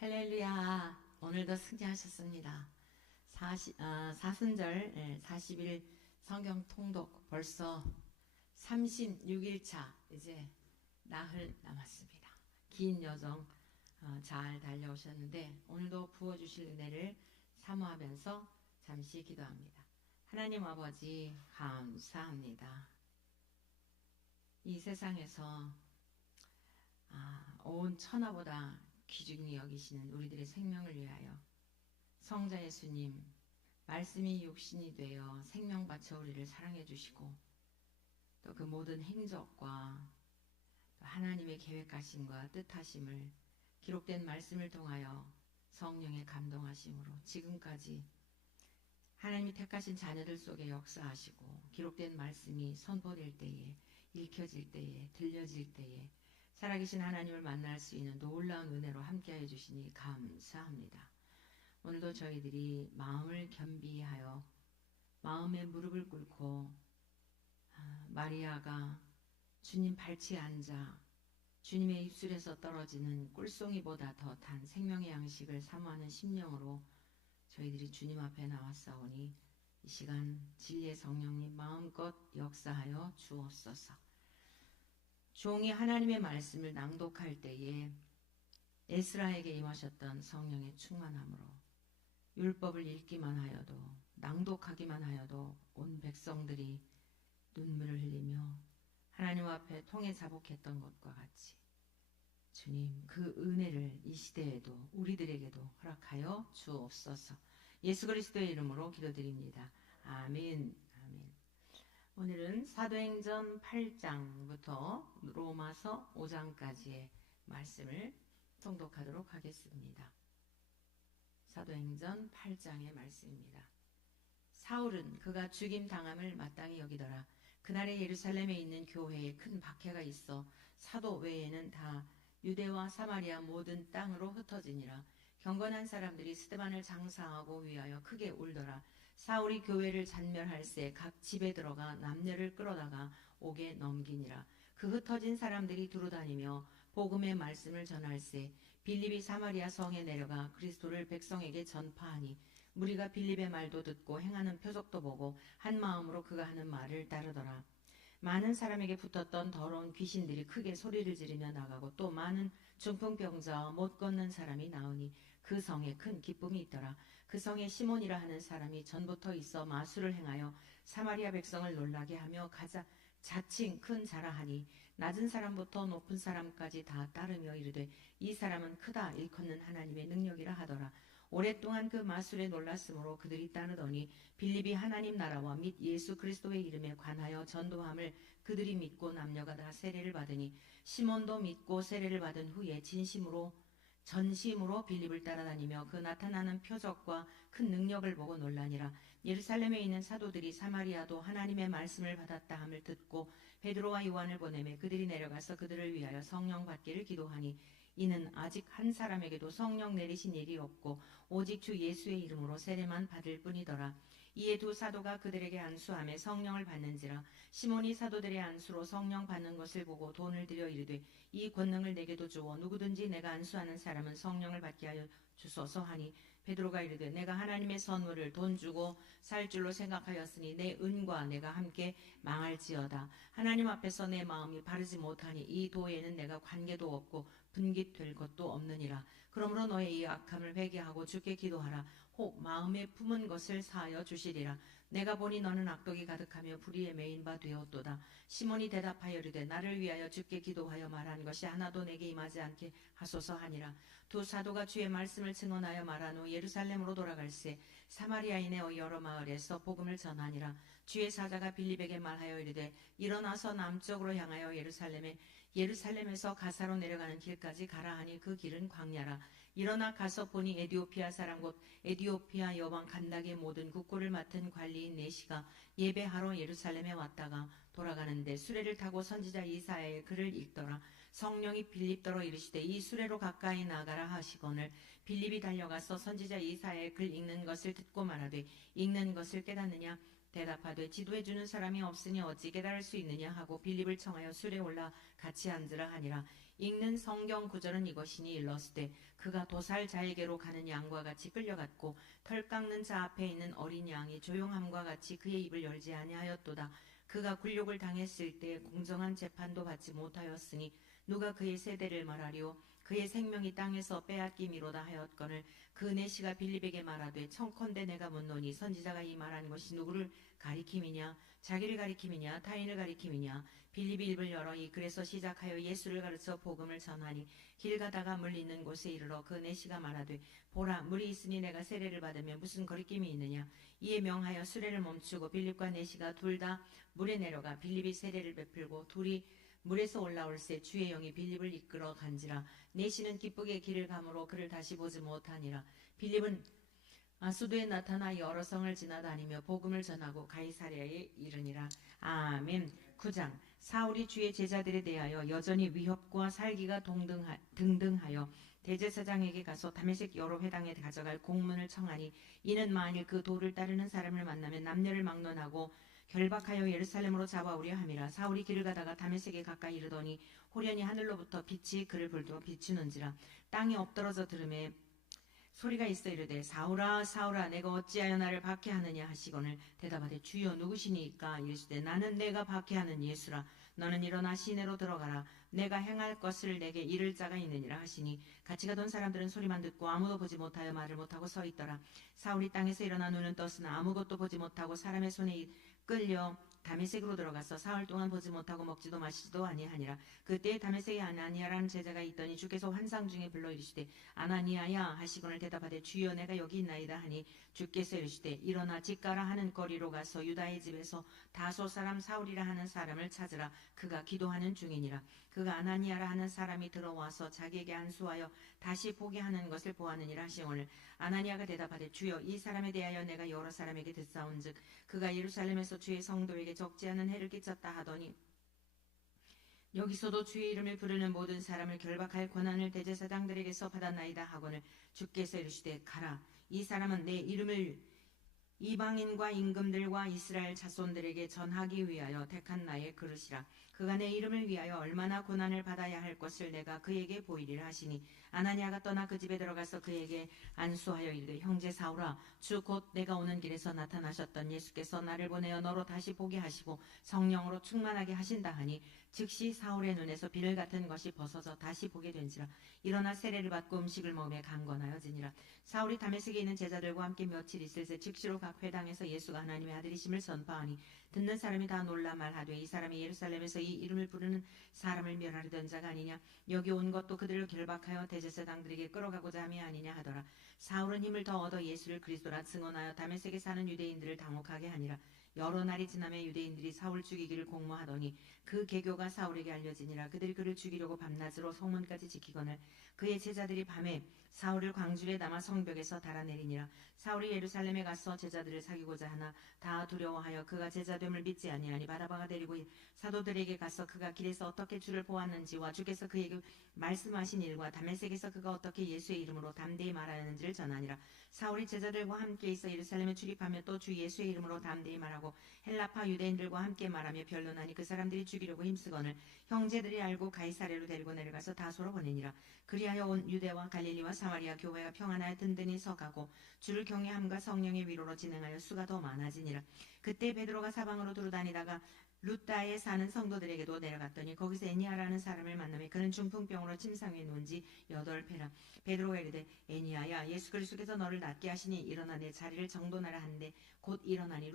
할렐루야. 오늘도 승리하셨습니다. 사순절 40일 성경 통독 벌써 36일차 이제 나흘 남았습니다. 긴 여정 잘 달려오셨는데 오늘도 부어주실 은혜를 사모하면서 잠시 기도합니다. 하나님 아버지 감사합니다. 이 세상에서 온 천하보다 귀중히 여기시는 우리들의 생명을 위하여 성자 예수님 말씀이 육신이 되어 생명 바쳐 우리를 사랑해 주시고 또 그 모든 행적과 또 하나님의 계획하심과 뜻하심을 기록된 말씀을 통하여 성령의 감동하심으로 지금까지 하나님이 택하신 자녀들 속에 역사하시고 기록된 말씀이 선포될 때에 읽혀질 때에 들려질 때에 살아계신 하나님을 만날 수 있는 놀라운 은혜로 함께하여 주시니 감사합니다. 오늘도 저희들이 마음을 겸비하여 마음의 무릎을 꿇고 마리아가 주님 발치에 앉아 주님의 입술에서 떨어지는 꿀송이보다 더 단 생명의 양식을 사모하는 심령으로 저희들이 주님 앞에 나왔사오니 이 시간 진리의 성령님 마음껏 역사하여 주옵소서. 종이 하나님의 말씀을 낭독할 때에 에스라에게 임하셨던 성령의 충만함으로 율법을 읽기만 하여도 낭독하기만 하여도 온 백성들이 눈물을 흘리며 하나님 앞에 통해 자복했던 것과 같이 주님 그 은혜를 이 시대에도 우리들에게도 허락하여 주옵소서. 예수 그리스도의 이름으로 기도드립니다. 아멘. 아멘. 오늘은 사도행전 8장부터 로마서 5장까지의 말씀을 통독하도록 하겠습니다. 사도행전 8장의 말씀입니다. 사울은 그가 죽임당함을 마땅히 여기더라. 그날에 예루살렘에 있는 교회에 큰 박해가 있어 사도 외에는 다 유대와 사마리아 모든 땅으로 흩어지니라. 경건한 사람들이 스데반을 장사하고 위하여 크게 울더라. 사울이 교회를 잔멸할새 각 집에 들어가 남녀를 끌어다가 옥에 넘기니라. 그 흩어진 사람들이 두루다니며 복음의 말씀을 전할새 빌립이 사마리아 성에 내려가 그리스도를 백성에게 전파하니 무리가 빌립의 말도 듣고 행하는 표적도 보고 한 마음으로 그가 하는 말을 따르더라. 많은 사람에게 붙었던 더러운 귀신들이 크게 소리를 지르며 나가고 또 많은 중풍병자와 못 걷는 사람이 나오니 그 성에 큰 기쁨이 있더라. 그 성에 시몬이라 하는 사람이 전부터 있어 마술을 행하여 사마리아 백성을 놀라게 하며 자칭 큰 자라하니 낮은 사람부터 높은 사람까지 다 따르며 이르되 이 사람은 크다 일컫는 하나님의 능력이라 하더라. 오랫동안 그 마술에 놀랐으므로 그들이 따르더니 빌립이 하나님 나라와 및 예수 그리스도의 이름에 관하여 전도함을 그들이 믿고 남녀가 다 세례를 받으니 시몬도 믿고 세례를 받은 후에 전심으로 빌립을 따라다니며 그 나타나는 표적과 큰 능력을 보고 놀라니라. 예루살렘에 있는 사도들이 사마리아도 하나님의 말씀을 받았다 함을 듣고 베드로와 요한을 보내매 그들이 내려가서 그들을 위하여 성령 받기를 기도하니 이는 아직 한 사람에게도 성령 내리신 일이 없고 오직 주 예수의 이름으로 세례만 받을 뿐이더라. 이에 두 사도가 그들에게 안수하며 성령을 받는지라. 시몬이 사도들의 안수로 성령 받는 것을 보고 돈을 들여 이르되 이 권능을 내게도 주어 누구든지 내가 안수하는 사람은 성령을 받게 하여 주소서 하니 베드로가 이르되 내가 하나님의 선물을 돈 주고 살 줄로 생각하였으니 내 은과 내가 함께 망할지어다. 하나님 앞에서 내 마음이 바르지 못하니 이 도에는 내가 관계도 없고 분깃될 것도 없느니라. 그러므로 너의 이 악함을 회개하고 주께 기도하라. 혹 마음에 품은 것을 사하여 주시리라. 내가 보니 너는 악독이 가득하며 불의에 매인 바 되었도다. 시몬이 대답하여 이르되 나를 위하여 주께 기도하여 말한 것이 하나도 내게 임하지 않게 하소서 하니라. 두 사도가 주의 말씀을 증언하여 말한 후 예루살렘으로 돌아갈새 사마리아인의 여러 마을에서 복음을 전하니라. 주의 사자가 빌립에게 말하여 이르되 일어나서 남쪽으로 향하여 예루살렘에서 가사로 내려가는 길까지 가라 하니 그 길은 광야라. 일어나 가서 보니 에디오피아 사람 곧 에디오피아 여왕 간닥의 모든 국고를 맡은 관리인 네시가 예배하러 예루살렘에 왔다가 돌아가는데 수레를 타고 선지자 이사야의 글을 읽더라. 성령이 빌립더러 이르시되 이 수레로 가까이 나가라 하시거늘 빌립이 달려가서 선지자 이사야의 글 읽는 것을 듣고 말하되 읽는 것을 깨닫느냐 대답하되 지도해 주는 사람이 없으니 어찌 깨달을 수 있느냐 하고 빌립을 청하여 수레에 올라 같이 앉으라 하니라. 읽는 성경 구절은 이것이니 일러스되 그가 도살 잘개로 가는 양과 같이 끌려갔고 털 깎는 자 앞에 있는 어린 양이 조용함과 같이 그의 입을 열지 아니하였도다. 그가 굴욕을 당했을 때 공정한 재판도 받지 못하였으니 누가 그의 세대를 말하리요. 그의 생명이 땅에서 빼앗김이로다 하였거늘 그 내시가 빌립에게 말하되 청컨대 내가 묻노니 선지자가 이 말한 것이 누구를 가리킴이냐 자기를 가리킴이냐 타인을 가리킴이냐. 빌립이 입을 열어 이 글에서 시작하여 예수를 가르쳐 복음을 전하니 길 가다가 물 있는 곳에 이르러 그 내시가 말하되 보라 물이 있으니 내가 세례를 받으면 무슨 거리낌이 있느냐. 이에 명하여 수레를 멈추고 빌립과 내시가 둘 다 물에 내려가 빌립이 세례를 베풀고 둘이 물에서 올라올새 주의 영이 빌립을 이끌어 간지라. 내시는 기쁘게 길을 가므로 그를 다시 보지 못하니라. 빌립은 수도에 나타나 여러 성을 지나다니며 복음을 전하고 가이사랴에 이르니라. 아멘. 9장 사울이 주의 제자들에 대하여 여전히 위협과 살기가 등등하여 대제사장에게 가서 다메섹 여러 회당에 가져갈 공문을 청하니 이는 만일 그 도를 따르는 사람을 만나면 남녀를 막론하고 결박하여 예루살렘으로 잡아오려 함이라. 사울이 길을 가다가 다메섹에 가까이 이르더니 호련히 하늘로부터 빛이 그를 불러 비추는지라. 땅이 엎드러져 들음에 소리가 있어 이르되 사울아 사울아 내가 어찌하여 나를 박해하느냐 하시거늘 대답하되 주여 누구시니까. 이르시되 나는 내가 박해하는 예수라. 너는 일어나 시내로 들어가라. 내가 행할 것을 내게 이를 자가 있느니라 하시니 같이 가던 사람들은 소리만 듣고 아무도 보지 못하여 말을 못하고 서 있더라. 사울이 땅에서 일어나 눈은 떴으나 아무것도 보지 못하고 사람의 손에 끌려 다메섹으로 들어가서 사흘 동안 보지 못하고 먹지도 마시지도 아니하니라. 그때 다메섹에 아나니아라는 제자가 있더니 주께서 환상 중에 불러 이르시되 아나니아야 하시거늘 대답하되 주여 내가 여기 있나이다 하니 주께서 이르시되 일어나 집가라 하는 거리로 가서 유다의 집에서 다소 사람 사울이라 하는 사람을 찾으라. 그가 기도하는 중이니라. 그가 아나니아라 하는 사람이 들어와서 자기에게 안수하여 다시 보게 하는 것을 보았느니라 하시오늘 아나니아가 대답하되 주여 이 사람에 대하여 내가 여러 사람에게 듣사온즉 그가 예루살렘에서 주의 성도에게 적지 않은 해를 끼쳤다 하더니 여기서도 주의 이름을 부르는 모든 사람을 결박할 권한을 대제사장들에게서 받았나이다 하거늘 주께서 이르시되 가라. 이 사람은 내 이름을 이방인과 임금들과 이스라엘 자손들에게 전하기 위하여 택한 나의 그릇이라. 그가 내 이름을 위하여 얼마나 고난을 받아야 할 것을 내가 그에게 보이리라 하시니 아나니아가 떠나 그 집에 들어가서 그에게 안수하여 이르되 형제 사울아 주 곧 내가 오는 길에서 나타나셨던 예수께서 나를 보내어 너로 다시 보게 하시고 성령으로 충만하게 하신다 하니 즉시 사울의 눈에서 비늘 같은 것이 벗어져 다시 보게 된지라. 일어나 세례를 받고 음식을 먹으며 강건하여지니라. 사울이 다메섹에 있는 제자들과 함께 며칠 있을 새 즉시로 각 회당에서 예수가 하나님의 아들이심을 선포하니 듣는 사람이 다 놀라 말하되 이 사람이 예루살렘에서 이 이름을 부르는 사람을 멸하려던 자가 아니냐. 여기 온 것도 그들을 결박하여 대제사장들에게 끌어가고자 함이 아니냐 하더라. 사울은 힘을 더 얻어 예수를 그리스도라 증언하여 다메섹에 사는 유대인들을 당혹하게 하니라. 여러 날이 지나며 유대인들이 사울 죽이기를 공모하더니 그 계교가 사울에게 알려지니라. 그들이 그를 죽이려고 밤낮으로 성문까지 지키거늘 그의 제자들이 밤에 사울을 광주에 담아 성벽에서 달아내리니라. 사울이 예루살렘에 가서 제자들을 사귀고자 하나 다 두려워하여 그가 제자됨을 믿지 아니하니 바라바가 데리고 사도들에게 가서 그가 길에서 어떻게 주를 보았는지와 주께서 그에게 말씀하신 일과 다메섹에서 그가 어떻게 예수의 이름으로 담대히 말하였는지를 전하니라. 사울이 제자들과 함께 있어 예루살렘에 출입하며 또 주 예수의 이름으로 담대히 말하고 헬라파 유대인들과 함께 말하며 변론하니 그 사람들이 죽이려고 힘쓰거늘 형제들이 알고 가이사랴로 데리고 내려가서 다소로 보내니라. 그리하여 온 유대와 갈릴리와 사마리아 교회가 평안하여 든든히 서가고 주를 경외함과 성령의 위로로 진행하여 수가 더 많아지니라. 그때 베드로가 사방으로 두루 다니다가 루따에 사는 성도들에게도 내려갔더니 거기서 애니아라는 사람을 만나며 그는 중풍병으로 침상에 누운 지 8패라. 베드로가 이르되 애니아야 예수 그리스도께서 너를 낫게 하시니 일어나 내 자리를 정돈하라 하는데 곧 일어나니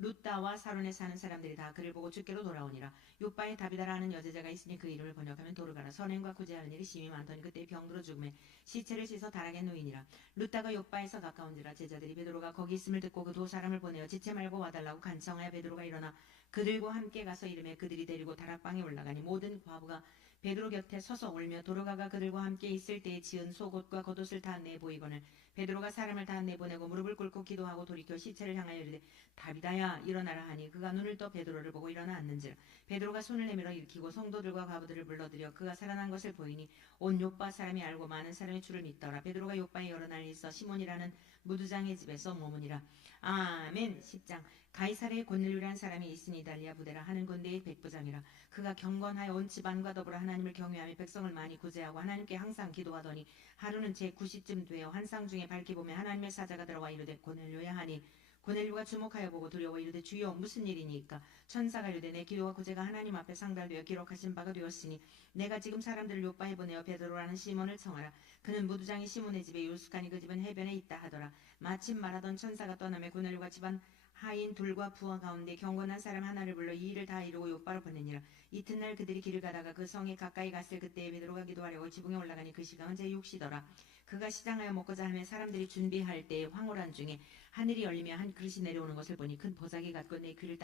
루따와 사론에 사는 사람들이 다 그를 보고 주께로 돌아오니라. 요바에 다비다라 하는 여제자가 있으니 그 이름을 번역하면 도르가라. 선행과 구제하는 일이 심히 많더니 그때 병들어 죽음에 시체를 씻어 다락에 누이니라. 루따가 요바에서 가까운지라. 제자들이 베드로가 거기 있음을 듣고 그 두 사람을 보내어 지체 말고 와달라고 간청하여 베드로가 일어나 그들과 함께 가서 이름에 그들이 데리고 다락방에 올라가니 모든 과부가 베드로 곁에 서서 울며 도르가가 그들과 함께 있을 때에 지은 속옷과 겉옷을 다 내보이거늘 베드로가 사람을 다 내보내고 무릎을 꿇고 기도하고 돌이켜 시체를 향하여 이르되 다비다야 일어나라 하니 그가 눈을 떠 베드로를 보고 일어나 앉는지라. 베드로가 손을 내밀어 일으키고 성도들과 과부들을 불러들여 그가 살아난 것을 보이니 온 요빠 사람이 알고 많은 사람이 주를 믿더라. 베드로가 요빠에 여러 날 있어 시몬이라는 무두장의 집에서 머무니라. 아멘. 10장. 가이사랴에 고넬료라는 사람이 있으니 이달리아 부대라 하는 군대의 백부장이라. 그가 경건하여 온 집안과 더불어 하나님을 경외하며 백성을 많이 구제하고 하나님께 항상 기도하더니 하루는 제9시쯤 되어 환상 중에 밝게 보며 하나님의 사자가 들어와 이르되 고넬료야 하니 고넬료가 주목하여 보고 두려워 이르되 주여 무슨 일이니까. 천사가 이르되 내 기도와 구제가 하나님 앞에 상달되어 기록하신 바가 되었으니 내가 지금 사람들을 요빠에 보내어 베드로라는 시몬을 청하라. 그는 무두장이 시몬의 집에 유숙하니 그 집은 해변에 있다 하더라. 마침 말하던 천사가 떠나며 고넬료가 집안 하인 둘과 부하 가운데 경건한 사람 하나를 불러 이 일을 다 이루고 요빠로 보내니라. 이튿날 그들이 길을 가다가 그 성에 가까이 갔을 그때에 베드로가 기도하려고 지붕에 올라가니 그 시간은 제6시더라. 그가 시장하여 먹고자 하며 사람들이 준비할 때에 황홀한 중에 하늘이 열리며 한 그릇이 내려오는 것을 보니 큰 보자기 같고 네 그를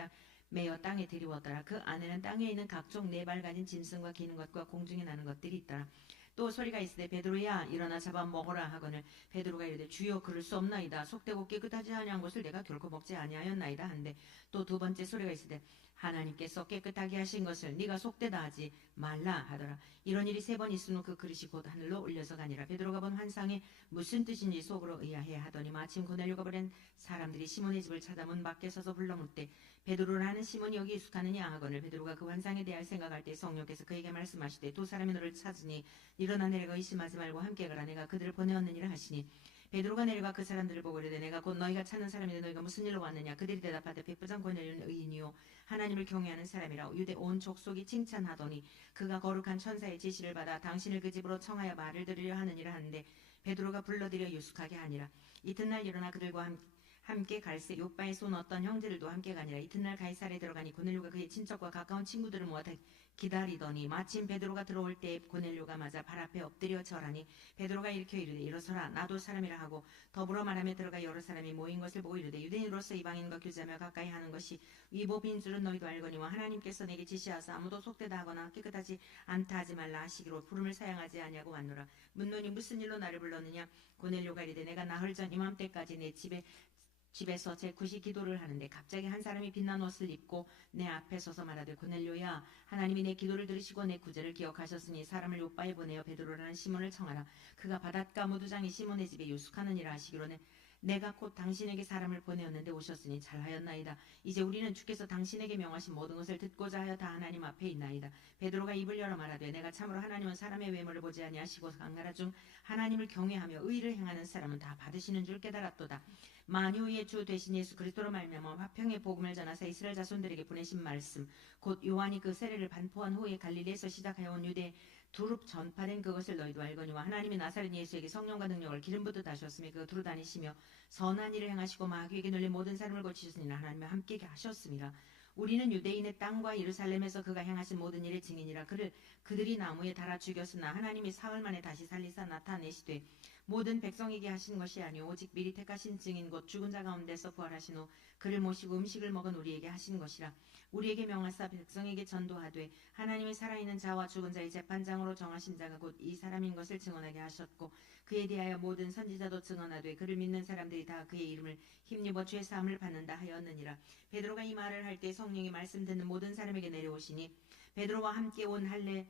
메어 땅에 데리웠더라. 그 안에는 땅에 있는 각종 네 발 가진 짐승과 기는 것과 공중에 나는 것들이 있더라. 또 소리가 있으되 베드로야 일어나 잡아 먹어라 하거늘 베드로가 이르되 주여 그럴 수 없나이다. 속되고 깨끗하지 아니한 것을 내가 결코 먹지 아니하였나이다 한데 또 두 번째 소리가 있으되 하나님께서 깨끗하게 하신 것을 네가 속되다 하지 말라 하더라. 이런 일이 3번 있은 후 그 그릇이 곧 하늘로 올려서 가니라. 베드로가 본 환상이 무슨 뜻인지 속으로 의아해 하더니 마침 고넬료가 보낸 사람들이 시몬의 집을 찾아 문 밖에 서서 불러 묻되 베드로라는 시몬이 여기 익숙하느냐 하거늘 베드로가 그 환상에 대하여 생각할 때 성령께서 그에게 말씀하시되 두 사람이 너를 찾으니 일어나 내려가 의심하지 말고 함께 가라. 내가 그들을 보내었느니라 하시니 베드로가 내려가 그 사람들을 보고 이르되 내가 곧 너희가 찾는 사람인데 너희가 무슨 일로 왔느냐. 그들이 대답하되 백부장 고넬료는 의인이요 하나님을 경외하는 사람이라. 유대 온 족속이 칭찬하더니 그가 거룩한 천사의 지시를 받아 당신을 그 집으로 청하여 말을 들으려 하느니라 하는데 베드로가 불러들여 유숙하게 하니라. 이튿날 일어나 그들과 함께 갈새 요빠에서 온 어떤 형제들도 함께 가니라. 이튿날 가이사랴에 들어가니 고넬료가 그의 친척과 가까운 친구들을 모아 기다리더니 마침 베드로가 들어올 때 고넬료가 맞아 발 앞에 엎드려 절하니 베드로가 일으켜 이르되 일어서라 나도 사람이라 하고 더불어 말하며 들어가 여러 사람이 모인 것을 보고 이르되 유대인으로서 이방인과 교제하며 가까이 하는 것이 위법인 줄은 너희도 알거니와 하나님께서 내게 지시하사 아무도 속되다 하거나 깨끗하지 않다 하지 말라 하시기로 부름을 사양하지 아니하고 왔노라. 묻노니 무슨 일로 나를 불렀느냐. 고넬료가 이르되 내가 나흘 전 이맘때까지 내 집에서 제9시 기도를 하는데 갑자기 한 사람이 빛난 옷을 입고 내 앞에 서서 말하되 고넬료야 하나님이 내 기도를 들으시고 내 구제를 기억하셨으니 사람을 요빠에 보내어 베드로라는 시몬을 청하라. 그가 바닷가 무두장이 시몬의 집에 유숙하느니라 하시기로 내가 곧 당신에게 사람을 보내었는데 오셨으니 잘하였나이다. 이제 우리는 주께서 당신에게 명하신 모든 것을 듣고자 하여 다 하나님 앞에 있나이다. 베드로가 입을 열어 말하되 내가 참으로 하나님은 사람의 외모를 보지 아니하시고 강나라 중 하나님을 경외하며 의를 행하는 사람은 다 받으시는 줄 깨달았도다. 만유의 주 되신 예수 그리스도로 말미암아 화평의 복음을 전하사 이스라엘 자손들에게 보내신 말씀 곧 요한이 그 세례를 반포한 후에 갈릴리에서 시작하여 온 유대 두룹 전파된 그것을 너희도 알거니와 하나님이 나사렛 예수에게 성령과 능력을 기름 붓듯 하셨으며 그 두루 다니시며 선한 일을 행하시고 마귀에게 눌린 모든 사람을 고치셨으니라. 하나님과 함께 하셨습니다. 우리는 유대인의 땅과 예루살렘에서 그가 행하신 모든 일의 증인이라. 그들이 나무에 달아 죽였으나 하나님이 사흘 만에 다시 살리사 나타내시되 모든 백성에게 하신 것이 아니오 오직 미리 택하신 증인 곧 죽은 자 가운데서 부활하신 후 그를 모시고 음식을 먹은 우리에게 하신 것이라. 우리에게 명하사 백성에게 전도하되 하나님의 살아있는 자와 죽은 자의 재판장으로 정하신 자가 곧 이 사람인 것을 증언하게 하셨고 그에 대하여 모든 선지자도 증언하되 그를 믿는 사람들이 다 그의 이름을 힘입어 죄 사함을 받는다 하였느니라. 베드로가 이 말을 할 때 성령이 말씀 듣는 모든 사람에게 내려오시니 베드로와 함께 온 할례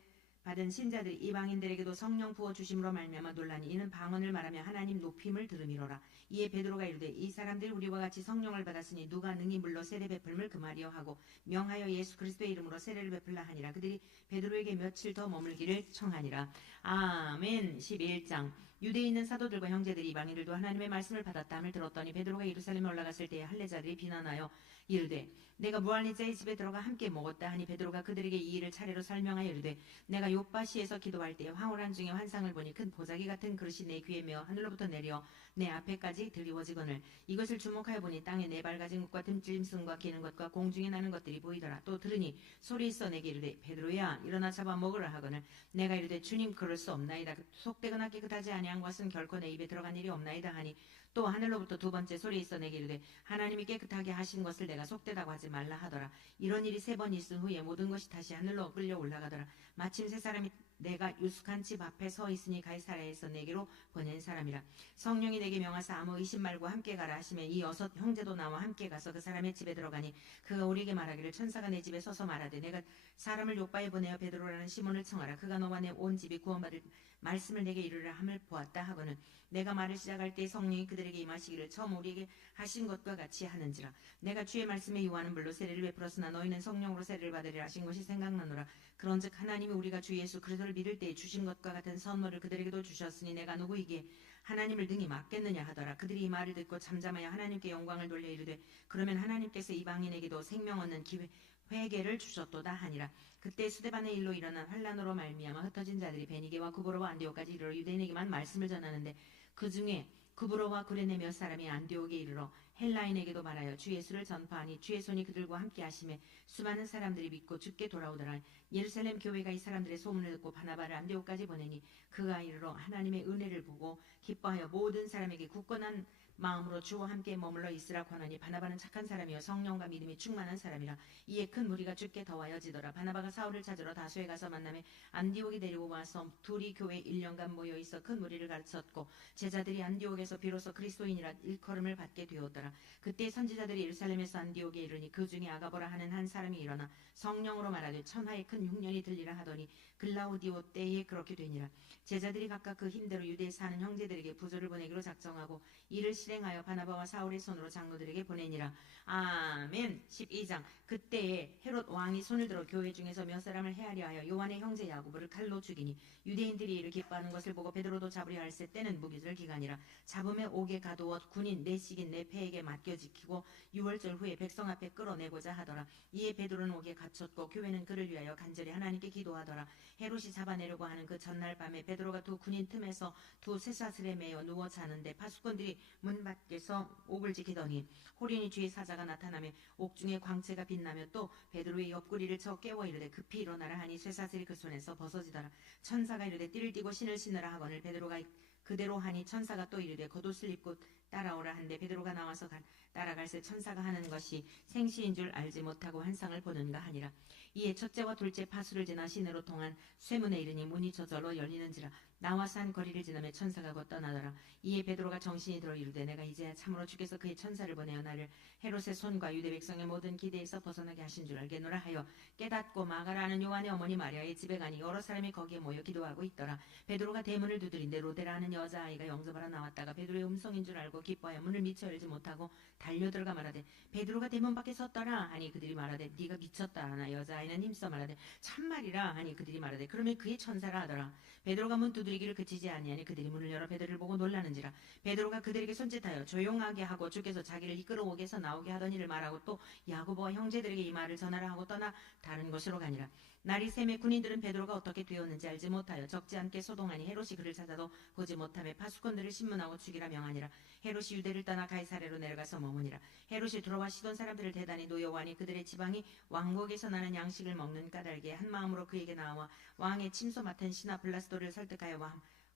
받은 신자들이 이방인들에게도 성령 부어 주심으로 말미암아 놀라니 이는 방언을 말하며 하나님 높임을 들음이로라. 이에 베드로가 이르되 이 사람들이 우리와 같이 성령을 받았으니 누가 능히 물로 세례 베풀물 금하리요 하고 명하여 예수 그리스도의 이름으로 세례를 베풀라 하니라. 그들이 베드로에게 며칠 더 머물기를 청하니라. 아멘. 11장. 유대에 있는 사도들과 형제들이 이방인들도 하나님의 말씀을 받았다함을 들었더니 베드로가 예루살렘에 올라갔을 때에 할례자들이 비난하여 이르되 내가 무할리자의 집에 들어가 함께 먹었다 하니 베드로가 그들에게 이 일을 차례로 설명하여 이르되 내가 요빠시에서 기도할 때에 황홀한 중에 환상을 보니 큰 보자기 같은 그릇이 내 귀에 메어 하늘로부터 내려 내 앞에까지 드리워지거늘 이것을 주목하여 보니 땅에 네 발 가진 것과 듬짐승과 기는 것과 공중에 나는 것들이 보이더라. 또 들으니 소리 있어 내게 이르되 베드로야 일어나 잡아 먹으라 하거늘 내가 이르되 주님 그럴 수 없나이다. 속되거나 깨끗하지 아니한 것은 결코 내 입에 들어간 일이 없나이다 하니 또 하늘로부터 두 번째 소리 있어 내게 이르되 하나님이 깨끗하게 하신 것을 내가 속되다고 하지 말라 하더라. 이런 일이 3번 있은 후에 모든 것이 다시 하늘로 끌려 올라가더라. 마침 세 사람이 내가 유숙한 집 앞에 서 있으니 가이사랴에서 내게로 보낸 사람이라. 성령이 내게 명하사 아무 의심 말고 함께 가라 하시며 이 여섯 형제도 나와 함께 가서 그 사람의 집에 들어가니 그가 우리에게 말하기를 천사가 내 집에 서서 말하되 내가 사람을 요바에 보내어 베드로라는 시몬을 청하라. 그가 너와 내 온 집이 구원받을 말씀을 내게 이르라 함을 보았다 하거늘 내가 말을 시작할 때 성령이 그들에게 임하시기를 처음 우리에게 하신 것과 같이 하는지라. 내가 주의 말씀에 요한은 물로 세례를 베풀었으나 너희는 성령으로 세례를 받으리라 하신 것이 생각나노라. 그런즉 하나님이 우리가 주 예수 그리스도를 믿을 때에 주신 것과 같은 선물을 그들에게도 주셨으니 내가 누구이기에 하나님을 능히 막겠느냐 하더라. 그들이 이 말을 듣고 잠잠하여 하나님께 영광을 돌려 이르되 그러면 하나님께서 이방인에게도 생명 얻는 기회 회개를 주셨도다 하니라. 그때 스데반의 일로 일어난 환란으로 말미암아 흩어진 자들이 베니게와 구브로와 안디옥까지 이르러 유대인에게만 말씀을 전하는데 그 중에 구브로와 구레네 몇 사람이 안디옥에 이르러 헬라인에게도 말하여 주 예수를 전파하니 주의 손이 그들과 함께 하심에 수많은 사람들이 믿고 주께 돌아오더라. 예루살렘 교회가 이 사람들의 소문을 듣고 바나바를 안디옥까지 보내니 그가 이르러 하나님의 은혜를 보고 기뻐하여 모든 사람에게 굳건한 마음으로 주와 함께 머물러 있으라 권하니 바나바는 착한 사람이요 성령과 믿음이 충만한 사람이라. 이에 큰 무리가 주께 더하여지더라. 바나바가 사울을 찾으러 다소에 가서 만남에 안디옥에 데리고 와서 둘이 교회 1년간 모여있어 큰 무리를 가르쳤고 제자들이 안디옥에서 비로소 그리스도인이라 일컬음을 받게 되었더라. 그때 선지자들이 예루살렘에서 안디옥에 이르니 그 중에 아가보라 하는 한 사람이 일어나 성령으로 말하되 천하에 큰 흉년이 들리라 하더니 글라우디오 때에 그렇게 되니라. 제자들이 각각 그 힘대로 유대에 사는 형제들에게 부조를 보내기로 작정하고 이를 실행하여 바나바와 사울의 손으로 장로들에게 보내니라. 아멘. 12장. 그때에 헤롯 왕이 손을 들어 교회 중에서 몇 사람을 해하려 하여 요한의 형제 야고보를 칼로 죽이니 유대인들이 이를 기뻐하는 것을 보고 베드로도 잡으려 할세 때는 무기절 기간이라. 잡음에 옥에 가두어 군인 내식인 내 패에게 맡겨 지키고 6월절 후에 백성 앞에 끌어내고자 하더라. 이에 베드로는 옥에 갇혔고 교회는 그를 위하여 간절히 하나님께 기도하더라. 헤롯이 잡아내려고 하는 그 전날 밤에 베드로가 두 군인 틈에서 두 쇠사슬에 매여 누워 자는데 파수꾼들이 문 밖에서 옥을 지키더니 호련히 주의 사자가 나타나며 옥중에 광채가 빛나며 또 베드로의 옆구리를 쳐 깨워 이르되 급히 일어나라 하니 쇠사슬이 그 손에서 벗어지더라. 천사가 이르되 띠를 띠고 신을 신으라 하거늘 베드로가 그대로 하니 천사가 또 이르되 겉옷을 입고 따라오라 한데 베드로가 나와서 따라갈새 천사가 하는 것이 생시인 줄 알지 못하고 환상을 보는가 하니라. 이에 첫째와 둘째 파수를 지나 시내로 통한 쇠문에 이르니 문이 저절로 열리는지라. 나와서 한 거리를 지나며 천사가 곧 떠나더라. 이에 베드로가 정신이 들어 이르되 내가 이제야 참으로 주께서 그의 천사를 보내어 나를 헤롯의 손과 유대 백성의 모든 기대에서 벗어나게 하신 줄 알겠노라 하여 깨닫고 마가라는 요한의 어머니 마리아의 집에 가니 여러 사람이 거기에 모여 기도하고 있더라. 베드로가 대문을 두드린데 로데라는 여자아이가 영접하러 나왔다가 베드로의 음성인 줄 알고 기뻐하여 문을 미처 열지 못하고 달려들어가 말하되 베드로가 대문 밖에 섰더라 하니 그들이 말하되 네가 미쳤다 하나 여자아이는 힘써 말하되 참말이라 하니 그들이 말하되 그러면 그의 천사라 하더라. 베드로가 문 두드리기를 그치지 아니하니 그들이 문을 열어 베드로를 보고 놀라는지라. 베드로가 그들에게 손짓하여 조용하게 하고 주께서 자기를 이끌어 옥에서 나오게 하던 일을 말하고 또 야고보와 형제들에게 이 말을 전하라 하고 떠나 다른 곳으로 가니라. 날이 새매 군인들은 베드로가 어떻게 되었는지 알지 못하여 적지 않게 소동하니 헤롯이 그를 찾아도 보지 못하며 파수꾼들을 신문하고 죽이라 명하니라. 헤롯이 유대를 떠나 가이사랴로 내려가서 머무니라. 헤롯이 들어와 시돈 사람들을 대단히 노여워하니 그들의 지방이 왕국에서 나는 양식을 먹는 까닭에 한 마음으로 그에게 나와 왕의 침소 맡은 신하 블라스도를 설득하여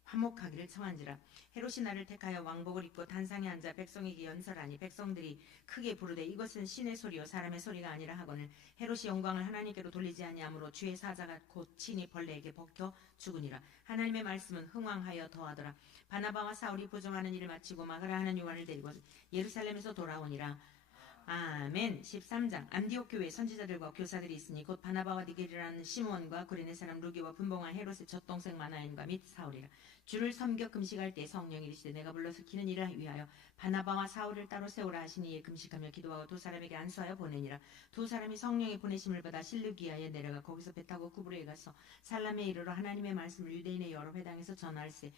화목하기를 청한지라. 헤롯이 나를 택하여 왕복을 입고 단상에 앉아 백성에게 연설하니 백성들이 크게 부르되 이것은 신의 소리요 사람의 소리가 아니라 하거늘 헤롯이 영광을 하나님께로 돌리지 아니하므로 주의 사자가 곧 친히 벌레에게 벗겨 죽으니라. 하나님의 말씀은 흥왕하여 더하더라. 바나바와 사울이 부정하는 일을 마치고 마가라 하는 요한을 데리고 예루살렘에서 돌아오니라. 아멘. 13장. 안디옥 교회에 선지자들과 교사들이 있으니 곧 바나바와 니게르라는 시므온과 구레네 사람 루기와 분봉한 헤롯의 젖동생 마나엔과 및 사울이라. 주를 섬겨 금식할 때 성령이 이르시되 내가 불러서 기는 일을 위하여 바나바와 사울을 따로 세우라 하시니 이에 금식하며 기도하고 두 사람에게 안수하여 보내니라. 두 사람이 성령의 보내심을 받아 실루기아에 내려가 거기서 배 타고 구브로에 가서 살람에 이르러 하나님의 말씀을 유대인의 여러 회당에서 전할세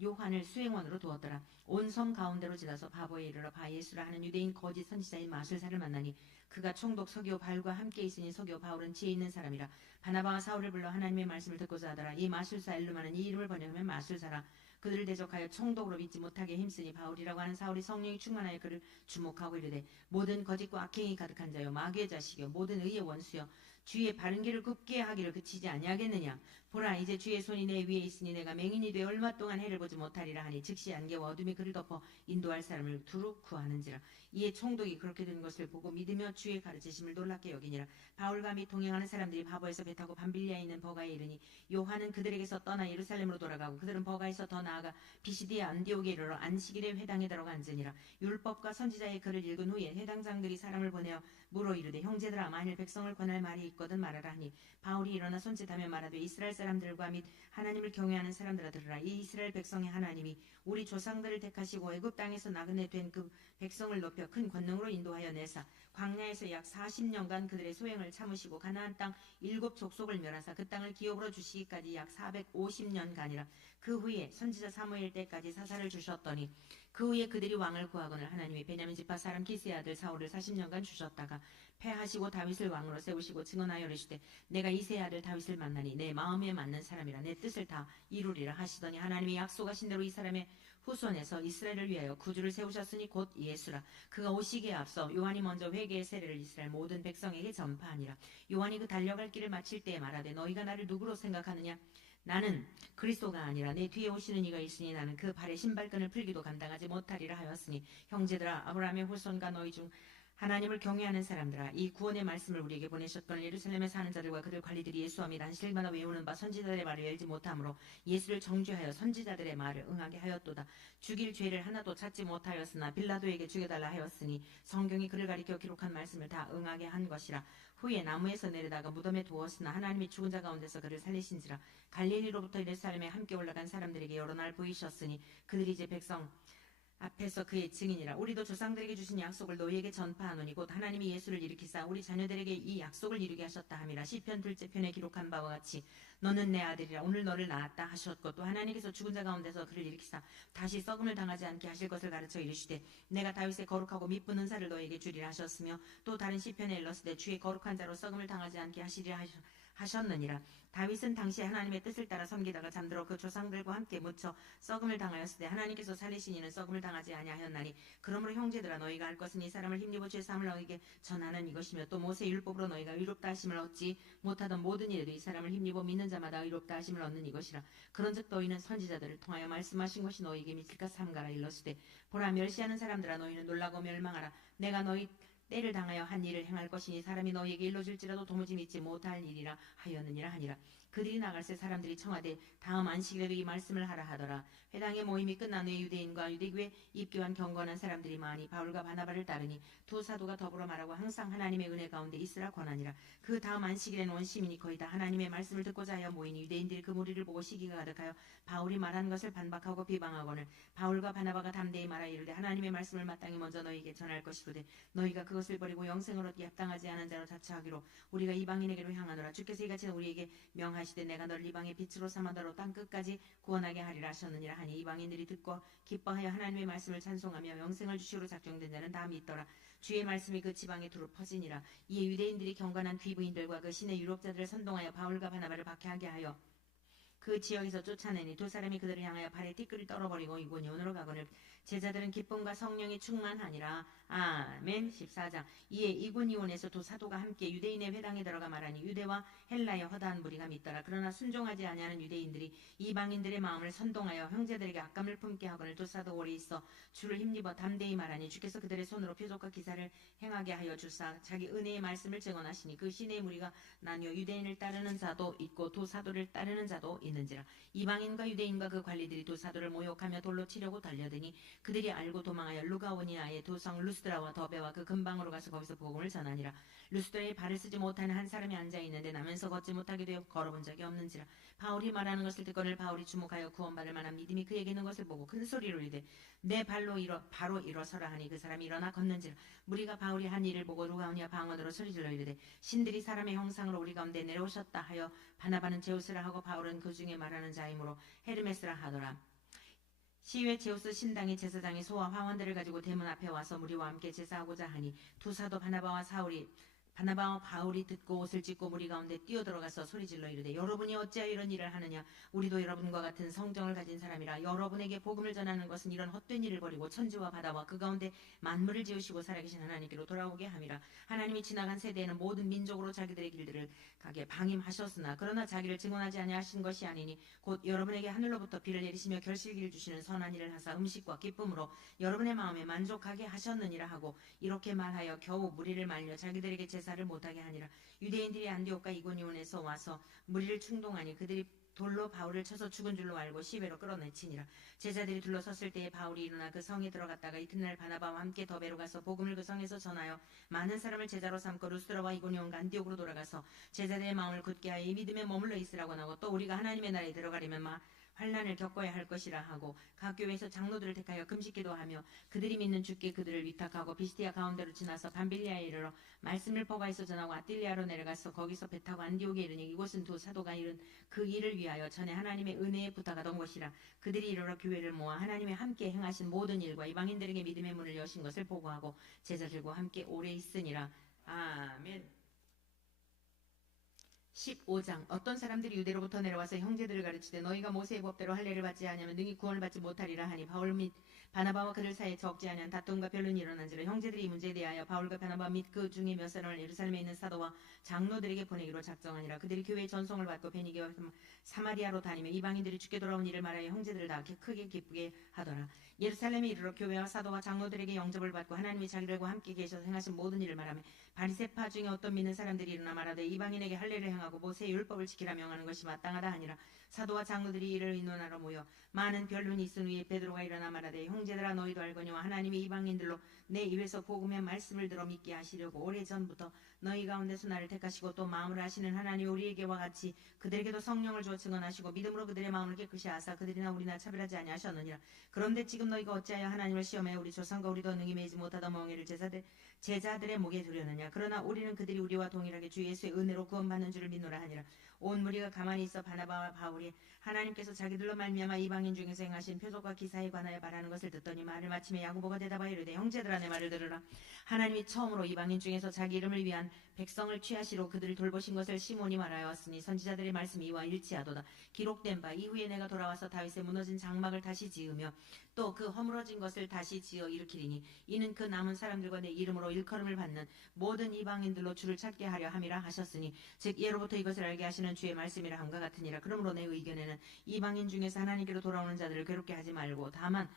요한을 수행원으로 두었더라. 온 성 가운데로 지나서 바보에 이르러 바예수라 하는 유대인 거짓 선지자인 마술사를 만나니 그가 총독 서기오 바울과 함께 있으니 서기오 바울은 지혜 있는 사람이라. 바나바와 사울을 불러 하나님의 말씀을 듣고자 하더라. 이 마술사 엘루마는 이 이름을 번역하면 마술사라. 그들을 대적하여 총독으로 믿지 못하게 힘쓰니 바울이라고 하는 사울이 성령이 충만하여 그를 주목하고 이르되 모든 거짓과 악행이 가득한 자여 마귀의 자식이여 모든 의의 원수여 주의 바른 길을 굽게 하기를 그치지 아니하겠느냐. 보라, 이제 주의 손이 내 위에 있으니 내가 맹인이 되어 얼마 동안 해를 보지 못하리라 하니 즉시 안개와 어둠이 그를 덮어 인도할 사람을 두루 구하는지라. 이에 총독이 그렇게 된 것을 보고 믿으며 주의 가르치심을 놀랍게 여기니라. 바울과 및 동행하는 사람들이 바보에서 배 타고 밤빌리아에 있는 버가에 이르니 요한은 그들에게서 떠나 예루살렘으로 돌아가고 그들은 버가에서 더 나아가 비시디아 안디옥에 이르러 안식일에 회당에 들어가 앉으니라. 율법과 선지자의 글을 읽은 후에 회당장들이 사람을 보내어 물어 이르되, 형제들아, 만일 백성을 권할 말이 있거든 말하라 하니, 바울이 일어나 손짓하며 말하되, 이스라엘 사람들과 및 하나님을 경외하는 사람들아 들으라. 이 이스라엘 백성의 하나님이 우리 조상들을 택하시고 애굽 땅에서 나그네 된 그 백성을 높여 큰 권능으로 인도하여 내사 광야에서 약 40년간 그들의 소행을 참으시고 가나안 땅 7족속을 멸하사 그 땅을 기업으로 주시기까지 약 450년간이라. 그 후에 선지자 사무엘 때까지 사사를 주셨더니 그 후에 그들이 왕을 구하거늘 하나님이 베냐민 지파 사람 기스의 아들 사울을 40년간 주셨다가 패하시고 다윗을 왕으로 세우시고 증언하여 이르시되, 내가 이새의 아들 다윗을 만나니 내 마음에 맞는 사람이라 내 뜻을 다 이루리라 하시더니, 하나님이 약속하신 대로 이 사람의 후손에서 이스라엘을 위하여 구주를 세우셨으니 곧 예수라. 그가 오시기에 앞서 요한이 먼저 회개의 세례를 이스라엘 모든 백성에게 전파하니라. 요한이 그 달려갈 길을 마칠 때에 말하되, 너희가 나를 누구로 생각하느냐? 나는 그리스도가 아니라 내 뒤에 오시는 이가 있으니 나는 그 발의 신발끈을 풀기도 감당하지 못하리라 하였으니, 형제들아, 아브라함의 후손과 너희 중 하나님을 경외하는 사람들아, 이 구원의 말씀을 우리에게 보내셨거늘 예루살렘에 사는 자들과 그들 관리들이 예수와 및 안식일마다 외우는 바 선지자들의 말을 열지 못하므로 예수를 정죄하여 선지자들의 말을 응하게 하였도다. 죽일 죄를 하나도 찾지 못하였으나 빌라도에게 죽여달라 하였으니 성경이 그를 가리켜 기록한 말씀을 다 응하게 한 것이라. 후에 나무에서 내려다가 무덤에 두었으나 하나님이 죽은 자 가운데서 그를 살리신지라. 갈릴리로부터 예루살렘에 함께 올라간 사람들에게 여러 날 보이셨으니 그들이 이제 백성 앞에서 그의 증인이라. 우리도 조상들에게 주신 약속을 너희에게 전파하노니 곧 하나님이 예수를 일으키사 우리 자녀들에게 이 약속을 이루게 하셨다 함이라. 시편 둘째 편에 기록한 바와 같이 너는 내 아들이라 오늘 너를 낳았다 하셨고, 또 하나님께서 죽은 자 가운데서 그를 일으키사 다시 썩음을 당하지 않게 하실 것을 가르쳐 이르시되, 내가 다윗의 거룩하고 미쁜 은사를 너에게 주리라 하셨으며, 또 다른 시편에 일렀으되 주의 거룩한 자로 썩음을 당하지 않게 하시리라 하셨느니라. 다윗은 당시 하나님의 뜻을 따라 섬기다가 잠들어 그 조상들과 함께 묻혀 썩음을 당하였을 때 하나님께서 살리신 이는 썩음을 당하지 아니하였나니, 그러므로 형제들아, 너희가 할 것은 이 사람을 힘입어 죄 사함을 너희에게 전하는 이것이며, 또 모세 율법으로 너희가 의롭다 하심을 얻지 못하던 모든 일에도 이 사람을 힘입어 믿는 자마다 의롭다 하심을 얻는 이것이라. 그런즉 너희는 선지자들을 통하여 말씀하신 것이 너희에게 미칠까 삼가라. 일러스되, 보라, 멸시하는 사람들아, 너희는 놀라고 멸망하라. 내가 너희 때를 당하여 한 일을 행할 것이니 사람이 너희에게 일러줄지라도 도무지 믿지 못할 일이라 하였느니라 하니라. 그들이 나갈새 사람들이 청하되 다음 안식일에도 이 말씀을 하라 하더라. 회당의 모임이 끝난 후에 유대인과 유대교에 입교한 경건한 사람들이 많이 바울과 바나바를 따르니 두 사도가 더불어 말하고 항상 하나님의 은혜 가운데 있으라 권하니라. 그 다음 안식일에는 온 시민이 거의 다 하나님의 말씀을 듣고자 하여 모이니 유대인들이 그 무리를 보고 시기가 가득하여 바울이 말한 것을 반박하고 비방하거늘 바울과 바나바가 담대히 말하 이르되, 하나님의 말씀을 마땅히 먼저 너희에게 전할 것이로되 너희가 그것을 버리고 영생을 얻기 합당하지 않은 자로 자처하기로 우리가 이방인에게로 향하노라. 주께서 이같이 우리에게 명하시되 내가 너를 이방의 빛으로 삼아 너로 땅 끝까지 구원하게 하리라 하셨느니라 하니, 이방인들이 듣고 기뻐하여 하나님의 말씀을 찬송하며 영생을 주시로 작정된 자는 다 믿더라. 주의 말씀이 그 지방에 두루 퍼지니라. 이에 유대인들이 경건한 귀부인들과 그 신의 유럽자들을 선동하여 바울과 바나바를 박해하게 하여 그 지역에서 쫓아내니 두 사람이 그들을 향하여 발에 띠끌을 떨어버리고 이고니온으로 가거늘 제자들은 기쁨과 성령이 충만하니라. 아멘. 14장. 이에 이고니온에서 두 사도가 함께 유대인의 회당에 들어가 말하니 유대와 헬라의 허다한 무리가 믿더라. 그러나 순종하지 아니하는 유대인들이 이방인들의 마음을 선동하여 형제들에게 악감을 품게 하거늘 두 사도 오래 있어 주를 힘입어 담대히 말하니, 주께서 그들의 손으로 표적과 기사를 행하게 하여 주사 자기 은혜의 말씀을 증언하시니 그 신의 무리가 나뉘어 유대인을 따르는 자도 있고 두 사도를 따르는 자도 있는지라. 이방인과 유대인과 그 관리들이 두 사도를 모욕하며 돌로 치려고 달려드니 그들이 알고 도망하여 루가오니아의 도성 루스드라와 더베와 그 근방으로 가서 거기서 복음을 전하니라. 루스드라에 발을 쓰지 못하는 한 사람이 앉아있는데 나면서 걷지 못하게 되어 걸어본 적이 없는지라. 바울이 말하는 것을 듣거늘 바울이 주목하여 구원받을 만한 믿음이 그에게 있는 것을 보고 큰 소리로 이르되, 내 발로 바로 일어서라 하니 그 사람이 일어나 걷는지라. 무리가 바울이 한 일을 보고 루가오니아 방언으로 소리질러 이르되, 신들이 사람의 형상으로 우리 가운데 내려오셨다 하여 바나바는 제우스라 하고 바울은 그 중에 말하는 자이므로 헤르메스라 하더라. 시외 제우스 신당의 제사장이 소와 화원들을 가지고 대문 앞에 와서 무리와 함께 제사하고자 하니 두 사도 바나바와 사울이 바나바와 바울이 듣고 옷을 찢고 무리 가운데 뛰어들어가서 소리질러 이르되 여러분이 어찌하여 이런 일을 하느냐. 우리도 여러분과 같은 성정을 가진 사람이라. 여러분에게 복음을 전하는 것은 이런 헛된 일을 버리고 천지와 바다와 그 가운데 만물을 지으시고 살아계신 하나님께로 돌아오게 함이라. 하나님이 지나간 세대에는 모든 민족으로 자기들의 길들을 가게 방임하셨으나 그러나 자기를 증언하지 아니하신 것이 아니니 곧 여러분에게 하늘로부터 비를 내리시며 결실기를 주시는 선한 일을 하사 음식과 기쁨으로 여러분의 마음에 만족하게 하셨느니라 하고 이렇게 말하여 겨우 무리를 말려 자기들에게 제사를 못하게 하니라. 유대인들이 안디옥과 이고니온에서 와서 무리를 충동하니 그들이 돌로 바울을 쳐서 죽은 줄로 알고 시베로 끌어내치니라. 제자들이 둘러섰을 때에 바울이 일어나 그 성에 들어갔다가 이튿날 바나바와 함께 더베로 가서 복음을 그 성에서 전하여 많은 사람을 제자로 삼고 루스드라와 이고니온과 안디옥으로 돌아가서 제자들의 마음을 굳게 하여 이 믿음에 머물러 있으라고 하고 또 우리가 하나님의 나라에 들어가려면 환난을 겪어야 할 것이라 하고 각 교회에서 장로들을 택하여 금식기도하며 그들이 믿는 주께 그들을 위탁하고 비스티아 가운데로 지나서 밤빌리아에 이르러 말씀을 포가에서 전하고 아딜리아로 내려가서 거기서 배 타고 안디옥에 이르니 이곳은 두 사도가 이른 그 일을 위하여 전에 하나님의 은혜에 부탁하던 곳이라. 그들이 이르러 교회를 모아 하나님의 함께 행하신 모든 일과 이방인들에게 믿음의 문을 여신 것을 보고하고 제자들과 함께 오래 있으니라. 아멘. 15장. 어떤 사람들이 유대로부터 내려와서 형제들을 가르치되 너희가 모세의 법대로 할례를 받지 아니하면 능히 구원을 받지 못하리라 하니 바울 및 바나바와 그들 사이에 적지 아니한 다툼과 변론이 일어난지라. 형제들이 이 문제에 대하여 바울과 바나바 및 그 중에 몇 사람을 예루살렘에 있는 사도와 장로들에게 보내기로 작정하니라. 그들이 교회의 전송을 받고 베니게와 사마리아로 다니며 이방인들이 주께 돌아온 일을 말하여 형제들을 다 크게 기쁘게 하더라. 예루살렘에 이르러 교회와 사도와 장로들에게 영접을 받고 하나님이 자기들과 함께 계셔서 행하신 모든 일을 말하며 바리새파 중에 어떤 믿는 사람들이 일어나 말하되 이방인에게 할례를 행하고 모세의 율법을 지키라 명하는 것이 마땅하다 하니라. 사도와 장로들이 이를 의논하러 모여 많은 변론이 있은 후에 베드로가 일어나 말하되 형제들아 너희도 알거니와 하나님이 이방인들로 내 입에서 복음의 말씀을 들어 믿게 하시려고 오래전부터 너희 가운데서 나를 택하시고 또 마음을 아시는 하나님이 우리에게와 같이 그들에게도 성령을 주어 증언하시고 믿음으로 그들의 마음을 깨끗이 하사 그들이나 우리나 차별하지 아니하셨느니라. 그런데 지금 너희가 어찌하여 하나님을 시험해 우리 조상과 우리도 능히 매지 못하던 멍에를 제자들의 목에 두려느냐. 그러나 우리는 그들이 우리와 동일하게 주 예수의 은혜로 구원받는 줄을 믿노라 하니라. 온 무리가 가만히 있어 바나바와 바울이 하나님께서 자기들로 말미암아 이방인 중에서 행하신 표적과 기사에 관하여 말하는 것을 듣더니 말을 마침에 야고보가 대답하여 이르되 형제들아 내 말을 들으라. 하나님이 처음으로 이방인 중에서 자기 이름을 위한 백성을 취하시로 그들을 돌보신 것을 시몬이 말하였으니 선지자들의 말씀이 이와 일치하도다. 기록된 바 이후에 내가 돌아와서 다윗의 무너진 장막을 다시 지으며 또 그 허물어진 것을 다시 지어 일으키리니 이는 그 남은 사람들과 내 이름으로 일컬음을 받는 모든 이방인들로 주를 찾게 하려 함이라 하셨으니 즉 예로부터 이것을 알게 하시는 주의 말씀이라 함과 같으니라. 그러므로 내 의견에는 이방인 중에서 하나님께로 돌아오는 자들을 괴롭게 하지 말고 다만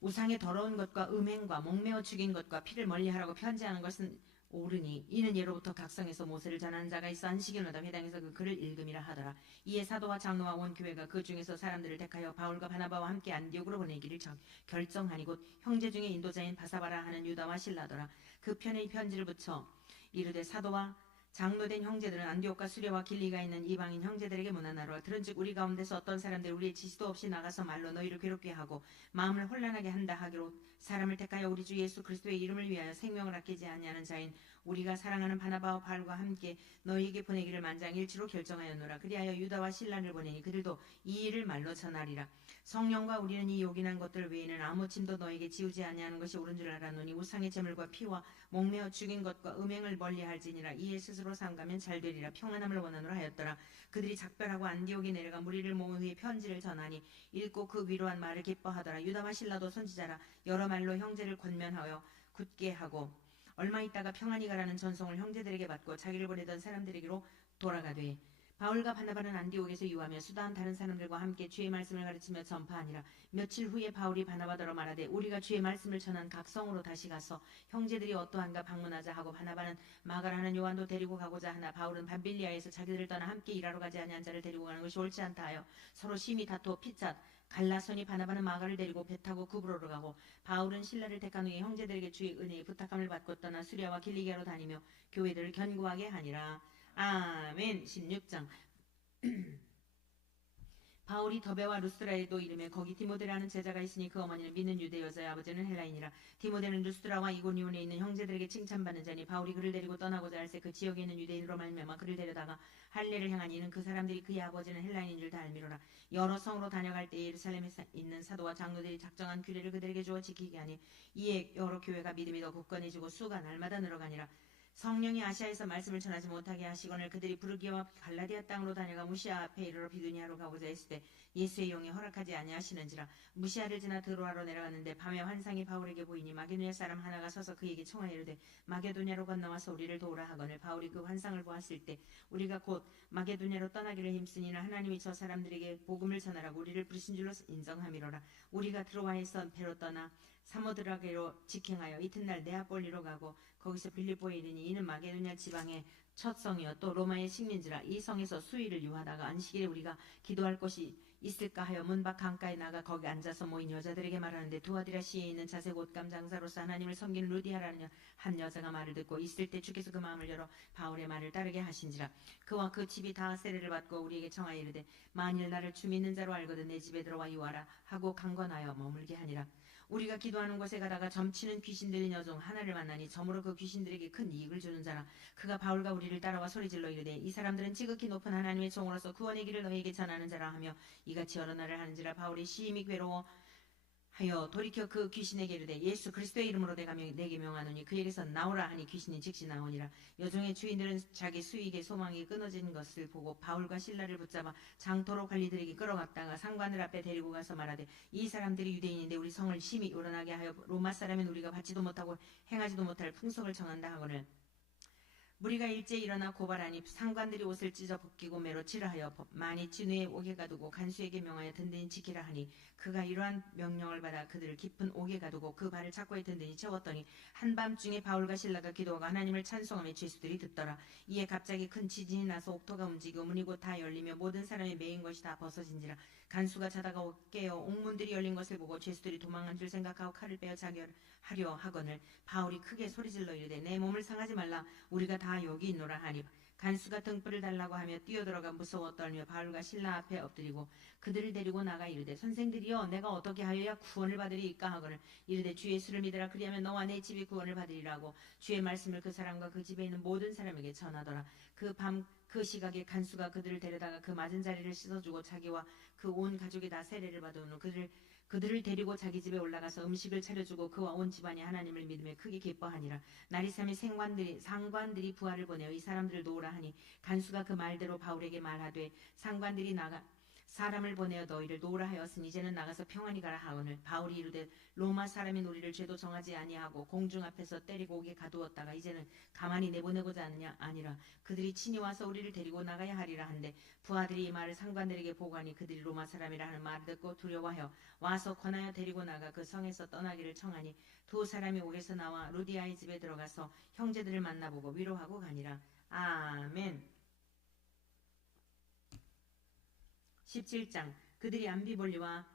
우상의 더러운 것과 음행과 목매어 죽인 것과 피를 멀리하라고 편지하는 것은 옳으니 이는 예로부터 각성에서 모세를 전하는 자가 있어 안식일마다 회당에서 그 글을 읽음이라 하더라. 이에 사도와 장로와 온 교회가 그 중에서 사람들을 택하여 바울과 바나바와 함께 안디옥으로 보내기를 결정하니 곧 형제 중에 인도자인 바사바라 하는 유다와 실라더라. 그 편에 이 편지를 붙여 이르되 사도와 장로된 형제들은 안디옥과 수레와 길리가 있는 이방인 형제들에게 문안하라. 들은즉 우리 가운데서 어떤 사람들이 우리의 지시도 없이 나가서 말로 너희를 괴롭게 하고 마음을 혼란하게 한다 하기로 사람을 택하여 우리 주 예수 그리스도의 이름을 위하여 생명을 아끼지 아니하는 자인 우리가 사랑하는 바나바와 바울과 함께 너희에게 보내기를 만장일치로 결정하였노라. 그리하여 유다와 실라를 보내니 그들도 이 일을 말로 전하리라. 성령과 우리는 이 요긴한 것들 외에는 아무 짐도 너에게 지우지 아니하는 것이 옳은 줄 알았노니 우상의 제물과 피와 목매어 죽인 것과 음행을 멀리할지니라. 이에 스스로 삼가면 잘되리라. 평안함을 원하노라 하였더라. 그들이 작별하고 안디옥에 내려가 무리를 모은 후에 편지를 전하니 읽고 그 위로한 말을 기뻐하더라. 유다와 실라도 선지자라 여러 말로 형제를 권면하여 굳게 하고 얼마 있다가 평안히 가라는 전송을 형제들에게 받고 자기를 보내던 사람들에게로 돌아가되 바울과 바나바는 안디옥에서 유하며 수다한 다른 사람들과 함께 주의 말씀을 가르치며 전파하니라. 며칠 후에 바울이 바나바더러 말하되 우리가 주의 말씀을 전한 각성으로 다시 가서 형제들이 어떠한가 방문하자 하고 바나바는 마가라는 요한도 데리고 가고자 하나 바울은 밤빌리아에서 자기들을 떠나 함께 일하러 가지 아니한 자를 데리고 가는 것이 옳지 않다 하여 서로 심히 다투어 피차 갈라서니 바나바는 마가를 데리고 배 타고 구브로로 가고 바울은 신라를 택한 후에 형제들에게 주의 은혜의 부탁함을 받고 떠나 수리아와 길리기아로 다니며 교회들을 견고하게 하니라. 아멘. 16장. 바울이 더베와 루스드라에도 이르며 거기 디모데라는 제자가 있으니 그 어머니는 믿는 유대 여자의 아버지는 헬라인이라. 디모데는 루스드라와 이고니온에 있는 형제들에게 칭찬받는 자니 바울이 그를 데리고 떠나고자 할새 그 지역에 있는 유대인으로 말미암아 그를 데려다가 할례를 행하니 이는 그 사람들이 그의 아버지는 헬라인인 줄 다 알미로라. 여러 성으로 다녀갈 때에 예루살렘에 있는 사도와 장로들이 작정한 규례를 그들에게 주어 지키게 하니 이에 여러 교회가 믿음이 더 굳건해지고 수가 날마다 늘어가니라. 성령이 아시아에서 말씀을 전하지 못하게 하시거늘 그들이 부르기와 갈라디아 땅으로 다녀가 무시아 앞에 이르러 비두니아로 가고자 했을 때 예수의 영이 허락하지 아니하시는지라. 무시아를 지나 드로아로 내려갔는데 밤에 환상이 바울에게 보이니 마게도냐 사람 하나가 서서 그에게 청하여 이르되 마게도냐로 건너와서 우리를 도우라 하거늘 바울이 그 환상을 보았을 때 우리가 곧 마게도냐로 떠나기를 힘쓰니나 하나님이 저 사람들에게 복음을 전하라고 우리를 부르신 줄로 인정함이로라. 우리가 드로아에서 배로 떠나 사모드라게로 직행하여 이튿날 네아폴리로 가고 거기서 빌립보에 이르니 이는 마게도냐 지방의 첫 성이요 또 로마의 식민지라. 이 성에서 수일을 유하다가 안식일에 우리가 기도할 곳이 있을까 하여 문 밖 강가에 나가 거기 앉아서 모인 여자들에게 말하는데 두아디라시에 있는 자색 옷감 장사로서 하나님을 섬기는 루디아라는 한 여자가 말을 듣고 있을 때 주께서 그 마음을 열어 바울의 말을 따르게 하신지라. 그와 그 집이 다 세례를 받고 우리에게 청하여 이르되 만일 나를 주 믿는 자로 알거든 내 집에 들어와 유하라 하고 강권하여 머물게 하니라. 우리가 기도하는 곳에 가다가 점치는 귀신 들린 여종 하나를 만나니 점으로 그 귀신들에게 큰 이익을 주는 자라. 그가 바울과 우리를 따라와 소리질러 이르되 이 사람들은 지극히 높은 하나님의 종으로서 구원의 길을 너희에게 전하는 자라 하며 이같이 여러 날을 하는지라. 바울이 심히 괴로워 하여 돌이켜 그 귀신에게 이르되 예수 그리스도의 이름으로 내게 명하노니 그에게서 나오라 하니 귀신이 즉시 나오니라. 여종의 주인들은 자기 수익의 소망이 끊어진 것을 보고 바울과 실라를 붙잡아 장토로 관리들에게 끌어갔다가 상관들 앞에 데리고 가서 말하되 이 사람들이 유대인인데 우리 성을 심히 요란하게 하여 로마 사람인 우리가 받지도 못하고 행하지도 못할 풍속을 정한다 하거늘 무리가 일제히 일어나 고발하니 상관들이 옷을 찢어 벗기고 매로 치라하여 많이 진후에 옥에 가두고 간수에게 명하여 든든히 지키라 하니 그가 이러한 명령을 받아 그들을 깊은 옥에 가두고 그 발을 착고에 든든히 채웠더니 한밤중에 바울과 실라가 기도하고 하나님을 찬송하며 죄수들이 듣더라. 이에 갑자기 큰 지진이 나서 옥토가 움직이고 문이 곧 다 열리며 모든 사람이 매인 것이 다 벗어진지라. 간수가 자다가 깨어 옥문들이 열린 것을 보고 죄수들이 도망한 줄 생각하고 칼을 빼어 자결하려 하거늘 바울이 크게 소리질러 이르되 내 몸을 상하지 말라 우리가 다 여기 있노라 하니 간수가 등불을 달라고 하며 뛰어들어가 무서워 떨며 바울과 실라 앞에 엎드리고 그들을 데리고 나가 이르되 선생들이여 내가 어떻게 하여야 구원을 받으리이까 하거늘 이르되 주 예수를 믿으라 그리하면 너와 내 집이 구원을 받으리라고 주의 말씀을 그 사람과 그 집에 있는 모든 사람에게 전하더라. 그 밤 그 시각에 간수가 그들을 데려다가 그 맞은 자리를 씻어주고 자기와 그 온 가족이 다 세례를 받은 후 그들을 데리고 자기 집에 올라가서 음식을 차려주고 그와 온 집안이 하나님을 믿으며 크게 기뻐하니라. 날이 새며 상관들이 부하를 보내어 이 사람들을 놓으라 하니 간수가 그 말대로 바울에게 말하되 상관들이 나가 사람을 보내어 너희를 놓으라 하였으니 이제는 나가서 평안히 가라 하오늘 바울이 이르되 로마 사람인 우리를 죄도 정하지 아니하고 공중 앞에서 때리고 옥에 가두었다가 이제는 가만히 내보내고자 하느냐 아니라 그들이 친히 와서 우리를 데리고 나가야 하리라 한데 부하들이 이 말을 상관들에게 보고하니 그들이 로마 사람이라 하는 말을 듣고 두려워하여 와서 권하여 데리고 나가 그 성에서 떠나기를 청하니 두 사람이 옥에서 나와 루디아의 집에 들어가서 형제들을 만나보고 위로하고 가니라. 아멘. 17장 그들이 암비볼리와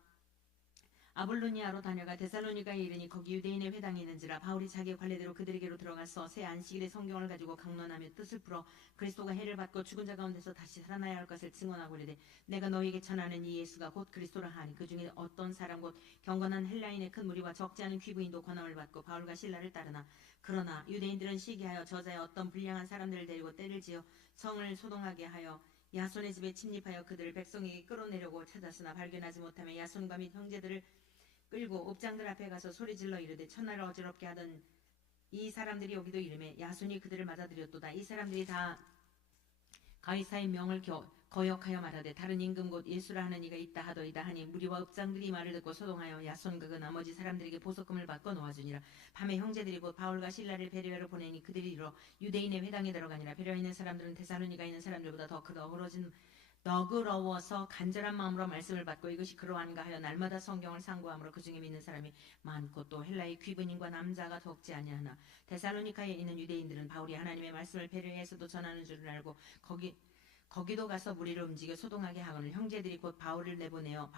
아볼로니아로 다녀가 데살로니가에 이르니 거기 유대인의 회당이 있는지라. 바울이 자기 관례대로 그들에게로 들어가서 새 안식일에 성경을 가지고 강론하며 뜻을 풀어 그리스도가 해를 받고 죽은 자 가운데서 다시 살아나야 할 것을 증언하고 이르되 내가 너희에게 전하는 이 예수가 곧 그리스도라 하니 그 중에 어떤 사람 곧 경건한 헬라인의 큰 무리와 적지 않은 귀부인도 권함을 받고 바울과 실라를 따르나 그러나 유대인들은 시기하여 저자의 어떤 불량한 사람들을 데리고 때를 지어 성을 소동하게 하여 야손의 집에 침입하여 그들을 백성에게 끌어내려고 찾았으나 발견하지 못하며 야손과 및 형제들을 끌고 옥장들 앞에 가서 소리질러 이르되 천하를 어지럽게 하던 이 사람들이 여기도 이르매 야손이 그들을 맞아들였도다. 이 사람들이 다 가이사의 명을 거역하여 말하되 다른 임금 곧 예수라 하는 이가 있다 하더이다 하니 무리와 읍장들이 말을 듣고 소동하여 야손과 그 나머지 사람들에게 보석금을 바꿔 놓아주니라. 밤에 형제들이 곧 바울과 실라를 베레아로 보내니 그들이 이르러 유대인의 회당에 들어가니라. 베레아에 있는 사람들은 데살로니가에 있는 사람들보다 더 너그러워서 간절한 마음으로 말씀을 받고 이것이 그러한가 하여 날마다 성경을 상고함으로 그 중에 믿는 사람이 많고 또 헬라의 귀부인과 남자가 적지 아니하나 데살로니가에 있는 유대인들은 바울이 하나님의 말씀을 베레아에서도 전하는 줄을 알고 거기도 가서 무리를 움직여 소동하게 하거늘 형제들이 곧 바울을 내보내어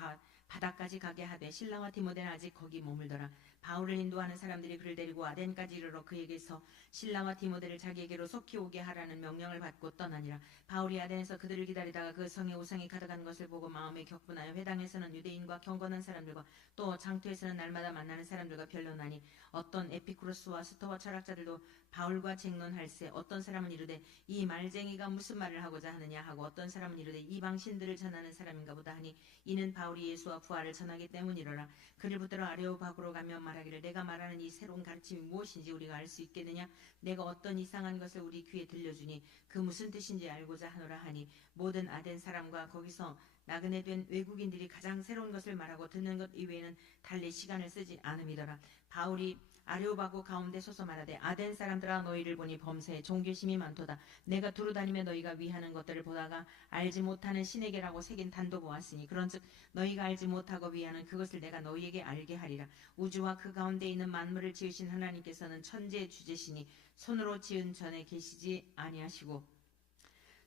바다까지 가게 하되 신라와 디모데는 아직 거기 머물더라. 바울을 인도하는 사람들이 그를 데리고 아덴까지 이르러 그에게서 신라와 디모데를 자기에게로 속히 오게 하라는 명령을 받고 떠나니라. 바울이 아덴에서 그들을 기다리다가 그 성에 우상이 가득한 것을 보고 마음에 격분하여 회당에서는 유대인과 경건한 사람들과 또 장터에서는 날마다 만나는 사람들과 변론하니 어떤 에피쿠로스와 스토와 철학자들도 바울과 쟁론할세 어떤 사람은 이르되 이 말쟁이가 무슨 말을 하고자 하느냐 하고 어떤 사람은 이르되 이방 신들을 전하는 사람인가 보다 하니 이는 바울이 예수와 부활을 전하기 때문이로라. 그를 붙들어 아레오바고로 가며 말하기를 내가 말하는 이 새로운 가르침이 무엇인지 우리가 알 수 있겠느냐? 내가 어떤 이상한 것을 우리 귀에 들려주니 그 무슨 뜻인지 알고자 하노라 하니 모든 아덴 사람과 거기서 나그네 된 외국인들이 가장 새로운 것을 말하고 듣는 것 이외에는 달리 시간을 쓰지 않음이더라. 바울이 아레오바고 가운데 서서 말하되 아덴 사람들아 너희를 보니 범사에 종교심이 많도다. 내가 두루다니며 너희가 위하는 것들을 보다가 알지 못하는 신에게라고 새긴 단도 보았으니 그런즉 너희가 알지 못하고 위하는 그것을 내가 너희에게 알게 하리라. 우주와 그 가운데 있는 만물을 지으신 하나님께서는 천지의 주제시니 손으로 지은 전에 계시지 아니하시고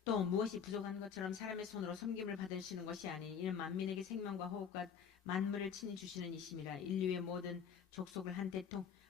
또 무엇이 부족한 것처럼 사람의 손으로 섬김을 받으시는 것이 아니니 이는 만민에게 생명과 호흡과 만물을 친히 주시는 이심이라. 인류의 모든 족속을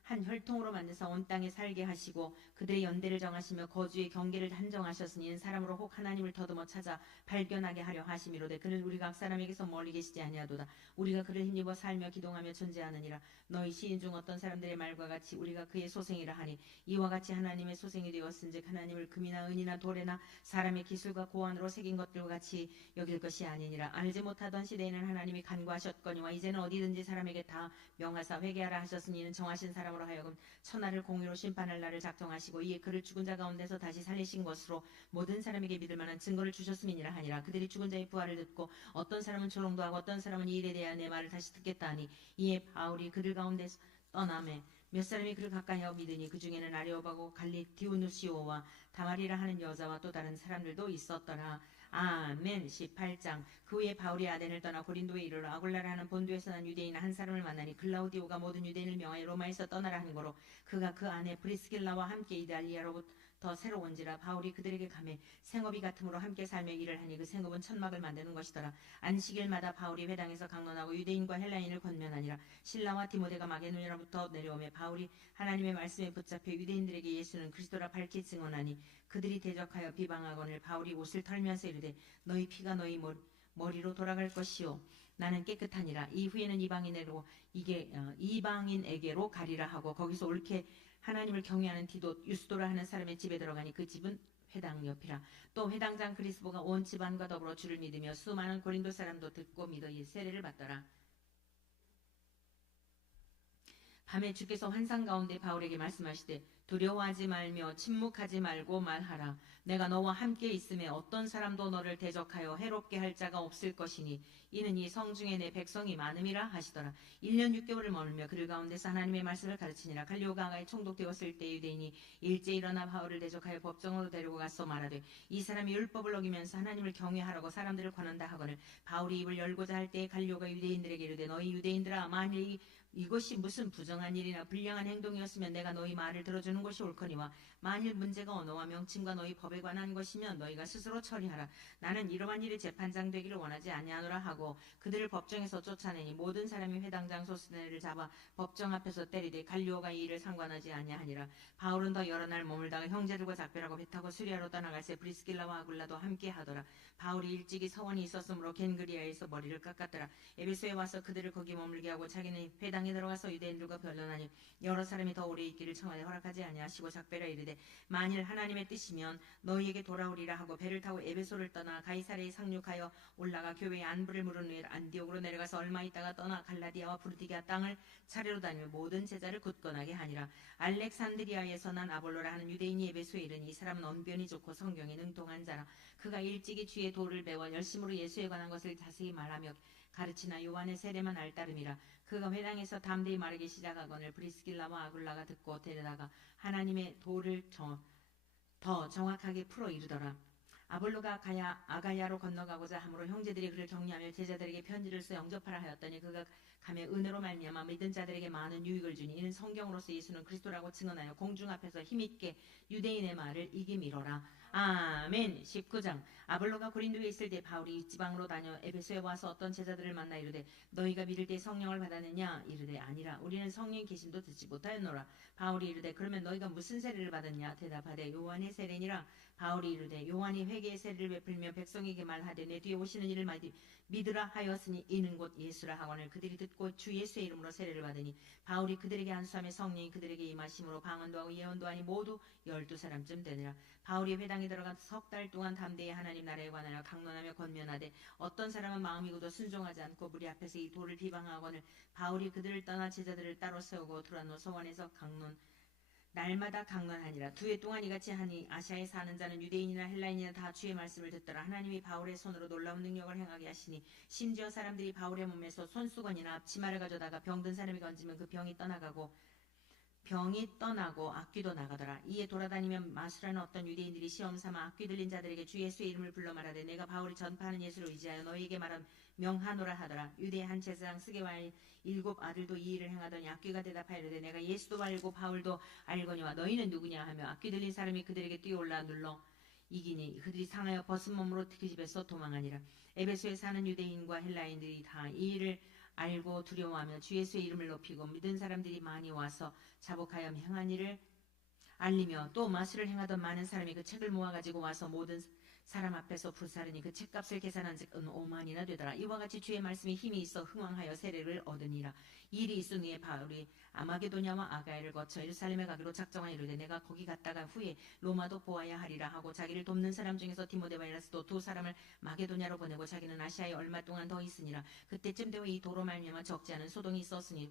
한 혈통으로 만드사 온 땅에 살게 하시고 그들의 연대를 정하시며 거주의 경계를 한정하셨으니 이는 사람으로 혹 하나님을 더듬어 찾아 발견하게 하려 하심이로되 그는 우리 각 사람에게서 멀리 계시지 아니하도다. 우리가 그를 힘입어 살며 기동하며 존재하느니라. 너희 시인 중 어떤 사람들의 말과 같이 우리가 그의 소생이라 하니 이와 같이 하나님의 소생이 되었은즉 하나님을 금이나 은이나 돌에나 사람의 기술과 고안으로 새긴 것들과 같이 여길 것이 아니니라. 알지 못하던 시대에는 하나님이 간구하셨거니와 이제는 어디든지 사람에게 다 명하사 회개하라 하셨으니 이는 정하신 사람으로 하여금 천하를 공의로 심판할 날을 작정하시고 이에 그를 죽은 자 가운데서 다시 살리신 것으로 모든 사람에게 믿을 만한 증거를 주셨음이니라 하니라. 그들이 죽은 자의 부활을 듣고 어떤 사람은 조롱도 하고 어떤 사람은 이 일에 대하여 내 말을 다시 듣겠다 하니 이에 바울이 그들 가운데서 떠나매 몇 사람이 그를 가까이 하고 믿으니 그 중에는 아레오바고 갈리 디오누시오와 다말이라 하는 여자와 또 다른 사람들도 있었더라. 아멘. 18장. 그 후에 바울이 아덴을 떠나 고린도에 이르러 아굴라라 하는 본도에서 난 유대인 한 사람을 만나니 글라우디오가 모든 유대인을 명하여 로마에서 떠나라 하는 거로 그가 그 아내 브리스길라와 함께 이달리아로부터 새로 온지라. 바울이 그들에게 가매 생업이 같으므로 함께 살며 일을 하니 그 생업은 천막을 만드는 것이더라. 안식일마다 바울이 회당에서 강론하고 유대인과 헬라인을 권면하니라. 신라와 디모데가 마게도냐로부터 내려오매 바울이 하나님의 말씀에 붙잡혀 유대인들에게 예수는 그리스도라 밝히 증언하니 그들이 대적하여 비방하거늘 바울이 옷을 털면서 이르되 너희 피가 너희 머리로 돌아갈 것이요 나는 깨끗하니라. 이후에는 이방인에게로 가리라 하고 거기서 옳게 하나님을 경외하는 디도 유스도라 하는 사람의 집에 들어가니 그 집은 회당 옆이라. 또 회당장 그리스보가 온 집안과 더불어 주를 믿으며 수많은 고린도 사람도 듣고 믿어 세례를 받더라. 밤에 주께서 환상 가운데 바울에게 말씀하시되 두려워하지 말며 침묵하지 말고 말하라. 내가 너와 함께 있음에 어떤 사람도 너를 대적하여 해롭게 할 자가 없을 것이니 이는 이 성중에 내 백성이 많음이라 하시더라. 1년 6개월을 머물며 그들 가운데서 하나님의 말씀을 가르치니라. 갈리오가 아가에 총독되었을 때 유대인이 일제 일어나 바울을 대적하여 법정으로 데리고 가서 말하되 이 사람이 율법을 어기면서 하나님을 경외하라고 사람들을 권한다 하거늘 바울이 입을 열고자 할 때에 갈리오가 유대인들에게 이르되 너희 유대인들아 만일 이것이 무슨 부정한 일이나 불량한 행동이었으면 내가 너희 말을 들어주는 것이 옳거니와 만일 문제가 언어와 명칭과 너희 법에 관한 것이면 너희가 스스로 처리하라. 나는 이러한 일이 재판장 되기를 원하지 아니하노라 하고 그들을 법정에서 쫓아내니 모든 사람이 회당장 소스네를 잡아 법정 앞에서 때리되 갈리오가 이 일을 상관하지 아니하니라. 바울은 더 여러 날 머물다가 형제들과 작별하고 배 타고 수리아로 떠나갈새 브리스길라와 아굴라도 함께 하더라. 바울이 일찍이 서원이 있었으므로 겐그리아에서 머리를 깎았더라. 에베소에 와서 그들을 거기 머물게 하고 자기는 회당에 들어가서 유대인들과 변론하니 여러 사람이 더 오래 있기를 청하되 허락하지 아니하시고 작별하 이르되 만일 하나님의 뜻이면 너희에게 돌아오리라 하고 배를 타고 에베소를 떠나 가이사랴에 상륙하여 올라가 교회의 안부를 물은 후에 안디옥으로 내려가서 얼마 있다가 떠나 갈라디아와 부르디아 땅을 차례로 다니며 모든 제자를 굳건하게 하니라. 알렉산드리아에서 난 아볼로라 하는 유대인이 에베소에 이르니 이 사람은 언변이 좋고 성경에 능통한 자라. 그가 일찍이 주의 도를 배워 열심으로 예수에 관한 것을 자세히 말하며 가르치나 요한의 세례만 알따름이라. 그가 회당에서 담대히 말하기 시작하거늘 브리스길라와 아굴라가 듣고 데려다가 하나님의 도를 더 정확하게 풀어 이르더라. 아볼로가 아가야로 건너가고자 하므로 형제들이 그를 격려하며 제자들에게 편지를 써 영접하라 하였더니 그가 가며 은혜로 말미암아 믿은 자들에게 많은 유익을 주니 이는 성경으로서 예수는 그리스도라고 증언하여 공중 앞에서 힘있게 유대인의 말을 이기미로라. 아멘. 19장. 아볼로가 고린도에 있을 때 바울이 지방으로 다녀 에베소에 와서 어떤 제자들을 만나 이르되 너희가 믿을 때 성령을 받았느냐? 이르되 아니라 우리는 성령 계심도 듣지 못하였노라. 바울이 이르되 그러면 너희가 무슨 세례를 받았냐? 대답하되 요한의 세례니라. 바울이 이르되 요한이 회개의 세례를 베풀며 백성에게 말하되 내 뒤에 오시는 이를 믿으라 하였으니 이는 곧 예수라 하거늘 그들이 듣고 듣고 주 예수의 이름으로 세례를 받으니 바울이 그들에게 안수하며 성령이 그들에게 임하심으로 방언도 하고 예언도 하니 모두 12사람쯤 되니라. 바울이 회당에 들어가 석 달 동안 담대히 하나님 나라에 관하여 강론하며 권면하되 어떤 사람은 마음이 굳어 순종하지 않고 무리 앞에서 이 돌을 비방하거늘 바울이 그들을 떠나 제자들을 따로 세우고 두란노 서원에서 날마다 강론하니라. 2해 동안 이같이 하니 아시아에 사는 자는 유대인이나 헬라인이나 다 주의 말씀을 듣더라. 하나님이 바울의 손으로 놀라운 능력을 행하게 하시니 심지어 사람들이 바울의 몸에서 손수건이나 앞치마를 가져다가 병든 사람이 건지면 그 병이 떠나고 악귀도 나가더라. 이에 돌아다니며 마수라는 어떤 유대인들이 시험삼아 악귀 들린 자들에게 주 예수의 이름을 불러 말하되 내가 바울이 전파하는 예수를 의지하여 너희에게 명하노라 하더라. 유대의 한 제사장 스게와의 7 아들도 이 일을 행하더니 악귀가 대답하이르되 내가 예수도 알고 바울도 알거니와 너희는 누구냐 하며 악귀 들린 사람이 그들에게 뛰어올라 눌러 이기니 그들이 상하여 벗은 몸으로 그 집에서 도망하니라. 에베소에 사는 유대인과 헬라인들이 다 이 일을 알고 두려워하며 주 예수의 이름을 높이고 믿은 사람들이 많이 와서 자복하여 행한 일을 알리며 또 마술을 행하던 많은 사람이 그 책을 모아가지고 와서 모든 사람 앞에서 불사르니 그 책값을 계산한즉 5만이나 되더라. 이와 같이 주의 말씀이 힘이 있어 흥왕하여 세례를 얻으니라. 이 일이 있은 후에 바울이 아마게도냐와 아가야를 거쳐 예루살렘에 가기로 작정하여 이르되 내가 거기 갔다가 후에 로마도 보아야 하리라 하고 자기를 돕는 사람 중에서 디모데와 에라스도 2 사람을 마게도냐로 보내고 자기는 아시아에 얼마 동안 더 있으니라. 그때쯤 되어 이 도로 말미암아 적지 않은 소동이 있었으니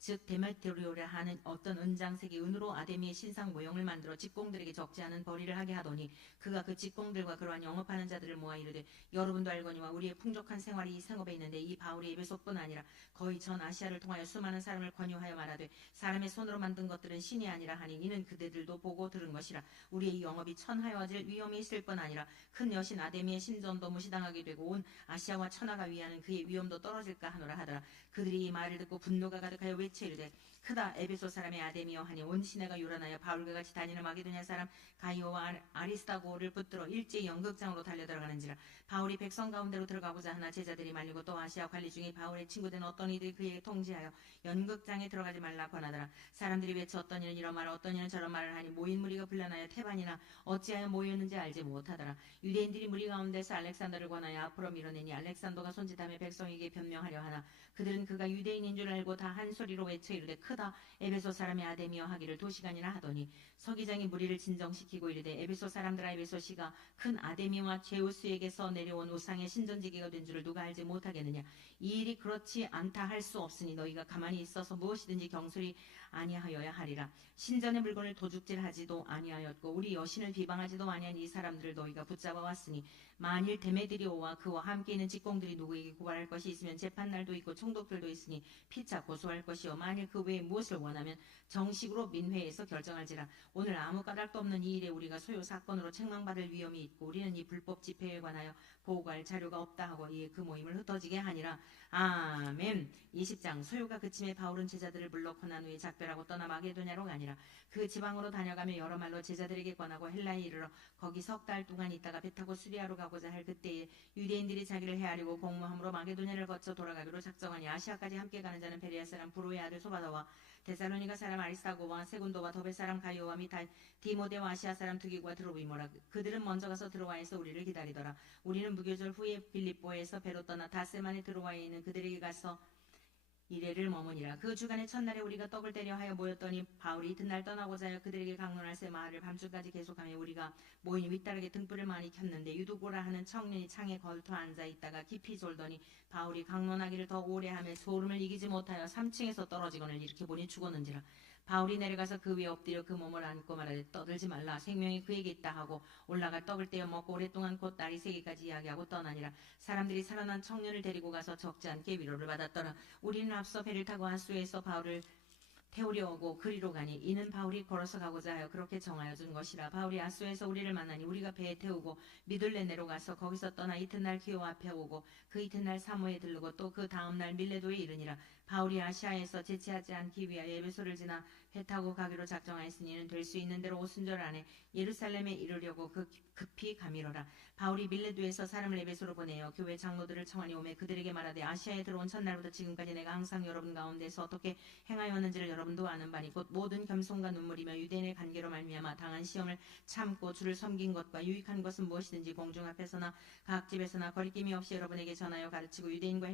즉 데메트리오라 하는 어떤 은장색이 은으로 아데미의 신상 모형을 만들어 직공들에게 적지 않은 벌이를 하게 하더니 그가 그 직공들과 그러한 영업하는 자들을 모아 이르되 여러분도 알거니와 우리의 풍족한 생활이 이 생업에 있는데 이 바울이 에베소뿐 아니라 거의 전 아시아를 통하여 수많은 사람을 권유하여 말하되 사람의 손으로 만든 것들은 신이 아니라 하니 이는 그대들도 보고 들은 것이라. 우리의 이 영업이 천하여질 위험이 있을 뿐 아니라 큰 여신 아데미의 신전도 무시당하게 되고 온 아시아와 천하가 위하는 그의 위엄도 떨어질까 하노라 하더라. 그들이 이 말을 듣고 분노가 가득하여 외치이르되 크다 에베소 사람의 아데미여 하니 온 시내가 요란하여 바울과 같이 다니는 마게도냐 사람 가이오와 아리스타고를 붙들어 일제히 연극장으로 달려들어가는지라. 바울이 백성 가운데로 들어가고자 하나 제자들이 말리고 또 아시아 관리 중에 바울의 친구된 어떤 이들이 그에게 통지하여 연극장에 들어가지 말라 권하더라. 사람들이 외쳐 어떤 이는 이런 말을 어떤 이는 저런 말을 하니 모인 무리가 분란하여 태반이나 어찌하여 모였는지 알지 못하더라. 유대인들이 무리 가운데서 알렉산더를 권하여 앞으로 밀어내니 알렉산더가 손짓하며 백성에게 변명하려 하나 그들은 그가 유대인인 줄 알고 다 한 소리로 외쳐 이르되 크다 에베소 사람의 아데미여 하기를 2시간이나 하더니 서기장이 무리를 진정시키고 이르되 에베소 사람들아 에베소시가 큰 아데미와 제우스에게서 내려온 우상의 신전지기가 된 줄을 누가 알지 못하겠느냐. 이 일이 그렇지 않다 할 수 없으니 너희가 가만히 있어서 무엇이든지 경솔히 아니하여야 하리라. 신전의 물건을 도둑질하지도 아니하였고 우리 여신을 비방하지도 아니한 이 사람들을 너희가 붙잡아 왔으니 만일 데메드리오와 그와 함께 있는 직공들이 누구에게 고발할 것이 있으면 재판날도 있고 총독들도 있으니 피차 고소할 것이요 만일 그 외에 무엇을 원하면 정식으로 민회에서 결정할지라. 오늘 아무 까닭도 없는 이 일에 우리가 소요 사건으로 책망받을 위험이 있고 우리는 이 불법 집회에 관하여 보고할 자료가 없다 하고 이에 그 모임을 흩어지게 하니라. 아멘. 20장 소요가 그침에 바울은 제자들을 불러 권한 후에 작별하고 떠나 마게도냐로 가니라. 그 지방으로 다녀가며 여러 말로 제자들에게 권하고 헬라에 이르러 거기 3달 동안 있다가 배 타고 수리아로 가고자 할 그때에 유대인들이 자기를 헤아리고 공모함으로 마게도냐를 거쳐 돌아가기로 작정하니 아시아까지 함께 가는 자는 베레아 사람 브로의 아들 소바더와 데살로니가 사람 아리스타고와 세군도와 더베 사람 가이오와 및 디모데와 아시아 사람 두기과 드로비모라. 그들은 먼저 가서 드로아에서 우리를 기다리더라. 우리는 무교절 후에 빌립보에서 배로 떠나 다세만에 드로아에 있는 그들에게 가서 이래를 머무니라. 그 주간의 첫날에 우리가 떡을 때려 하여 모였더니 바울이 이튿날 떠나고자 하여 그들에게 강론할새 마을을 밤중까지 계속하며 우리가 모인 윗다락에 등불을 많이 켰는데 유두고라 하는 청년이 창에 걸터 앉아있다가 깊이 졸더니 바울이 강론하기를 더 오래 하며 소름을 이기지 못하여 3층에서 떨어지거늘 이렇게 보니 죽었는지라. 바울이 내려가서 그 위에 엎드려 그 몸을 안고 말하되 떠들지 말라 생명이 그에게 있다 하고 올라가 떡을 떼어 먹고 오랫동안 곧 날이 새기까지 이야기하고 떠나니라. 사람들이 살아난 청년을 데리고 가서 적지 않게 위로를 받았더라. 우리는 앞서 배를 타고 하수에서 바울을 태우려 오고 그리로 가니 이는 바울이 걸어서 가고자 하여 그렇게 정하여 준 것이라. 바울이 아소에서 우리를 만나니 우리가 배에 태우고 미둘레네로 가서 거기서 떠나 이튿날 기호 앞에 오고 그 이튿날 사모에 들르고 또 그 다음날 밀레도에 이르니라. 바울이 아시아에서 제치하지 않기 위하여 에베소를 지나 배 타고 가기로 작정하였으니 이는 될 수 있는 대로 오순절 안에 예루살렘에 이르려고 급히 가미로라. 바울이 밀레도에서 사람을 에베소로 보내어 교회 장로들을 청하니 오매 그들에게 말하되 아시아에 들어온 첫날부터 지금까지 내가 항상 여러분 가운데서 어떻게 행하였는지를 여러분도 아는 바니 곧 모든 겸손과 눈물이며 유대인의 관계로 말미암아 당한 시험을 참고 주를 섬긴 것과 유익한 것은 무엇이든지 공중 앞에서나 각 집에서나 거리낌이 없이 여러분에게 전하여 가르치고 유대인과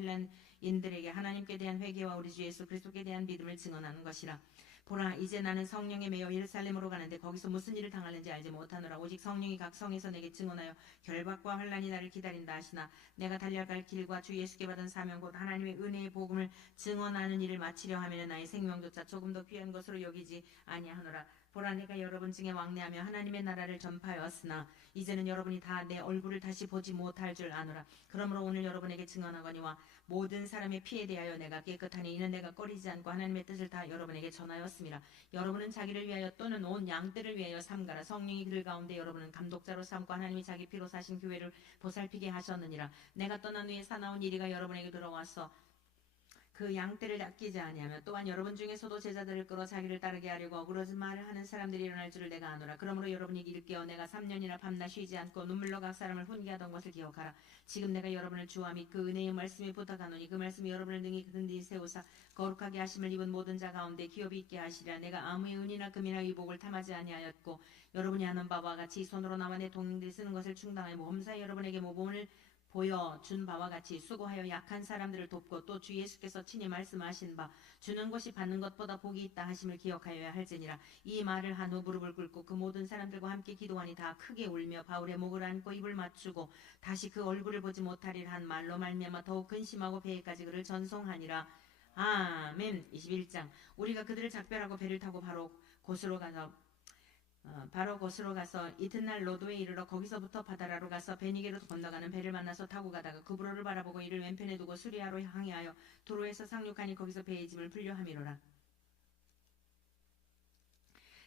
인들에게 하나님께 대한 회개와 우리 주 예수 그리스도께 대한 믿음을 증언하는 것이라. 보라, 이제 나는 성령에 매여 예루살렘으로 가는데 거기서 무슨 일을 당하는지 알지 못하노라. 오직 성령이 각 성에서 내게 증언하여 결박과 환난이 나를 기다린다 하시나 내가 달려갈 길과 주 예수께 받은 사명 곧 하나님의 은혜의 복음을 증언하는 일을 마치려 하면 나의 생명조차 조금 더 귀한 것으로 여기지 아니하노라. 보라, 내가 여러분 중에 왕래하며 하나님의 나라를 전파하였으나 이제는 여러분이 다 내 얼굴을 다시 보지 못할 줄 아노라. 그러므로 오늘 여러분에게 증언하거니와 모든 사람의 피에 대하여 내가 깨끗하니 이는 내가 꺼리지 않고 하나님의 뜻을 다 여러분에게 전하였습니다. 여러분은 자기를 위하여 또는 온 양떼를 위하여 삼가라. 성령이 그들 가운데 여러분은 감독자로 삼고 하나님이 자기 피로 사신 교회를 보살피게 하셨느니라. 내가 떠난 후에 사나운 이리가 여러분에게 들어와서 그 양떼를 아끼지 아니하며 또한 여러분 중에서도 제자들을 끌어 자기를 따르게 하려고 어그러진 말을 하는 사람들이 일어날 줄을 내가 아노라. 그러므로 여러분이 일깨어 내가 3년이나 밤낮 쉬지 않고 눈물로 각 사람을 훈계하던 것을 기억하라. 지금 내가 여러분을 주와 및 그 은혜의 말씀에 부탁하노니 그 말씀이 여러분을 능히 든든히 세우사 거룩하게 하심을 입은 모든 자 가운데 기업이 있게 하시리라. 내가 아무의 은이나 금이나 의복을 탐하지 아니하였고 여러분이 아는 바와 같이 손으로 나와 내 동행들이 쓰는 것을 충당하여 모험사에 여러분에게 모범을 보여준 바와 같이 수고하여 약한 사람들을 돕고 또 주 예수께서 친히 말씀하신 바 주는 것이 받는 것보다 복이 있다 하심을 기억하여야 할지니라. 이 말을 한 후 무릎을 꿇고 그 모든 사람들과 함께 기도하니 다 크게 울며 바울의 목을 안고 입을 맞추고 다시 그 얼굴을 보지 못하리라 한 말로 말미암아 더욱 근심하고 배에까지 그를 전송하니라. 아멘. 21장. 우리가 그들을 작별하고 배를 타고 바로 곳으로 가서 이튿날 로도에 이르러 거기서부터 바다라로 가서 베니게로 건너가는 배를 만나서 타고 가다가 구브로를 바라보고 이를 왼편에 두고 수리아로 항해하여 도로에서 상륙하니 거기서 배의 짐을 풀려 함이로라.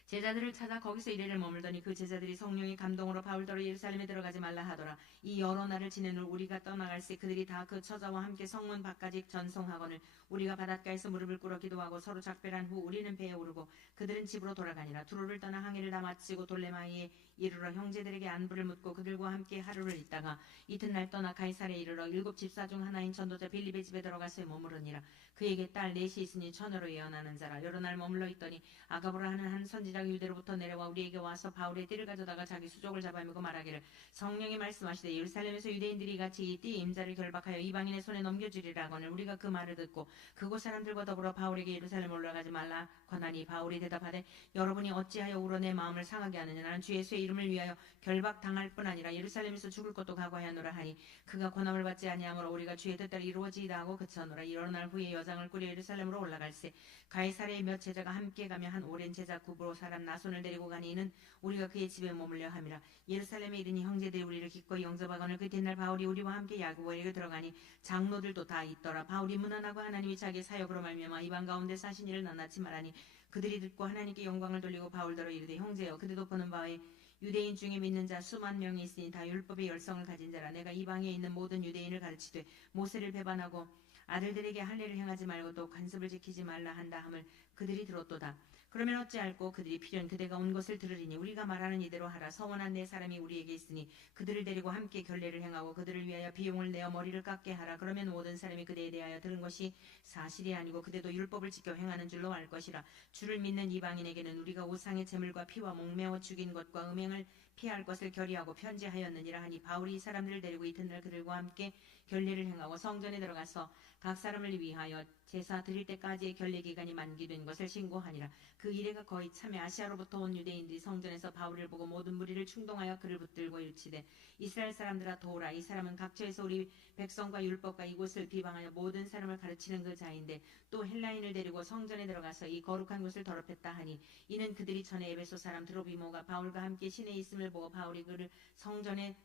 제자들을 찾아 거기서 이래를 머물더니 그 제자들이 성령의 감동으로 바울더러 예루살렘에 들어가지 말라 하더라. 이 여러 날을 지낸 후 우리가 떠나갈새 그들이 다 그 처자와 함께 성문 밖까지 전송하거늘 우리가 바닷가에서 무릎을 꿇어 기도하고 서로 작별한 후 우리는 배에 오르고 그들은 집으로 돌아가니라. 두로를 떠나 항해를 다 마치고 돌레마이에 이르러 형제들에게 안부를 묻고 그들과 함께 하루를 있다가 이튿날 떠나 가이사랴에 이르러 7 집사 중 하나인 전도자 빌립의 집에 들어가서 머무르니라. 그에게 딸 넷이 있으니 처녀로 예언하는 자라. 여러 날 머물러 있더니 아가보라 하는 한 선지자가 유대로부터 내려와 우리에게 와서 바울의 띠를 가져다가 자기 수족을 잡아매고 말하기를 성령이 말씀하시되 예루살렘에서 유대인들이 같이 이 띠 임자를 결박하여 이방인의 손에 넘겨주리라거늘 우리가 그 말을 듣고 그곳 사람들과 더불어 바울에게 예루살렘 올라가지 말라 권하니 바울이 대답하되 여러분이 어찌하여 울어 내 마음을 상하게 하느냐. 나는 주 예수의 이름을 위하여 결박당할 뿐 아니라 예루살렘에서 죽을 것도 각오하노라 하니 그가 권함을 받지 아니하므로 우리가 주의 뜻대로 이루어지이다 하고 그쳐노라. 여러 날 후에 여장을 꾸려 예루살렘으로 올라갈새 가이사랴의 몇 제자가 함께 가며 한 오랜 제자 구브로 사람 나손을 데리고 가니 이는 우리가 그의 집에 머물려 함이라. 예루살렘에 이르니 형제들이 우리를 기꺼이 영접하거늘 그 뒷날 바울이 우리와 함께 야고보에게 들어가니 장로들도 다 있더라. 바울이 무난하고 하나님이 자기 사역으로 말미암아 이방 가운데 사신 일을 낱낱이 말하니 그들이 듣고 하나님께 영광을 돌리고 바울더러 이르되 형제여 그대도 보는 바에 유대인 중에 믿는 자 수만 명이 있으니 다 율법의 열성을 가진 자라. 내가 이방에 있는 모든 유대인을 가르치되 모세를 배반하고 아들들에게 할례를 행하지 말고 또 관습을 지키지 말라 한다 함을 그들이 들었도다. 그러면 어찌할꼬 그들이 필연 그대가 온 것을 들으리니 우리가 말하는 이대로 하라. 서원한 네 사람이 우리에게 있으니 그들을 데리고 함께 결례를 행하고 그들을 위하여 비용을 내어 머리를 깎게 하라. 그러면 모든 사람이 그대에 대하여 들은 것이 사실이 아니고 그대도 율법을 지켜 행하는 줄로 알 것이라. 주를 믿는 이방인에게는 우리가 우상의 제물과 피와 목매어 죽인 것과 음행을 피할 것을 결의하고 편지하였느니라 하니 바울이 이 사람들을 데리고 이튿날 그들과 함께 결례를 행하고 성전에 들어가서 각 사람을 위하여 제사 드릴 때까지의 결례 기간이 만기된 것을 신고하니라. 그 이래가 거의 참에 아시아로부터 온 유대인들이 성전에서 바울을 보고 모든 무리를 충동하여 그를 붙들고 일치되 이스라엘 사람들아 도우라. 이 사람은 각처에서 우리 백성과 율법과 이곳을 비방하여 모든 사람을 가르치는 그 자인데 또 헬라인을 데리고 성전에 들어가서 이 거룩한 곳을 더럽혔다 하니 이는 그들이 전에 에베소 사람 드로비모가 바울과 함께 신에 있음을 보고 바울이 그를 성전에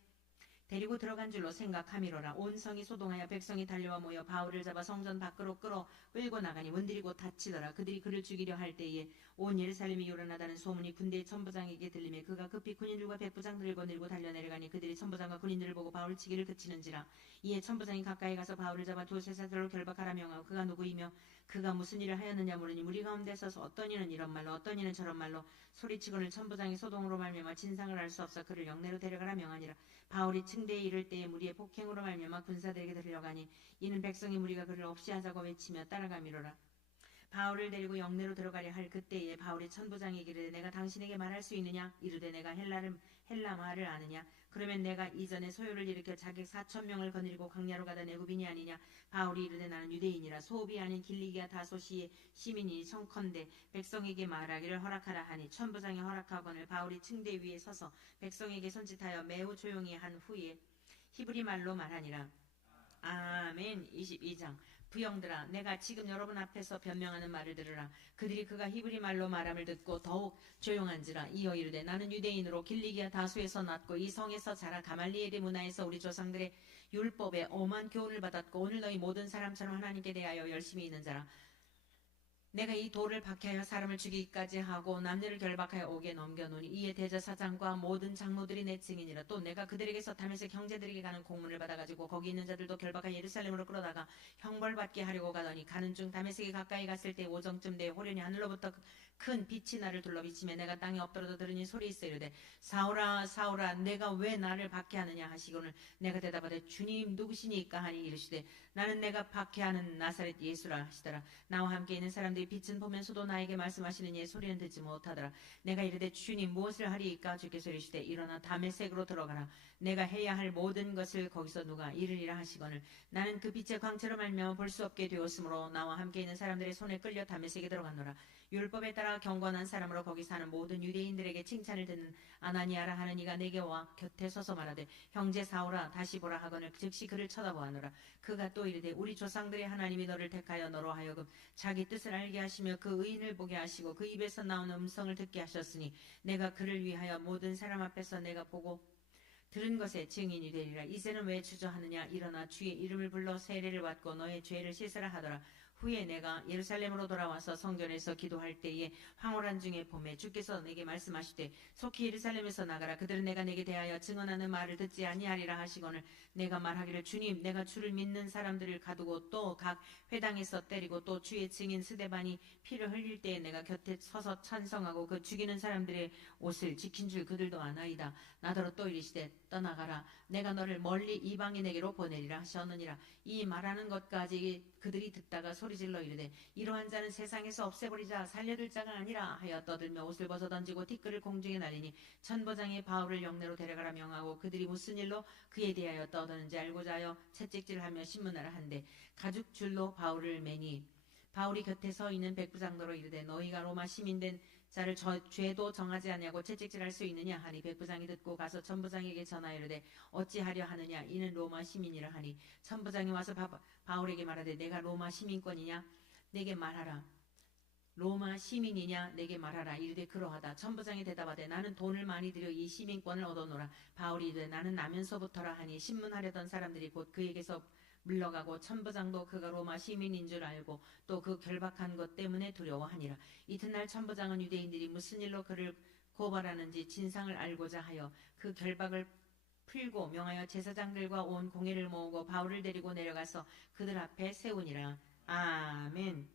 데리고 들어간 줄로 생각함이로라. 온 성이 소동하여 백성이 달려와 모여 바울을 잡아 성전 밖으로 끌고 나가니 문들이 곧 닫히더라. 그들이 그를 죽이려 할 때에 온 예루살렘이 요란하다는 소문이 군대의 천부장에게 들리매 그가 급히 군인들과 백부장들을 거느리고 달려내려가니 그들이 천부장과 군인들을 보고 바울 치기를 그치는지라. 이에 천부장이 가까이 가서 바울을 잡아 두세 사절로 결박하라 명하고 그가 누구이며 그가 무슨 일을 하였느냐 물으니 무리 가운데 서서 어떤 이는 이런 말로 어떤 이는 저런 말로 소리치고는 천부장이 소동으로 말미암아 진상을 알 수 없어 그를 영내로 데려가라 명하니라. 바울이 층대에 이를 때에 무리의 폭행으로 말미암아 군사들에게 들려가니 이는 백성이 무리가 그를 없이 하자고 외치며 따라가미로라. 바울을 데리고 영내로 들어가려 할 그때에 바울이 천부장에게 이르되 내가 당신에게 말할 수 있느냐? 이르되 내가 헬라 말을 아느냐? 그러면 내가 이전에 소요를 일으켜 자객 4,000명을 거느리고 광야로 가다 내굽이니 아니냐? 바울이 이르되 나는 유대인이라 소읍이 아닌 길리기아 다소시의 시민이니 청컨대 백성에게 말하기를 허락하라 하니 천부장이 허락하거늘 바울이 층대 위에 서서 백성에게 손짓하여 매우 조용히 한 후에 히브리 말로 말하니라. 아멘. 22장. 부형들아 내가 지금 여러분 앞에서 변명하는 말을 들으라. 그들이 그가 히브리 말로 말함을 듣고 더욱 조용한지라. 이어 이르되 나는 유대인으로 길리기아 다수에서 났고 이 성에서 자라 가말리엘의 문화에서 우리 조상들의 율법에 엄한 교훈을 받았고 오늘 너희 모든 사람처럼 하나님께 대하여 열심히 있는 자라. 내가 이 돌을 박해하여 사람을 죽이기까지 하고 남녀를 결박하여 옥에 넘겨놓으니 이에 대제사장과 모든 장로들이 내 증인이라. 또 내가 그들에게서 다메섹 형제들에게 가는 공문을 받아가지고 거기 있는 자들도 결박하여 예루살렘으로 끌어다가 형벌받게 하려고 가더니 가는 중 다메섹에 가까이 갔을 때 오정쯤 되어 호련히 하늘로부터 큰 빛이 나를 둘러비치며 내가 땅에 엎드러져 들으니 소리 있어 이르되 사울아 사울아 내가 왜 나를 박해하느냐 하시거늘 내가 대답하되 주님 누구시니까 하니 이르시되 나는 내가 박해하는 나사렛 예수라 하시더라. 나와 함께 있는 사람들이 빛은 보면서도 나에게 말씀하시는 이의 소리는 듣지 못하더라. 내가 이르되 주님 무엇을 하리이까? 주께서 이르시되 일어나 다메섹으로 들어가라. 내가 해야 할 모든 것을 거기서 누가 이르리라 하시거늘 나는 그 빛의 광채로 말미암아 볼 수 없게 되었으므로 나와 함께 있는 사람들의 손에 끌려 다메섹에 들어갔노라. 율법에 따라 경건한 사람으로 거기 사는 모든 유대인들에게 칭찬을 듣는 아나니아라 하는 이가 내게 와 곁에 서서 말하되 형제 사울아 다시 보라 하거늘 즉시 그를 쳐다보아노라. 그가 또 이르되 우리 조상들의 하나님이 너를 택하여 너로 하여금 자기 뜻을 알게 하시며 그 의인을 보게 하시고 그 입에서 나오는 음성을 듣게 하셨으니 내가 그를 위하여 모든 사람 앞에서 내가 보고 들은 것에 증인이 되리라. 이제는 왜 주저하느냐? 일어나 주의 이름을 불러 세례를 받고 너의 죄를 씻으라 하더라. 후에 내가 예루살렘으로 돌아와서 성전에서 기도할 때에 황홀한 중에 봄에 주께서 내게 말씀하시되 속히 예루살렘에서 나가라. 그들은 내가 내게 대하여 증언하는 말을 듣지 아니하리라 하시거늘 내가 말하기를 주님 내가 주를 믿는 사람들을 가두고 또 각 회당에서 때리고 또 주의 증인 스데반이 피를 흘릴 때에 내가 곁에 서서 찬성하고 그 죽이는 사람들의 옷을 지킨 줄 그들도 아나이다. 나더러 또 이르시되 떠나가라. 내가 너를 멀리 이방인에게로 보내리라 하셨느니라. 이 말하는 것까지 그들이 듣다가 소리질러 이르되 이러한 자는 세상에서 없애버리자 살려둘 자가 아니라 하여 떠들며 옷을 벗어던지고 티끌을 공중에 날리니 천부장이 바울을 영내로 데려가라 명하고 그들이 무슨 일로 그에 대하여 떠드는지 알고자 하여 채찍질하며 신문하라 한데 가죽줄로 바울을 매니 바울이 곁에 서 있는 백부장도로 이르되 너희가 로마 시민된 자를 죄도 정하지 아니하고 채찍질할 수 있느냐 하니 백부장이 듣고 가서 천부장에게 전하여 이르되 어찌하려 하느냐 이는 로마 시민이라 하니 천부장이 와서 바울에게 말하되 내가 로마 시민권이냐 내게 말하라. 로마 시민이냐 내게 말하라. 이르되 그러하다. 천부장이 대답하되 나는 돈을 많이 들여 이 시민권을 얻어노라. 바울이 이르되 나는 나면서부터라 하니 신문하려던 사람들이 곧 그에게서 물러가고 천부장도 그가 로마 시민인 줄 알고 또 그 결박한 것 때문에 두려워하니라. 이튿날 천부장은 유대인들이 무슨 일로 그를 고발하는지 진상을 알고자 하여 그 결박을 풀고 명하여 제사장들과 온 공회를 모으고 바울을 데리고 내려가서 그들 앞에 세우니라. 아멘.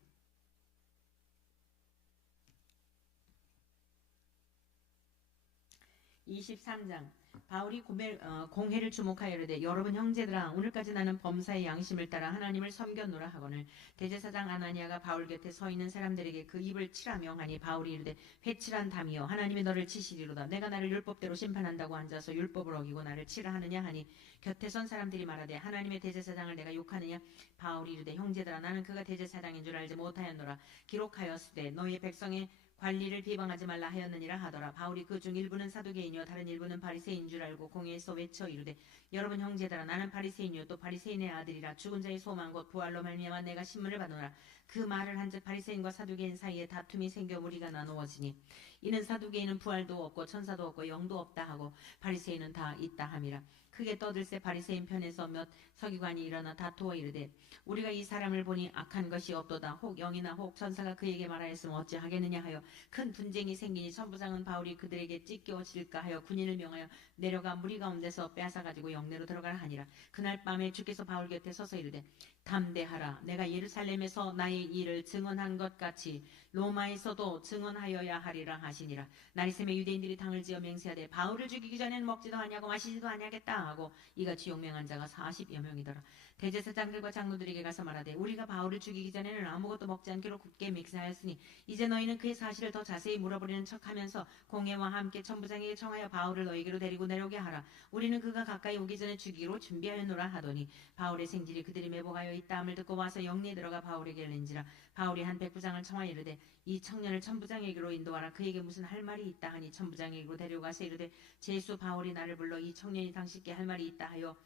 23장. 바울이 공회를 주목하여 이르되 여러분 형제들아 오늘까지 나는 범사의 양심을 따라 하나님을 섬겼노라 하거늘 대제사장 아나니아가 바울 곁에 서 있는 사람들에게 그 입을 치라 명하니 바울이 이르되 회칠한 담이여 하나님이 너를 치시리로다. 내가 나를 율법대로 심판한다고 앉아서 율법을 어기고 나를 치라 하느냐 하니 곁에 선 사람들이 말하되 하나님의 대제사장을 내가 욕하느냐. 바울이 이르되 형제들아 나는 그가 대제사장인 줄 알지 못하였노라. 기록하였으되 너희 백성의 관리를 비방하지 말라 하였느니라 하더라. 바울이 그 중 일부는 사두개인이요 다른 일부는 바리새인 줄 알고 공회에서 외쳐 이르되 여러분 형제들아 나는 바리새인이요 또 바리새인의 아들이라. 죽은 자의 소망 곧 부활로 말미암아 내가 신문을 받노라. 그 말을 한즉 바리새인과 사두개인 사이에 다툼이 생겨 무리가 나누어지니 이는 사두개인은 부활도 없고 천사도 없고 영도 없다 하고 바리새인은 다 있다 함이라. 크게 떠들새 바리새인 편에서 몇 서기관이 일어나 다투어 이르되 우리가 이 사람을 보니 악한 것이 없도다. 혹 영이나 혹 천사가 그에게 말하였으면 어찌하겠느냐 하여 큰 분쟁이 생기니 천부장은 바울이 그들에게 찢겨질까 하여 군인을 명하여 내려가 무리 가운데서 빼앗아가지고 영내로 들어가라 하니라. 그날 밤에 주께서 바울 곁에 서서 이르되 담대하라. 내가 예루살렘에서 나의 일을 증언한 것 같이 로마에서도 증언하여야 하리라 하시니라. 나리샘의 유대인들이 당을 지어 맹세하되 바울을 죽이기 전에는 먹지도 아니하고 마시지도 아니하겠다 하고 이같이 용맹한 자가 40여 명이더라. 대제사장들과 장로들에게 가서 말하되 우리가 바울을 죽이기 전에는 아무것도 먹지 않기로 굳게 맹세하였으니 이제 너희는 그의 사실을 더 자세히 물어보려는 척하면서 공회와 함께 천부장에게 청하여 바울을 너희에게로 데리고 내려오게 하라. 우리는 그가 가까이 오기 전에 죽이기로 준비하였노라 하더니 바울의 생질이 그들이 매복하여 있다함을 듣고 와서 영리에 들어가 바울에게 알린지라. 바울이 한 백부장을 청하여 이르되 이 청년을 천부장에게로 인도하라. 그에게 무슨 할 말이 있다 하니 천부장에게로 데려가서 이르되 제수 바울이 나를 불러 이 청년이 당신께 할 말이 있다 하여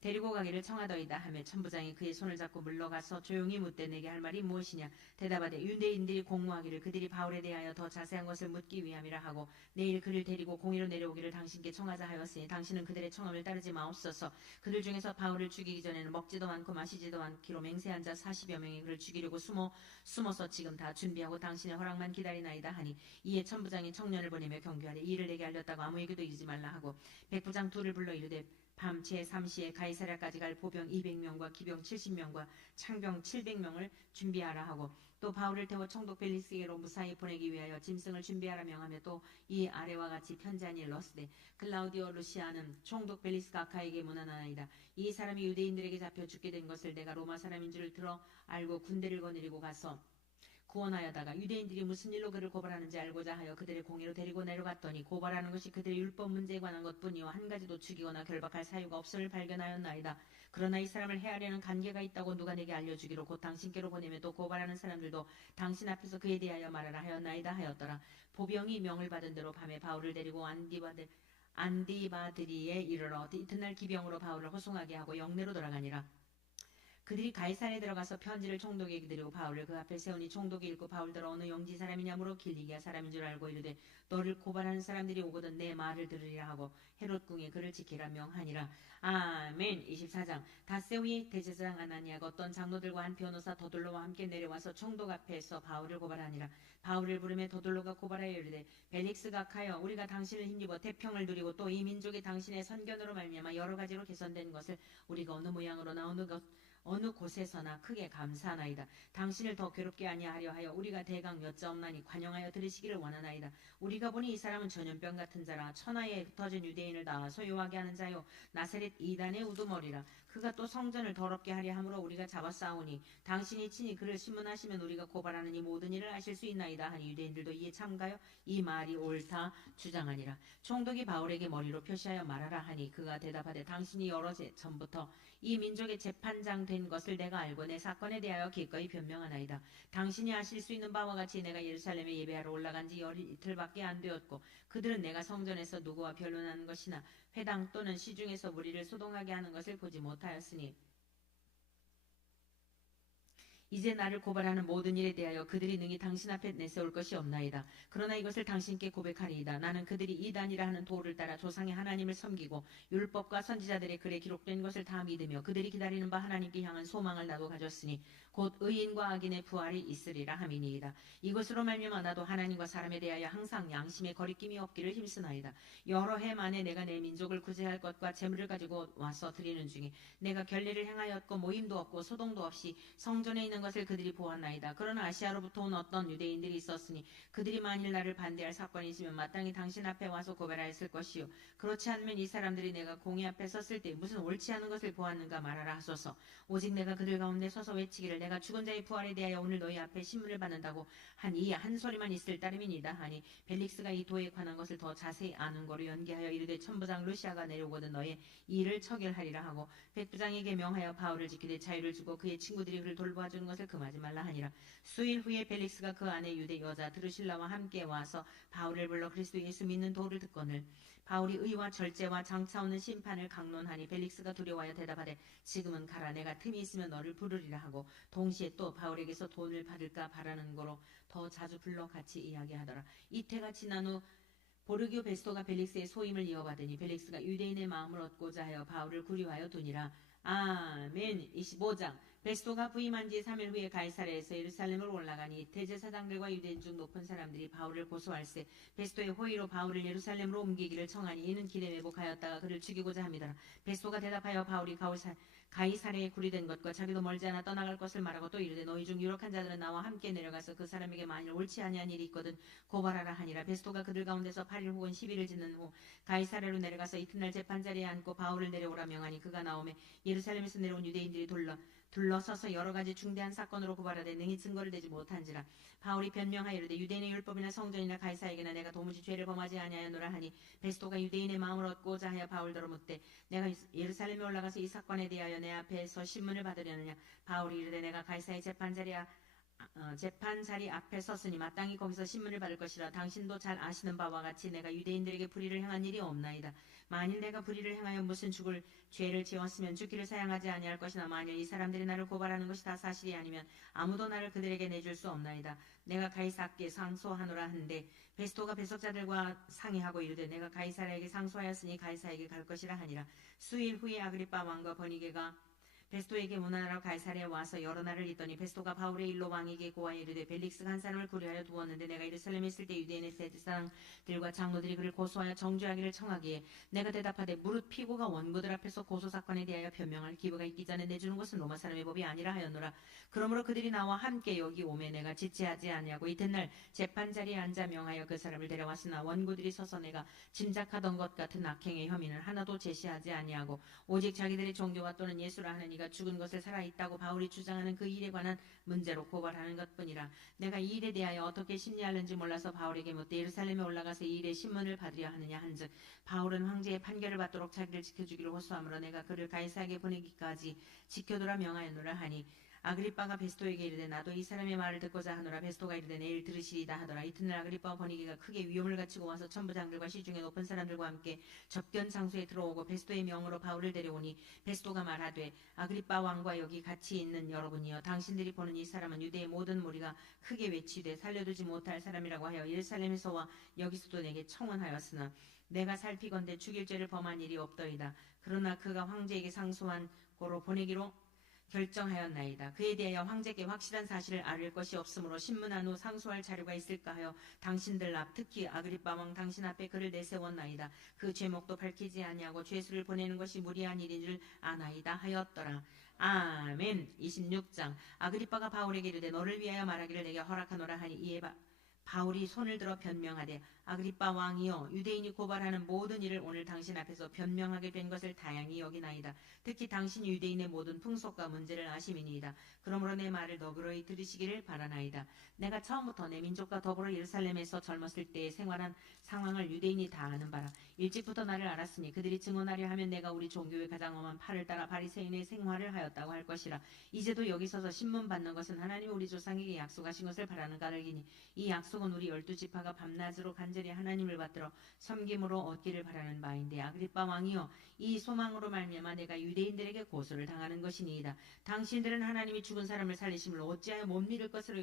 데리고 가기를 청하더이다 하며 천부장이 그의 손을 잡고 물러가서 조용히 묻되 내게 할 말이 무엇이냐. 대답하되 유대인들이 공모하기를 그들이 바울에 대하여 더 자세한 것을 묻기 위함이라 하고 내일 그를 데리고 공의로 내려오기를 당신께 청하자 하였으니 당신은 그들의 청함을 따르지 마옵소서. 그들 중에서 바울을 죽이기 전에는 먹지도 않고 마시지도 않기로 맹세한 자 40여 명이 그를 죽이려고 숨어서 지금 다 준비하고 당신의 허락만 기다리나이다 하니 이에 천부장이 청년을 보내며 경계하되 이를 내게 알렸다고 아무에게도 이르지 말라 하고 백부장 둘을 불러 이르되 밤 제3시에 가이사랴까지 갈 보병 200명과 기병 70명과 창병 700명을 준비하라 하고 또 바울을 태워 총독 벨리스에게로 무사히 보내기 위하여 짐승을 준비하라 명하며 또 이 아래와 같이 편지한 일러스되 클라우디오 루시아는 총독 벨리스가 아카에게 문안하나이다. 이 사람이 유대인들에게 잡혀 죽게 된 것을 내가 로마 사람인 줄을 들어 알고 군대를 거느리고 가서 구원하여다가 유대인들이 무슨 일로 그를 고발하는지 알고자 하여 그들의 공의로 데리고 내려갔더니 고발하는 것이 그들의 율법 문제에 관한 것뿐이요 한 가지도 죽이거나 결박할 사유가 없음을 발견하였나이다. 그러나 이 사람을 해하려는 관계가 있다고 누가 내게 알려주기로 곧 당신께로 보내며 또 고발하는 사람들도 당신 앞에서 그에 대하여 말하라 하였나이다 하였더라. 보병이 명을 받은 대로 밤에 바울을 데리고 안디바드리에 이르러 이튿날 기병으로 바울을 호송하게 하고 영내로 돌아가니라. 그들이 가이사랴에 들어가서 편지를 총독에게 드리고 바울을 그 앞에 세우니 총독이 읽고 바울더러 어느 영지 사람이냐므로 길리기아 사람인 줄 알고 이르되 너를 고발하는 사람들이 오거든 내 말을 들으리라 하고 헤롯 궁에 그를 지키라 명하니라. 아멘. 24장 다세우이 대제사장 아나니아가 어떤 장로들과 한 변호사 더둘로와 함께 내려와서 총독 앞에서 바울을 고발하니라. 바울을 부르며 더둘로가 고발하여 이르되 벨릭스가 가여 우리가 당신을 힘입어 태평을 누리고 또 이 민족이 당신의 선견으로 말미암아 여러 가지로 개선된 것을 우리가 어느 모양으로나 어느 곳에서나 크게 감사하나이다. 당신을 더 괴롭게 아니하려 하여 우리가 대강 여짜옵나니 관용하여 들으시기를 원하나이다. 우리가 보니 이 사람은 전염병 같은 자라 천하에 흩어진 유대인을 다 소유하게 하는 자요 나사렛 이단의 우두머리라. 그가 또 성전을 더럽게 하려 함으로 우리가 잡아싸우니 당신이 친히 그를 심문하시면 우리가 고발하는 이 모든 일을 아실 수 있나이다 하니 유대인들도 이에 참가여 이 말이 옳다 주장하니라. 총독이 바울에게 머리로 표시하여 말하라 하니 그가 대답하되 당신이 여러 전부터 이 민족의 재판장 된 것을 내가 알고 내 사건에 대하여 기꺼이 변명하나이다. 당신이 아실 수 있는 바와 같이 내가 예루살렘에 예배하러 올라간 지 이틀밖에 안 되었고 그들은 내가 성전에서 누구와 변론하는 것이나 회당 또는 시중에서 무리를 소동하게 하는 것을 보지 못하였으니 이제 나를 고발하는 모든 일에 대하여 그들이 능히 당신 앞에 내세울 것이 없나이다. 그러나 이것을 당신께 고백하리이다. 나는 그들이 이단이라 하는 도를 따라 조상의 하나님을 섬기고 율법과 선지자들의 글에 기록된 것을 다 믿으며 그들이 기다리는 바 하나님께 향한 소망을 나도 가졌으니 곧 의인과 악인의 부활이 있으리라 함이니이다. 이것으로 말미암아 나도 하나님과 사람에 대하여 항상 양심의 거리낌이 없기를 힘쓰나이다. 여러 해 만에 내가 내 민족을 구제할 것과 재물을 가지고 와서 드리는 중에 내가 결례를 행하였고 모임도 없고 소동도 없이 성전에 있는 것을 그들이 보았나이다. 그러나 아시아로부터 온 어떤 유대인들이 있었으니 그들이 만일 나를 반대할 사건이 있으면 마땅히 당신 앞에 와서 고발하였을 것이요 그렇지 않으면 이 사람들이 내가 공의 앞에 섰을 때 무슨 옳지 않은 것을 보았는가 말하라 하소서. 오직 내가 그들 가운데 서서 외치기를 내가 죽은 자의 부활에 대하여 오늘 너희 앞에 신문을 받는다고 한 이 한 소리만 있을 따름이니다 하니 벨릭스가 이 도에 관한 것을 더 자세히 아는 거로 연기하여 이르되 천부장 루시아가 내려오거든 너의 일을 처결하리라 하고 백부장에게 명하여 바울을 지키되 자유를 주고 그의 친구들이 그를 돌보아주는 것을 금하지 말라 하니라. 수일 후에 벨릭스가 그 안에 유대 여자 드루실라와 함께 와서 바울을 불러 그리스도 예수 믿는 도를 듣거늘 바울이 의와 절제와 장차 오는 심판을 강론하니 벨릭스가 두려워하여 대답하되 지금은 가라. 내가 틈이 있으면 너를 부르리라 하고 동시에 또 바울에게서 돈을 받을까 바라는 거로 더 자주 불러 같이 이야기하더라. 이태가 지난 후 보르기오 베스토가 벨릭스의 소임을 이어받으니 벨릭스가 유대인의 마음을 얻고자 하여 바울을 구류하여 두니라. 아멘. 25장 베스토가 부임한 지 3일 후에 가이사랴에서 예루살렘으로 올라가니 대제사장들과 유대인 중 높은 사람들이 바울을 고소할세 베스토의 호의로 바울을 예루살렘으로 옮기기를 청하니 이는 길에 매복하였다가 그를 죽이고자 합니다. 베스토가 대답하여 바울이 가이사랴에 구리된 것과 자기도 멀지 않아 떠나갈 것을 말하고 또 이르되 너희 중 유력한 자들은 나와 함께 내려가서 그 사람에게 만일 옳지 아니한 일이 있거든 고발하라 하니라. 베스토가 그들 가운데서 8일 혹은 10일을 지낸 후 가이사랴로 내려가서 이튿날 재판자리에 앉고 바울을 내려오라 명하니 그가 나오매 예루살렘에서 내려온 유대인들이 둘러서서 여러 가지 중대한 사건으로 고발하되 능히 증거를 대지 못한지라. 바울이 변명하여 이르되 유대인의 율법이나 성전이나 가이사에게나 내가 도무지 죄를 범하지 아니하였노라 하니 베스토가 유대인의 마음을 얻고자 하여 바울더러 묻되 내가 예루살렘에 올라가서 이 사건에 대하여 내 앞에서 신문을 받으려느냐. 바울이 이르되 내가 가이사의 재판자리 앞에 섰으니 마땅히 거기서 신문을 받을 것이라. 당신도 잘 아시는 바와 같이 내가 유대인들에게 불의를 행한 일이 없나이다. 만일 내가 불의를 행하여 무슨 죽을 죄를 지었으면 죽기를 사양하지 아니할 것이나 만일 이 사람들이 나를 고발하는 것이 다 사실이 아니면 아무도 나를 그들에게 내줄 수 없나이다. 내가 가이사께 상소하노라 한데 베스토가 배석자들과 상의하고 이르되 내가 가이사라에게 상소하였으니 가이사에게 갈 것이라 하니라. 수일 후에 아그리빠 왕과 버니게가 베스토에게 문안하러 가이사랴에 와서 여러 날을 있더니 베스토가 바울의 일로 왕에게 고하여 이르되 벨릭스가 한 사람을 구려하여 두었는데 내가 예루살렘에 있을 때 유대인의 대제사장들과 장로들이 그를 고소하여 정죄하기를 청하기에 내가 대답하되 무릇 피고가 원고들 앞에서 고소사건에 대하여 변명할 기부가 있기 전에 내주는 것은 로마 사람의 법이 아니라 하였노라. 그러므로 그들이 나와 함께 여기 오매 내가 지체하지 아니하고 이튿날 재판자리에 앉아 명하여 그 사람을 데려왔으나 원고들이 서서 내가 짐작하던 것 같은 악행의 혐의는 하나도 제시하지 아니하고 오직 자기들의 종교와 또는 예수라 하는 이가 죽은 것을 살아있다고 바울이 주장하는 그 일에 관한 문제로 고발하는 것뿐이라. 내가 이 일에 대하여 어떻게 심리하는지 몰라서 바울에게 묻되 예루살렘에 올라가서 이 일의 신문을 받으려 하느냐 한즉 바울은 황제의 판결을 받도록 자기를 지켜주기를 호소하므로 내가 그를 가이사에게 보내기까지 지켜두라 명하였노라 하니 아그리빠가 베스토에게 이르되 나도 이 사람의 말을 듣고자 하노라. 베스토가 이르되 내일 들으시리다 하더라. 이튿날 아그리빠와 버니게가 크게 위험을 갖추고 와서 천부장들과 시중에 높은 사람들과 함께 접견 장소에 들어오고 베스토의 명으로 바울을 데려오니 베스토가 말하되 아그리빠 왕과 여기 같이 있는 여러분이여 당신들이 보는 이 사람은 유대의 모든 무리가 크게 외치되 살려두지 못할 사람이라고 하여 예루살렘에서와 여기서도 내게 청원하였으나 내가 살피건대 죽일 죄를 범한 일이 없더이다. 그러나 그가 황제에게 상소한 고로 보내기로 결정하였나이다. 그에 대하여 황제께 확실한 사실을 알릴 것이 없으므로 신문한 후 상소할 자료가 있을까 하여 당신들 앞 특히 아그리빠 왕 당신 앞에 그를 내세웠나이다. 그 죄목도 밝히지 아니하고 죄수를 보내는 것이 무리한 일인 줄 아나이다 하였더라. 아멘. 26장. 아그리빠가 바울에게 이르되 너를 위하여 말하기를 내게 허락하노라 하니 이에 바울이 손을 들어 변명하되 아그리빠 왕이여 유대인이 고발하는 모든 일을 오늘 당신 앞에서 변명하게 된 것을 다양히 여기나이다. 특히 당신이 유대인의 모든 풍속과 문제를 아심이니이다. 그러므로 내 말을 너그러이 들으시기를 바라나이다. 내가 처음부터 내 민족과 더불어 예루살렘에서 젊었을 때의 생활한 상황을 유대인이 다 아는 바라. 일찍부터 나를 알았으니 그들이 증언하려 하면 내가 우리 종교의 가장 엄한 팔을 따라 바리새인의 생활을 하였다고 할 것이라. 이제도 여기 서서 신문 받는 것은 하나님이 우리 조상에게 약속하신 것을 바라는 까닭이니 이 약속은 우리 12지파가 밤낮으로 간절히 하나님을 받들어 섬김으로 얻기를 바라는 바인데 아그리빠 왕이여 이 소망으로 말미암아 내가 유대인들에게 고소를 당하는 것이니이다. 당신들은 하나님이 죽은 사람을 살리심을 어찌하여 못 믿을 것으로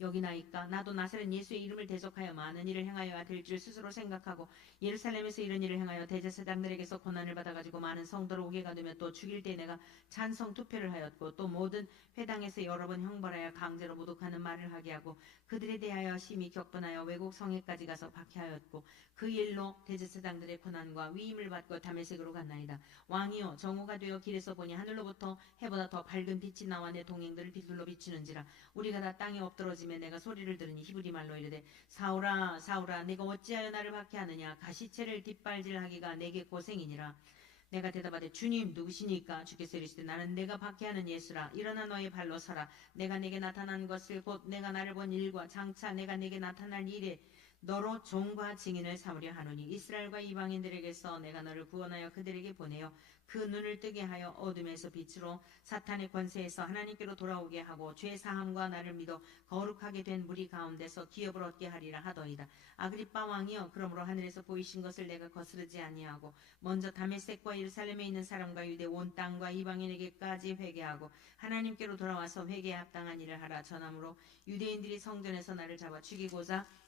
여기나이까 나도 나사렛 예수의 이름을 대적하여 많은 일을 행하여야 될 줄 스스로 생각하고 예루살렘에서 이런 일을 행하여 대제사장들에게서 고난을 받아가지고 많은 성도를 오게 가두며 또 죽일 때 내가 찬성 투표를 하였고 또 모든 회당에서 여러 번 형벌하여 강제로 모독하는 말을 하게 하고 그들에 대하여 심히 격분하여 외국 성에까지 가서 박해하였고 그 일로 대제사장들의 고난과 위임을 받고 다메섹으로 갔나이다. 왕이여 정오가 되어 길에서 보니 하늘로부터 해보다 더 밝은 빛이 나와 내 동행들을 빛으로 비추는지라. 우리가 다 땅에 엎드러짐에 내가 소리를 들으니 히브리 말로 이르되 사울아 사울아 내가 어찌하여 나를 박해하느냐. 가시체를 뒷발질하기가 내게 고생이니라. 내가 대답하되 주님 누구시니까. 주께서 이르시되 나는 내가 박해하는 예수라. 일어나 너의 발로 서라. 내가 내게 나타난 것을 곧 내가 나를 본 일과 장차 내가 내게 나타날 일에 너로 종과 증인을 삼으려 하노니 이스라엘과 이방인들에게서 내가 너를 구원하여 그들에게 보내어 그 눈을 뜨게 하여 어둠에서 빛으로 사탄의 권세에서 하나님께로 돌아오게 하고 죄 사함과 나를 믿어 거룩하게 된 무리 가운데서 기업을 얻게 하리라 하더이다. 아그리빠 왕이여 그러므로 하늘에서 보이신 것을 내가 거스르지 아니하고 먼저 다메섹과 예루살렘에 있는 사람과 유대 온 땅과 이방인에게까지 회개하고 하나님께로 돌아와서 회개에 합당한 일을 하라 전함으로 유대인들이 성전에서 나를 잡아 죽이고자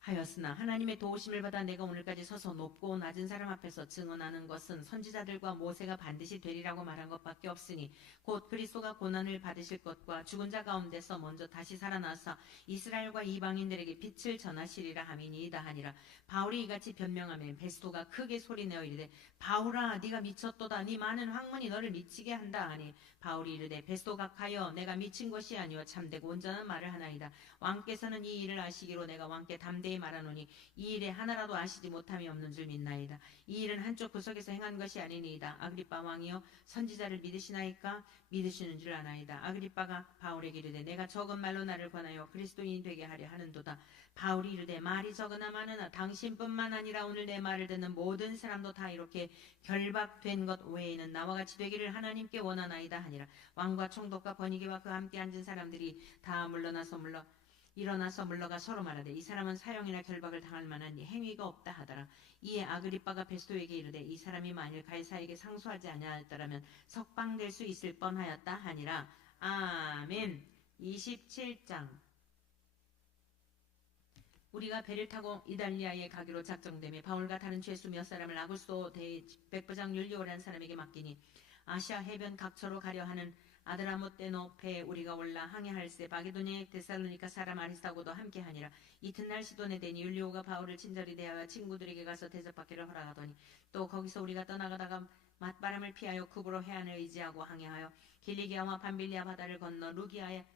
하였으나 하나님의 도우심을 받아 내가 오늘까지 서서 높고 낮은 사람 앞에서 증언하는 것은 선지자들과 모세가 반드시 되리라고 말한 것밖에 없으니 곧 그리스도가 고난을 받으실 것과 죽은 자 가운데서 먼저 다시 살아나서 이스라엘과 이방인들에게 빛을 전하시리라 함이니이다 하니라. 바울이 이같이 변명하며 베스도가 크게 소리내어 이르되 바울아 네가 미쳤도다. 네 많은 학문이 너를 미치게 한다 하니 바울이 이르되 베스도가 가여 내가 미친 것이 아니요 참되고 온전한 말을 하나이다. 왕께서는 이 일을 아시기로 내가 왕께 담대히 말하노니 이 일에 하나라도 아시지 못함이 없는 줄 믿나이다. 이 일은 한쪽 구석에서 행한 것이 아니니이다. 아그리빠 왕이여 선지자를 믿으시나이까? 믿으시는 줄 아나이다. 아그리빠가 바울에게 이르되 내가 적은 말로 나를 권하여 그리스도인이 되게 하려 하는도다. 바울이 이르되 말이 적으나 많으나 당신뿐만 아니라 오늘 내 말을 듣는 모든 사람도 다 이렇게 결박된 것 외에는 나와 같이 되기를 하나님께 원하나이다 하니라. 왕과 총독과 번이게와 그 함께 앉은 사람들이 다 일어나서 물러가 서로 말하되 이 사람은 사형이나 결박을 당할 만한 행위가 없다 하더라. 이에 아그리빠가 베스도에게 이르되 이 사람이 만일 가이사에게 상소하지 아니하였더라면 석방될 수 있을 뻔하였다 하니라. 아멘. 27장. 우리가 배를 타고 이달리아에 가기로 작정되며 바울과 다른 죄수 몇 사람을 아구스도 백부장 율리오라는 사람에게 맡기니 아시아 해변 각처로 가려 하는 아드라모떼노 배에 우리가 올라 항해할세. 마게도냐의 데살로니가 사람 아리스타고도 함께하니라. 이튿날 시돈에 대니 율리오가 바울을 친절히 대하여 친구들에게 가서 대접받기를 허락하더니 또 거기서 우리가 떠나가다가 맞바람을 피하여 굽으로 해안을 의지하고 항해하여 길리기아와 밤빌리아 바다를 건너 루기아의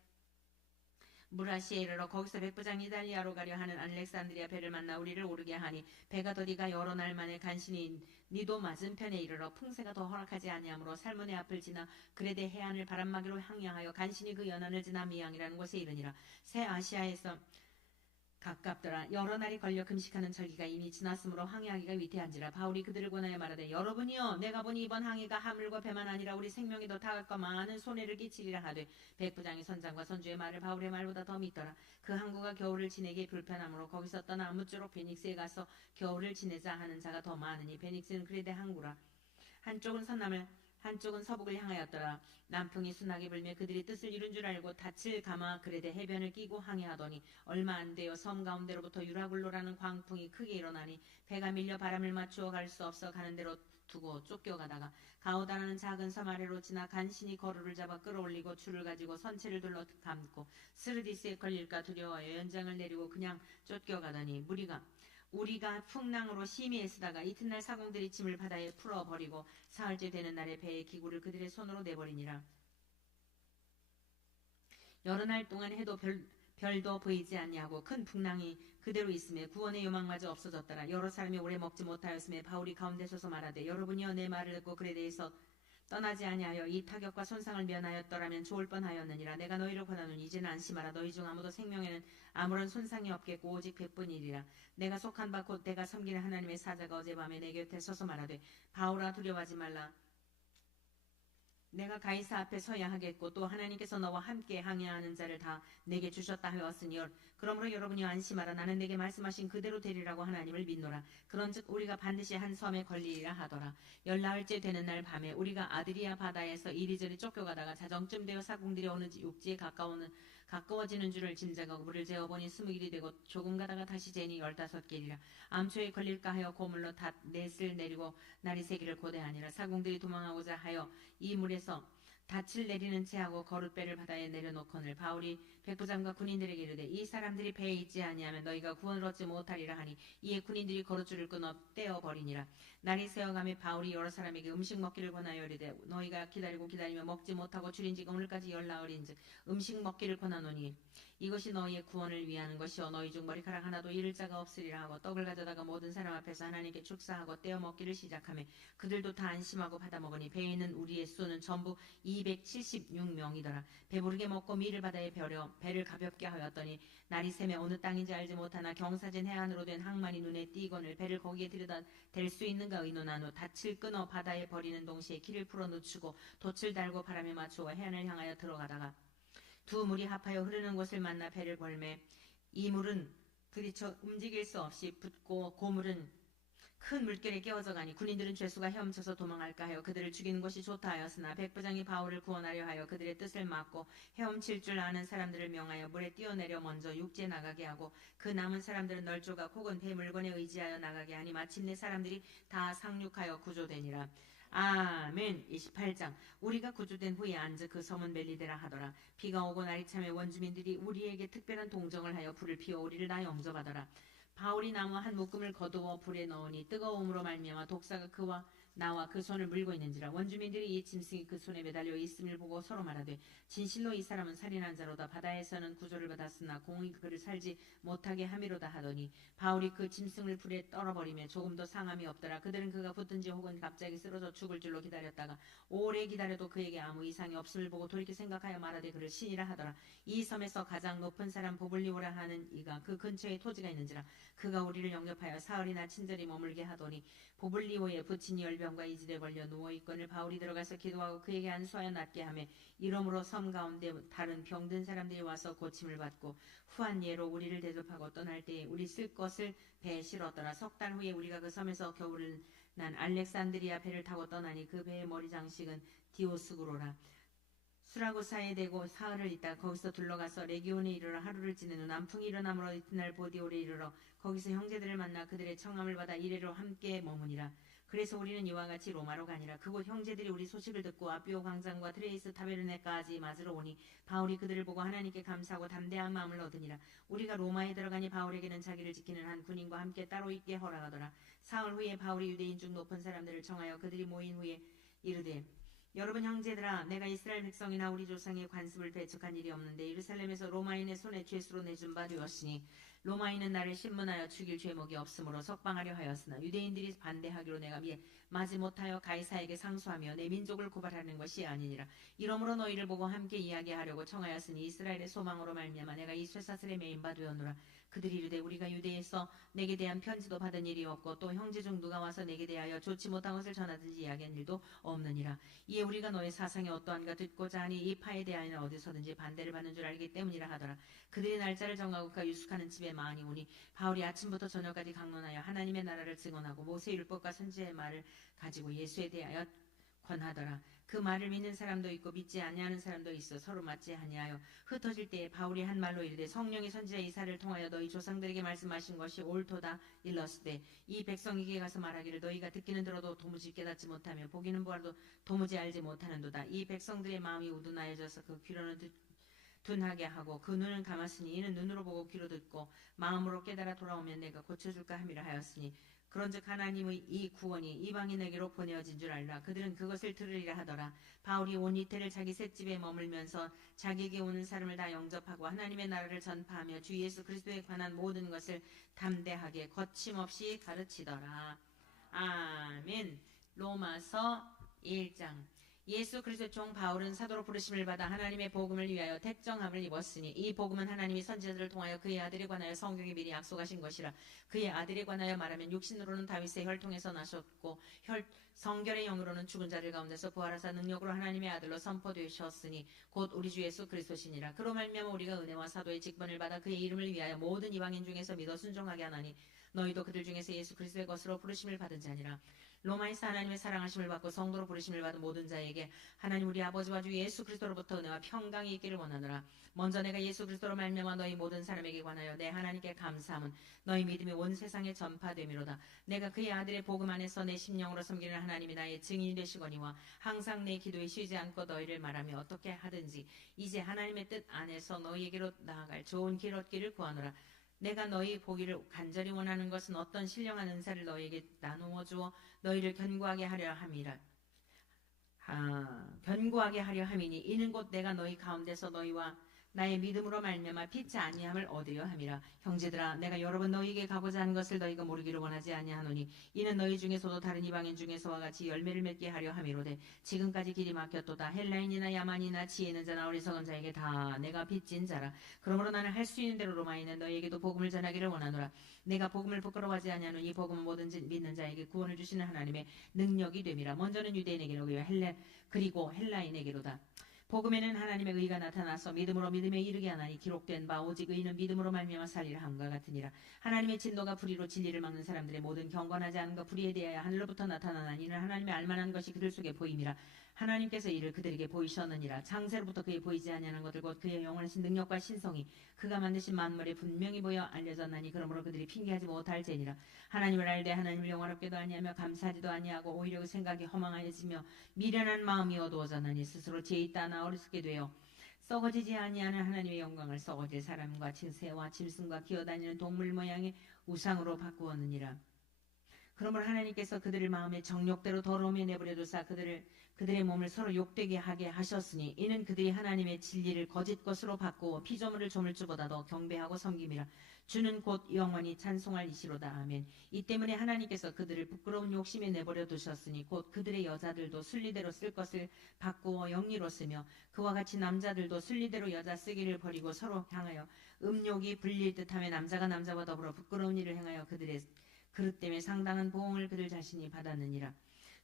무라시에 이르러 거기서 백부장 이달리아로 가려 하는 알렉산드리아 배를 만나 우리를 오르게 하니 배가 더디가 여러 날 만에 간신히 니도 맞은편에 이르러 풍세가 더 허락하지 아니하므로 살문의 앞을 지나 그레데 해안을 바람막이로 항해하여 간신히 그 연안을 지나 미양이라는 곳에 이르니라. 새 아시아에서 가깝더라. 여러 날이 걸려 금식하는 절기가 이미 지났으므로 항해하기가 위태한지라. 바울이 그들을 권하여 말하되 여러분이여 내가 보니 이번 항해가 하물과 배만 아니라 우리 생명이 더 다갈까 많은 손해를 끼치리라 하되 백부장이 선장과 선주의 말을 바울의 말보다 더 믿더라. 그 항구가 겨울을 지내기 불편하므로 거기서 떠나 아무쪼록 베닉스에 가서 겨울을 지내자 하는 자가 더 많으니 베닉스는 그레데 항구라. 한쪽은 서남을 한쪽은 서북을 향하였더라. 남풍이 순하게 불며 그들이 뜻을 이룬 줄 알고 닻을 감아 그레데 해변을 끼고 항해하더니 얼마 안 되어 섬 가운데로부터 유라굴로라는 광풍이 크게 일어나니 배가 밀려 바람을 맞추어 갈 수 없어 가는 대로 두고 쫓겨가다가 가오다라는 작은 섬 아래로 지나 간신히 거루를 잡아 끌어올리고 줄을 가지고 선체를 둘러 감고 스르디스에 걸릴까 두려워하여 연장을 내리고 그냥 쫓겨가더니 우리가 풍랑으로 심히 애쓰다가 이튿날 사공들이 짐을 바다에 풀어버리고 사흘째 되는 날에 배의 기구를 그들의 손으로 내버리니라. 여러 날 동안 해도 별도 보이지 아니하고 큰 풍랑이 그대로 있음에 구원의 요망마저 없어졌더라. 여러 사람이 오래 먹지 못하였음에 바울이 가운데 서서 말하되 여러분이여 내 말을 듣고 그레데에서 떠나지 아니하여 이 타격과 손상을 면하였더라면 좋을 뻔하였느니라. 내가 너희를 권하노니 이제는 안심하라. 너희 중 아무도 생명에는 아무런 손상이 없겠고 오직 백뿐이리라. 내가 속한 바 곧 내가 섬기는 하나님의 사자가 어젯밤에 내 곁에 서서 말하되 바울아 두려워하지 말라. 내가 가이사 앞에 서야 하겠고 또 하나님께서 너와 함께 항해하는 자를 다 내게 주셨다 하였으니 그러므로 여러분이 안심하라. 나는 내게 말씀하신 그대로 되리라고 하나님을 믿노라. 그런즉 우리가 반드시 한 섬에 걸리리라 하더라. 열나흘째 되는 날 밤에 우리가 아드리아 바다에서 이리저리 쫓겨가다가 자정쯤 되어 사공들이 어느 육지에 가까워지는 줄을 짐작하고 물을 재어보니 20길이 되고 조금 가다가 다시 재니 15길이라. 암초에 걸릴까 하여 고물로 닷넷을 내리고 날이 새기를 고대하니라. 사공들이 도망하고자 하여 이 물에서 닻을 내리는 채하고 거룻배를 바다에 내려놓거늘 바울이 백부장과 군인들에게 이르되 이 사람들이 배에 있지 아니하면 너희가 구원을 얻지 못하리라 하니 이에 군인들이 거룻줄을 끊어 떼어버리니라. 날이 새어가며 바울이 여러 사람에게 음식 먹기를 권하여 이르되 너희가 기다리며 먹지 못하고 줄인 지가 오늘까지 열나흘인즉 음식 먹기를 권하노니 이것이 너희의 구원을 위하는 것이요 너희 중 머리카락 하나도 잃을 자가 없으리라 하고 떡을 가져다가 모든 사람 앞에서 하나님께 축사하고 떼어 먹기를 시작하며 그들도 다 안심하고 받아 먹으니 배에 있는 우리의 수는 전부 276명이더라. 배부르게 먹고 밀을 바다에 버려 배를 가볍게 하였더니 날이 새며 어느 땅인지 알지 못하나 경사진 해안으로 된 항만이 눈에 띄거늘 배를 거기에 들여다 댈 수 있는가 의논한 후 닻을 끊어 바다에 버리는 동시에 길을 풀어 늦추고 돛을 달고 바람에 맞추어 해안을 향하여 들어가다가 두 물이 합하여 흐르는 곳을 만나 배를 걸매 이 물은 부딪혀 움직일 수 없이 붙고 고물은 큰 물결에 깨어져 가니 군인들은 죄수가 헤엄쳐서 도망할까 하여 그들을 죽이는 것이 좋다 하였으나 백부장이 바울을 구원하려 하여 그들의 뜻을 막고 헤엄칠 줄 아는 사람들을 명하여 물에 뛰어내려 먼저 육지에 나가게 하고 그 남은 사람들은 널조각 혹은 배 물건에 의지하여 나가게 하니 마침내 사람들이 다 상륙하여 구조되니라. 아멘. 28장. 우리가 구조된 후에 안즈 그 섬은 멜리데라 하더라. 비가 오고 날이 참에 원주민들이 우리에게 특별한 동정을 하여 불을 피워 우리를 다 영접하더라. 바울이 나무 한 묶음을 거두어 불에 넣으니 뜨거움으로 말미암아 독사가 그와 나와 그 손을 물고 있는지라. 원주민들이 이 짐승이 그 손에 매달려 있음을 보고 서로 말하되 진실로 이 사람은 살인한 자로다. 바다에서는 구조를 받았으나 공이 그를 살지 못하게 함이로다 하더니 바울이 그 짐승을 불에 떨어버리며 조금도 상함이 없더라. 그들은 그가 붙든지 혹은 갑자기 쓰러져 죽을 줄로 기다렸다가 오래 기다려도 그에게 아무 이상이 없음을 보고 돌이켜 생각하여 말하되 그를 신이라 하더라. 이 섬에서 가장 높은 사람 보블리오라 하는 이가 그 근처에 토지가 있는지라. 그가 우리를 영접하여 사흘이나 친절히 머물게 하더니 보블리오의 부친이 열병과 이질에 걸려 누워있거늘 바울이 들어가서 기도하고 그에게 안수하여 낫게 하며 이러므로 섬 가운데 다른 병든 사람들이 와서 고침을 받고 후한 예로 우리를 대접하고 떠날 때에 우리 쓸 것을 배에 실었더라. 석 달 후에 우리가 그 섬에서 겨울을 난 알렉산드리아 배를 타고 떠나니 그 배의 머리 장식은 디오스구로라. 수라고사에 대고 사흘을 있다 거기서 둘러가서 레기온에 이르러 하루를 지낸 후 남풍이 일어나므로 이튿날 보디올에 이르러 거기서 형제들을 만나 그들의 청함을 받아 이래로 함께 머무니라. 그래서 우리는 이와 같이 로마로 가니라. 그곳 형제들이 우리 소식을 듣고 아비오 광장과 트레이스 타베르네까지 맞으러 오니 바울이 그들을 보고 하나님께 감사하고 담대한 마음을 얻으니라. 우리가 로마에 들어가니 바울에게는 자기를 지키는 한 군인과 함께 따로 있게 허락하더라. 사흘 후에 바울이 유대인 중 높은 사람들을 청하여 그들이 모인 후에 이르되 여러분 형제들아, 내가 이스라엘 백성이나 우리 조상의 관습을 배척한 일이 없는데 예루살렘에서 로마인의 손에 죄수로 내준 바 되었으니 로마인은 나를 신문하여 죽일 죄목이 없으므로 석방하려 하였으나 유대인들이 반대하기로 내가 마지 못하여 가이사에게 상소하며 내 민족을 고발하는 것이 아니니라. 이러므로 너희를 보고 함께 이야기하려고 청하였으니 이스라엘의 소망으로 말미암아 내가 이 쇠사슬에 매인 바 되었노라. 그들이 이르되 우리가 유대에서 내게 대한 편지도 받은 일이 없고 또 형제 중 누가 와서 내게 대하여 좋지 못한 것을 전하든지 이야기한 일도 없느니라. 이에 우리가 너의 사상이 어떠한가 듣고자 하니 이 파에 대하여는 어디서든지 반대를 받는 줄 알기 때문이라 하더라. 그들이 날짜를 정하고 그가 유숙하는 집에 많이 오니 바울이 아침부터 저녁까지 강론하여 하나님의 나라를 증언하고 모세 율법과 선지자의 말을 가지고 예수에 대하여 권하더라. 그 말을 믿는 사람도 있고 믿지 아니하는 사람도 있어 서로 맞지 아니하여 흩어질 때에 바울이 한 말로 이르되 성령이 선지자 이사를 통하여 너희 조상들에게 말씀하신 것이 옳도다 일렀으되 이 백성에게 가서 말하기를 너희가 듣기는 들어도 도무지 깨닫지 못하며 보기는 보아도 도무지 알지 못하는도다. 이 백성들의 마음이 우둔하여져서 그 귀로는 둔하게 하고 그 눈은 감았으니 이는 눈으로 보고 귀로 듣고 마음으로 깨달아 돌아오면 내가 고쳐줄까 함이라 하였으니 그런즉 하나님의 이 구원이 이방인에게로 보내어진 줄 알라. 그들은 그것을 들으리라 하더라. 바울이 온 이태를 자기 셋집에 머물면서 자기에게 오는 사람을 다 영접하고 하나님의 나라를 전파하며 주 예수 그리스도에 관한 모든 것을 담대하게 거침없이 가르치더라. 아멘. 로마서 1장. 예수 그리스도의 종 바울은 사도로 부르심을 받아 하나님의 복음을 위하여 택정함을 입었으니 이 복음은 하나님이 선지자들을 통하여 그의 아들에 관하여 성경에 미리 약속하신 것이라. 그의 아들에 관하여 말하면 육신으로는 다윗의 혈통에서 나셨고 성결의 영으로는 죽은 자들 가운데서 부활하사 능력으로 하나님의 아들로 선포되셨으니 곧 우리 주 예수 그리스도시니라. 그로 말미암아 우리가 은혜와 사도의 직분을 받아 그의 이름을 위하여 모든 이방인 중에서 믿어 순종하게 하나니 너희도 그들 중에서 예수 그리스도의 것으로 부르심을 받은 자니라. 로마에서 하나님의 사랑하심을 받고 성도로 부르심을 받은 모든 자에게 하나님 우리 아버지와 주 예수 그리스도로부터 은혜와 평강이 있기를 원하노라. 먼저 내가 예수 그리스도로 말미암아 너희 모든 사람에게 관하여 내 하나님께 감사함은 너희 믿음이 온 세상에 전파됨이로다. 내가 그의 아들의 복음 안에서 내 심령으로 섬기는 하나님이 나의 증인이 되시거니와 항상 내 기도에 쉬지 않고 너희를 말하며 어떻게 하든지 이제 하나님의 뜻 안에서 너희에게로 나아갈 좋은 길 얻기를 구하노라. 내가 너희 보기를 간절히 원하는 것은 어떤 신령한 은사를 너희에게 나누어 주어 너희를 견고하게 하려 함이라. 견고하게 하려 함이니 이는 곧 내가 너희 가운데서 너희와 나의 믿음으로 말미암아 피치 아니함을 얻으려 함이라. 형제들아, 내가 여러 번 너희에게 가고자 하는 것을 너희가 모르기를 원하지 아니하노니 이는 너희 중에서도 다른 이방인 중에서와 같이 열매를 맺게 하려 함이로되 지금까지 길이 막혔도다. 헬라인이나 야만이나 지혜 있는 자나 어리석은 자에게 다 내가 빚진 자라. 그러므로 나는 할 수 있는 대로 로마인은 너희에게도 복음을 전하기를 원하노라. 내가 복음을 부끄러워하지 아니하노니 이 복음은 뭐든지 믿는 자에게 구원을 주시는 하나님의 능력이 됨이라. 먼저는 유대인에게로 그리고 헬라인에게로다. 복음에는 하나님의 의가 나타나서 믿음으로 믿음에 이르게 하나니 기록된 바 오직 의인은 믿음으로 말미암아 살리라 함과 같으니라. 하나님의 진노가 불의로 진리를 막는 사람들의 모든 경건하지 않은 것 불의에 대하여 하늘로부터 나타나나니 이는 하나님의 알만한 것이 그들 속에 보임이라. 하나님께서 이를 그들에게 보이셨느니라. 창세로부터 그에 보이지 아니하는 것들 곧 그의 영원하신 능력과 신성이 그가 만드신 만물에 분명히 보여 알려졌나니 그러므로 그들이 핑계하지 못할 죄니라. 하나님을 알되 하나님을 영원롭게도 아니하며 감사하지도 아니하고 오히려 그 생각이 허망하여지며 미련한 마음이 어두워졌나니 스스로 죄 있다 하나 어리석게 되어 썩어지지 아니하는 하나님의 영광을 썩어질 사람과 새와 짐승과 기어다니는 동물 모양의 우상으로 바꾸었느니라. 그러므로 하나님께서 그들을 마음의 정욕대로 더러움에 내버려두사 그들의 몸을 서로 욕되게 하게 하셨으니 이는 그들이 하나님의 진리를 거짓 것으로 바꾸어 피조물을 조물주보다 더 경배하고 섬김이라. 주는 곧 영원히 찬송할 이시로다. 아멘. 이 때문에 하나님께서 그들을 부끄러운 욕심에 내버려 두셨으니 곧 그들의 여자들도 순리대로 쓸 것을 바꾸어 영리로 쓰며 그와 같이 남자들도 순리대로 여자 쓰기를 버리고 서로 향하여 음욕이 불릴 듯하며 남자가 남자와 더불어 부끄러운 일을 행하여 그들의 그릇 때문에 상당한 보응을 그들 자신이 받았느니라.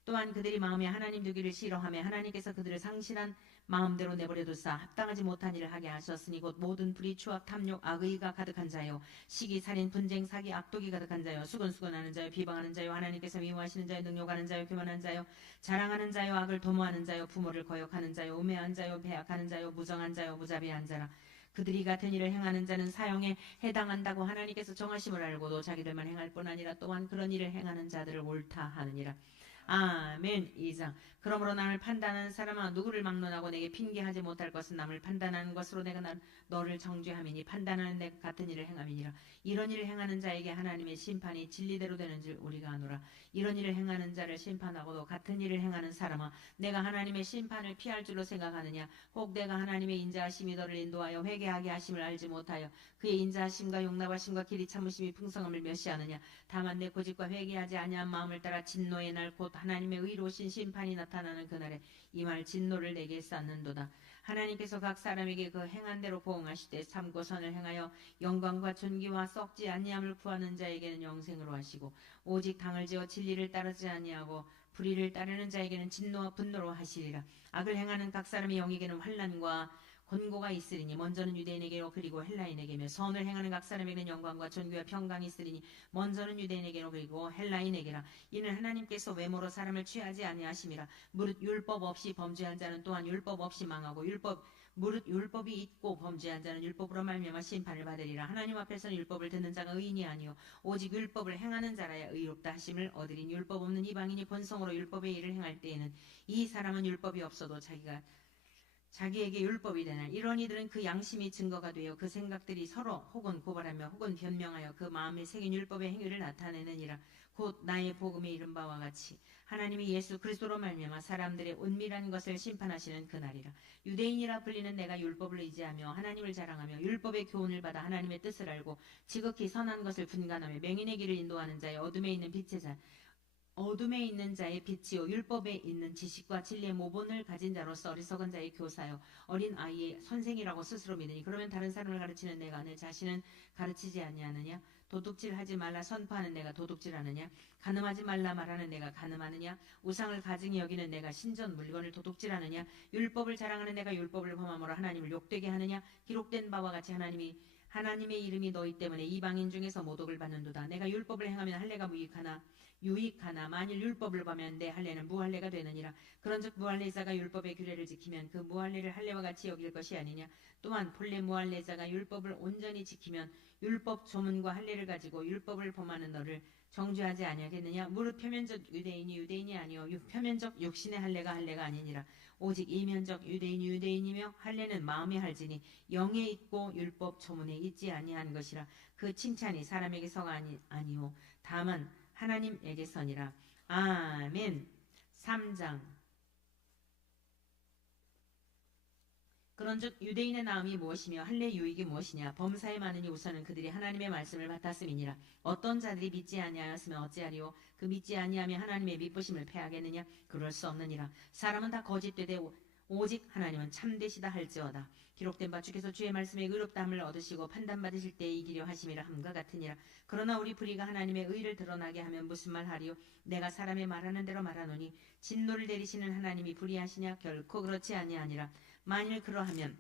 또한 그들이 마음에 하나님 두기를 싫어하며 하나님께서 그들을 상실한 마음대로 내버려두사 합당하지 못한 일을 하게 하셨으니 곧 모든 불의 추악 탐욕 악의가 가득한 자요 시기 살인 분쟁 사기 악독이 가득한 자요 수근수근하는 자요 비방하는 자요 하나님께서 미워하시는 자요 능욕하는 자요 교만한 자요 자랑하는 자요 악을 도모하는 자요 부모를 거역하는 자요 우매한 자요 배악하는 자요 무정한 자요 무자비한 자라. 그들이 같은 일을 행하는 자는 사형에 해당한다고 하나님께서 정하심을 알고도 자기들만 행할 뿐 아니라 또한 그런 일을 행하는 자들을 옳다 하느니라. 아멘. 2장. 그러므로 남을 판단하는 사람아 누구를 막론하고 내게 핑계하지 못할 것은 남을 판단하는 것으로 내가 너를 정죄함이니 판단하는 내 같은 일을 행함이니라. 이런 일을 행하는 자에게 하나님의 심판이 진리대로 되는 줄 우리가 아노라. 이런 일을 행하는 자를 심판하고도 같은 일을 행하는 사람아 내가 하나님의 심판을 피할 줄로 생각하느냐. 혹 내가 하나님의 인자하심이 너를 인도하여 회개하게 하심을 알지 못하여 그의 인자하심과 용납하심과 길이 참으심이 풍성함을 멸시하느냐. 다만 내 고집과 회개하지 아니한 마음을 따라 진노의 날 곧 하나님의 의로우신 심판이 나타나는 그날에 이 말 진노를 내게 쌓는도다. 하나님께서 각 사람에게 그 행한 대로 보응하시되 참고 선을 행하여 영광과 존귀와 썩지 아니함을 구하는 자에게는 영생으로 하시고 오직 당을 지어 진리를 따르지 아니하고 불의를 따르는 자에게는 진노와 분노로 하시리라. 악을 행하는 각 사람의 영에게는 환난과 권고가 있으리니 먼저는 유대인에게로 그리고 헬라인에게며 선을 행하는 각 사람에게는 영광과 존귀와 평강이 있으리니 먼저는 유대인에게로 그리고 헬라인에게라. 이는 하나님께서 외모로 사람을 취하지 아니하심이라. 무릇 율법 없이 범죄한 자는 또한 율법 없이 망하고 무릇 율법이 있고 범죄한 자는 율법으로 말미암아 심판을 받으리라. 하나님 앞에서는 율법을 듣는 자가 의인이 아니요 오직 율법을 행하는 자라야 의롭다 하심을 얻으리니 율법 없는 이방인이 본성으로 율법의 일을 행할 때에는 이 사람은 율법이 없어도 자기에게 율법이 되나. 이런 이들은 그 양심이 증거가 되어 그 생각들이 서로 혹은 고발하며 혹은 변명하여 그 마음에 새긴 율법의 행위를 나타내느니라. 곧 나의 복음에 이른 바와 같이 하나님이 예수 그리스도로 말미암아 사람들의 은밀한 것을 심판하시는 그날이라. 유대인이라 불리는 내가 율법을 의지하며 하나님을 자랑하며 율법의 교훈을 받아 하나님의 뜻을 알고 지극히 선한 것을 분간하며 맹인의 길을 인도하는 자의 어둠에 있는 자의 빛이요 율법에 있는 지식과 진리의 모본을 가진 자로서 어리석은 자의 교사요 어린 아이의 선생이라고 스스로 믿으니 그러면 다른 사람을 가르치는 내가 내 자신은 가르치지 아니하느냐. 도둑질하지 말라 선포하는 내가 도둑질하느냐. 간음하지 말라 말하는 내가 간음하느냐. 우상을 가증히 여기는 내가 신전 물건을 도둑질하느냐. 율법을 자랑하는 내가 율법을 범함으로 하나님을 욕되게 하느냐. 기록된 바와 같이 하나님의 이름이 너희 때문에 이방인 중에서 모독을 받는도다. 내가 율법을 행하면 할례가 유익하나 만일 율법을 범하면 내 할례는 무할례가 되느니라. 그런즉 무할례자가 율법의 규례를 지키면 그 무할례를 할례와 같이 여길 것이 아니냐. 또한 본래 무할례자가 율법을 온전히 지키면 율법 조문과 할례를 가지고 율법을 범하는 너를 정죄하지 아니하겠느냐. 무릇 표면적 유대인이 유대인이 아니요 표면적 육신의 할례가 아니니라. 오직 이면적 유대인이 유대인이며 할례는 마음에 할지니 영에 있고 율법 조문에 있지 아니한 것이라. 그 칭찬이 사람에게서가 아니오 다만 하나님에게서니라. 아멘. 3장. 그런즉 유대인의 나음이 무엇이며 할례 유익이 무엇이냐. 범사에 많으니 우선은 그들이 하나님의 말씀을 받았음이니라. 어떤 자들이 믿지 아니하였으면 어찌하리요. 그 믿지 아니하며 하나님의 미쁘심을 패하겠느냐. 그럴 수 없느니라. 사람은 다 거짓되되 오직 하나님은 참되시다 할지어다. 기록된 바 주께서 주의 말씀에 의롭다함을 얻으시고 판단받으실 때에 이기려 하심이라 함과 같으니라. 그러나 우리 불의가 하나님의 의를 드러나게 하면 무슨 말 하리요. 내가 사람의 말하는 대로 말하노니 진노를 내리시는 하나님이 불의하시냐. 결코 그렇지 아니하니라. 만일 그러하면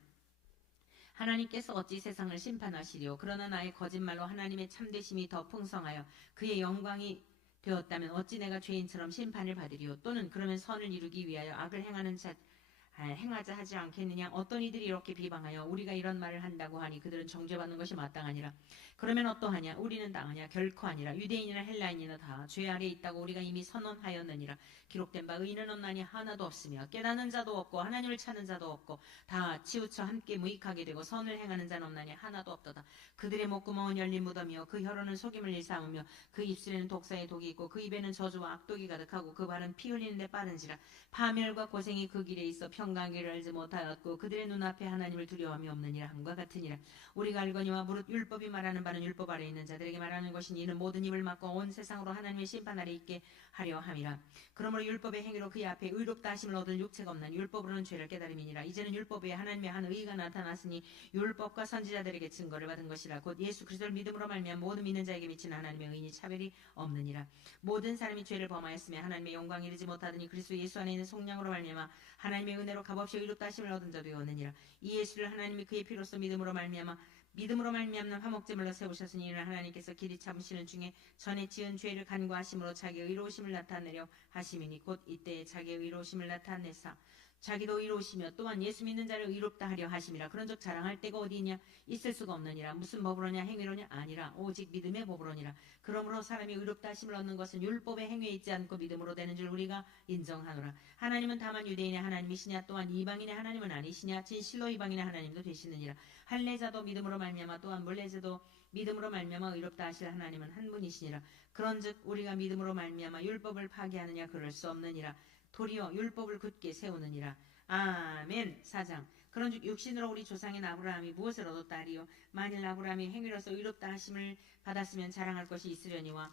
하나님께서 어찌 세상을 심판하시리요. 그러나 나의 거짓말로 하나님의 참되심이 더 풍성하여 그의 영광이 되었다면 어찌 내가 죄인처럼 심판을 받으리요. 또는 그러면 선을 이루기 위하여 악을 행하자 하지 않겠느냐. 어떤 이들이 이렇게 비방하여 우리가 이런 말을 한다고 하니 그들은 정죄받는 것이 마땅하니라. 그러면 어떠하냐. 우리는 당하냐. 결코 아니라. 유대인이나 헬라인이나 다 죄 아래에 있다고 우리가 이미 선언하였느니라. 기록된 바 의인은 없나니 하나도 없으며 깨닫는 자도 없고 하나님을 찾는 자도 없고 다 치우쳐 함께 무익하게 되고 선을 행하는 자는 없나니 하나도 없도다. 그들의 목구멍은 열린 무덤이요 그 혀로는 속임을 일삼으며 그 입술에는 독사의 독이 있고 그 입에는 저주와 악독이 가득하고 그 발은 피 흘리는 데 빠른지라. 파멸과 고생이 그 길에 있어 평강기를 알지 못하였고 그들의 눈앞에 하나님을 두려움이 없느니라 함과 같으니라. 우리가 알거니와 무릇 율법이 말하는 바는 율법 아래 있는 자들에게 말하는 것이니 이는 모든 입을 막고 온 세상으로 하나님의 심판 아래 있게 하려 함이라. 그러므로 율법의 행위로 그의 앞에 의롭다 하심을 얻을 육체가 없나니 율법으로는 죄를 깨달음이니라. 이제는 율법 외에 하나님의 한 의가 나타났으니 율법과 선지자들에게 증거를 받은 것이라. 곧 예수 그리스도를 믿음으로 말미암아 모든 믿는 자에게 미치는 하나님의 의인이 차별이 없느니라. 모든 사람이 죄를 범하였으며 하나님의 영광에 이르지 못하더니 그리스도 예수 안에 있는 속량으로 말미암아 하나님의 은혜로 값없이 의롭다 하심을 얻은 자도 되었느니라. 이 예수를 하나님이 그의 피로써 믿음으로 말미암는 화목제물로 세우셨으니 이는 하나님께서 길이 참으시는 중에 전에 지은 죄를 간구하심으로 자기의 의로우심을 나타내려 하심이니 곧 이때에 자기의 의로우심을 나타내사 자기도 의로우시며 또한 예수 믿는 자를 의롭다 하려 하심이라. 그런즉 자랑할 데가 어디 있냐. 있을 수가 없느니라. 무슨 법으로냐 행위로냐 아니라 오직 믿음의 법으로니라. 그러므로 사람이 의롭다 하심을 얻는 것은 율법의 행위에 있지 않고 믿음으로 되는 줄 우리가 인정하노라. 하나님은 다만 유대인의 하나님이시냐 또한 이방인의 하나님은 아니시냐. 진실로 이방인의 하나님도 되시느니라. 할례자도 믿음으로 말미암아 또한 물례자도 믿음으로 말미암아 의롭다 하실 하나님은 한 분이시니라. 그런즉 우리가 믿음으로 말미암아 율법을 파기하느냐 그럴 수 없느니라. 도리어 율법을 굳게 세우느니라. 아멘. 4장. 그런즉 육신으로 우리 조상인 아브라함이 무엇을 얻었다 하리요. 만일 아브라함이 행위로서 의롭다 하심을 받았으면 자랑할 것이 있으려니와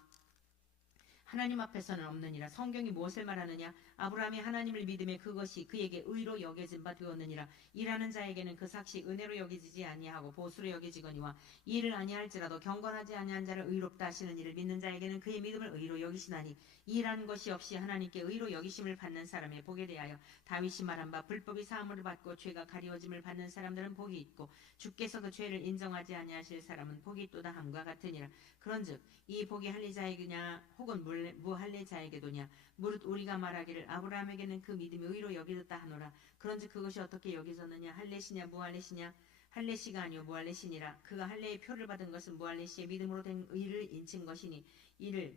하나님 앞에서는 없느니라. 성경이 무엇을 말하느냐. 아브라함이 하나님을 믿음에 그것이 그에게 의로 여겨진 바 되었느니라. 일하는 자에게는 그 삭시 은혜로 여기지지 아니하고 보수로 여기지거니와 이를 아니할지라도 경건하지 아니한 자를 의롭다 하시는 이를 믿는 자에게는 그의 믿음을 의로 여기시나니 일한 것이 없이 하나님께 의로 여기심을 받는 사람의 복에 대하여 다윗이 말한 바 불법이 사함을 받고 죄가 가리워짐을 받는 사람들은 복이 있고 주께서 그 죄를 인정하지 아니하실 사람은 복이 있도다 함과 같으니라. 그런즉 이 복이 할례자에게냐 혹은 무할례자에게도냐. 무릇 우리가 말하기를 아브라함에게는 그 믿음이 의로 여겨졌다 하노라. 그런즉 그것이 어떻게 여겨졌느냐. 할례시냐 무할례시냐. 할례시가 아니요 무할례시니라. 그가 할례의 표를 받은 것은 무할례시의 믿음으로 된 의를 인친 것이니 이를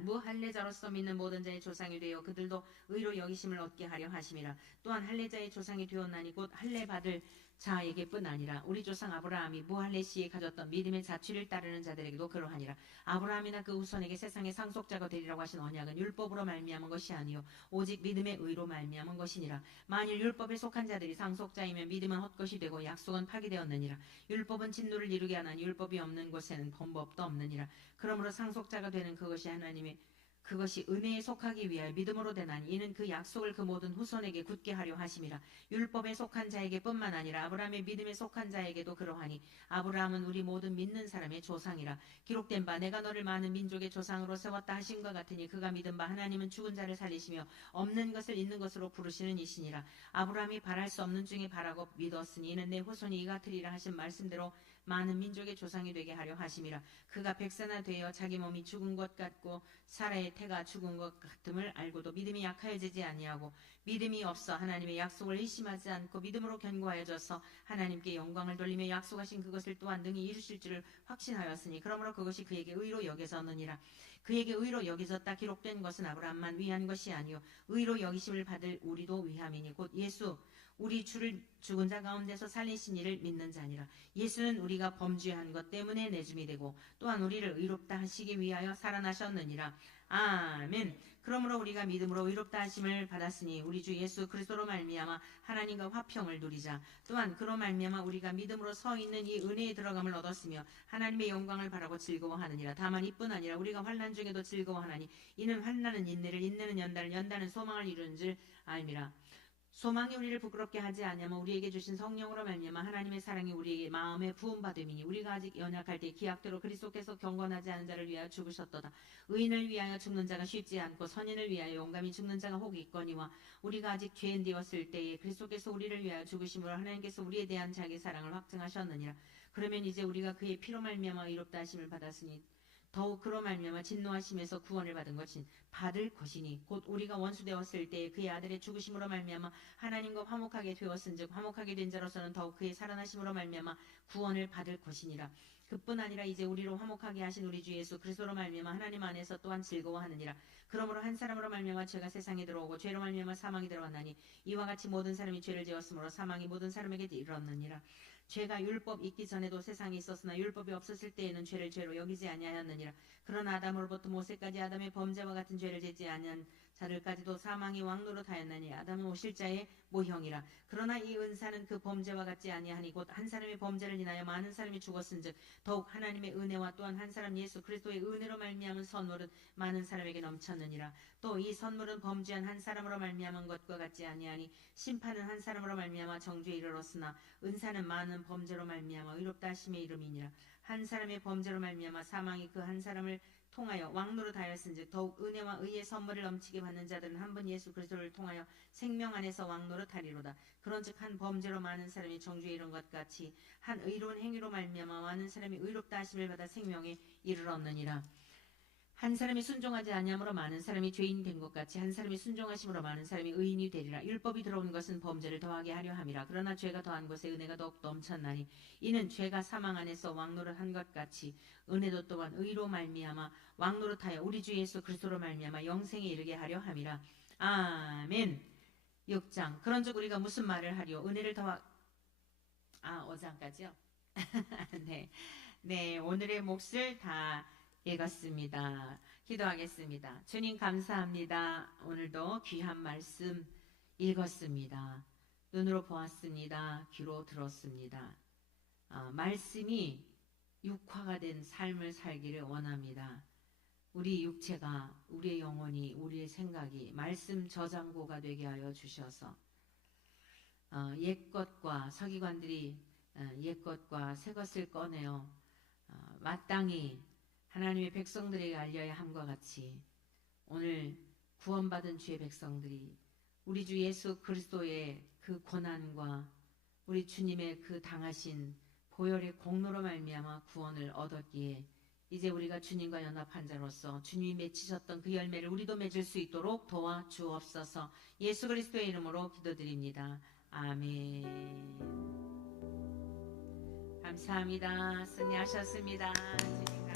무할례자로서 믿는 모든 자의 조상이 되어 그들도 의로 여기심을 얻게 하려 하심이라. 또한 할례자의 조상이 되었나니 곧 할례 받을 자에게뿐 아니라 우리 조상 아브라함이 무할례시에 가졌던 믿음의 자취를 따르는 자들에게도 그러하니라. 아브라함이나 그 후손에게 세상의 상속자가 되리라고 하신 언약은 율법으로 말미암은 것이 아니요 오직 믿음의 의로 말미암은 것이니라. 만일 율법에 속한 자들이 상속자이면 믿음은 헛것이 되고 약속은 파기되었느니라. 율법은 진노를 이루게 하나니 율법이 없는 곳에는 범법도 없느니라. 그러므로 상속자가 되는 그것이 은혜에 속하기 위하여 믿음으로 되나니 이는 그 약속을 그 모든 후손에게 굳게 하려 하심이라. 율법에 속한 자에게 뿐만 아니라 아브라함의 믿음에 속한 자에게도 그러하니 아브라함은 우리 모든 믿는 사람의 조상이라. 기록된 바 내가 너를 많은 민족의 조상으로 세웠다 하심과 같으니 그가 믿은 바 하나님은 죽은 자를 살리시며 없는 것을 있는 것으로 부르시는 이시니라. 아브라함이 바랄 수 없는 중에 바라고 믿었으니 이는 내 후손이 이 같으리라 하신 말씀대로 많은 민족의 조상이 되게 하려 하심이라. 그가 백세나 되어 자기 몸이 죽은 것 같고 사라의 태가 죽은 것 같음을 알고도 믿음이 약하여지지 아니하고 믿음이 없어 하나님의 약속을 의심하지 않고 믿음으로 견고하여져서 하나님께 영광을 돌리며 약속하신 그것을 또한 능히 이루실 줄을 확신하였으니 그러므로 그것이 그에게 의로 여겨졌느니라. 그에게 의로 여겨졌다 기록된 것은 아브라함만 위한 것이 아니요 의로 여기심을 받을 우리도 위함이니 곧 예수 우리 주를 죽은 자 가운데서 살리신 이를 믿는 자니라. 예수는 우리가 범죄한 것 때문에 내줌이 되고 또한 우리를 의롭다 하시기 위하여 살아나셨느니라. 아멘. 그러므로 우리가 믿음으로 의롭다 하심을 받았으니 우리 주 예수 그리스도로 말미암아 하나님과 화평을 누리자. 또한 그로 말미암아 우리가 믿음으로 서 있는 이 은혜에 들어감을 얻었으며 하나님의 영광을 바라고 즐거워하느니라. 다만 이뿐 아니라 우리가 환난 중에도 즐거워하나니 이는 환난은 인내를 인내는 연단을 연단은 소망을 이루는 줄 알미라. 소망이 우리를 부끄럽게 하지 아니하면 우리에게 주신 성령으로 말미암아 하나님의 사랑이 우리에게 마음에 부음받음이니 우리가 아직 연약할 때 기약대로 그리스도께서 경건하지 않은 자를 위하여 죽으셨도다. 의인을 위하여 죽는 자가 쉽지 않고 선인을 위하여 용감히 죽는 자가 혹 있거니와 우리가 아직 죄인 되었을 때에 그리스도께서 우리를 위하여 죽으심으로 하나님께서 우리에 대한 자기 사랑을 확증하셨느니라. 그러면 이제 우리가 그의 피로 말미암아 의롭다 하심을 받았으니 더욱 그로 말미암아 진노하심에서 구원을 받을 것이니 곧 우리가 원수 되었을 때에 그의 아들의 죽으심으로 말미암아 하나님과 화목하게 되었은즉 화목하게 된 자로서는 더욱 그의 살아나심으로 말미암아 구원을 받을 것이니라. 그뿐 아니라 이제 우리로 화목하게 하신 우리 주 예수 그리스도로 말미암아 하나님 안에서 또한 즐거워하느니라. 그러므로 한 사람으로 말미암아 죄가 세상에 들어오고 죄로 말미암아 사망이 들어왔나니 이와 같이 모든 사람이 죄를 지었으므로 사망이 모든 사람에게 이르렀느니라. 죄가 율법 있기 전에도 세상에 있었으나 율법이 없었을 때에는 죄를 죄로 여기지 아니하였느니라. 그러나 아담으로부터 모세까지 아담의 범죄와 같은 죄를 짓지 아니한 자들까지도 사망이 왕노릇하였나니 아담은 오실자의 모형이라. 그러나 이 은사는 그 범죄와 같지 아니하니 곧 한 사람의 범죄를 인하여 많은 사람이 죽었은즉 더욱 하나님의 은혜와 또한 한 사람 예수 그리스도의 은혜로 말미암은 선물은 많은 사람에게 넘쳤느니라. 또 이 선물은 범죄한 한 사람으로 말미암은 것과 같지 아니하니 심판은 한 사람으로 말미암아 정죄에 이르렀으나 은사는 많은 범죄로 말미암아 의롭다 하심의 이름이니라. 한 사람의 범죄로 말미암아 사망이 그 한 사람을 통하여 왕노릇하였은즉 더욱 은혜와 의의 선물을 넘치게 받는 자들은 한 번 예수 그리스도를 통하여 생명 안에서 왕노릇하리로다. 그런즉 한 범죄로 많은 사람이 정죄에 이른 것 같이 한 의로운 행위로 말미암아 많은 사람이 의롭다 하심을 받아 생명에 이르렀느니라. 한 사람이 순종하지 아니함으로 많은 사람이 죄인 된 것 같이 한 사람이 순종하심으로 많은 사람이 의인이 되리라. 율법이 들어온 것은 범죄를 더하게 하려 함이라. 그러나 죄가 더한 것에 은혜가 더욱 넘쳤나니 이는 죄가 사망 안에서 왕노릇한 것 같이 은혜도 또한 의로 말미암아 왕노릇하여 우리 주 예수 그리스도로 말미암아 영생에 이르게 하려 함이라. 아멘. 6장. 그런즉 우리가 무슨 말을 하리요? 은혜를 더하 5장까지요? 네, 오늘의 몫을 다 읽었습니다. 기도하겠습니다. 주님 감사합니다. 오늘도 귀한 말씀 읽었습니다. 눈으로 보았습니다. 귀로 들었습니다. 말씀이 육화가 된 삶을 살기를 원합니다. 우리 육체가, 우리의 영혼이, 우리의 생각이 말씀 저장고가 되게 하여 주셔서 옛것과 서기관들이 옛것과 새것을 꺼내어 마땅히 하나님의 백성들에게 알려야 함과 같이 오늘 구원받은 주의 백성들이 우리 주 예수 그리스도의 그 고난과 우리 주님의 그 당하신 보혈의 공로로 말미암아 구원을 얻었기에 이제 우리가 주님과 연합한 자로서 주님이 맺히셨던 그 열매를 우리도 맺을 수 있도록 도와주옵소서. 예수 그리스도의 이름으로 기도드립니다. 아멘. 감사합니다. 승리하셨습니다. 주님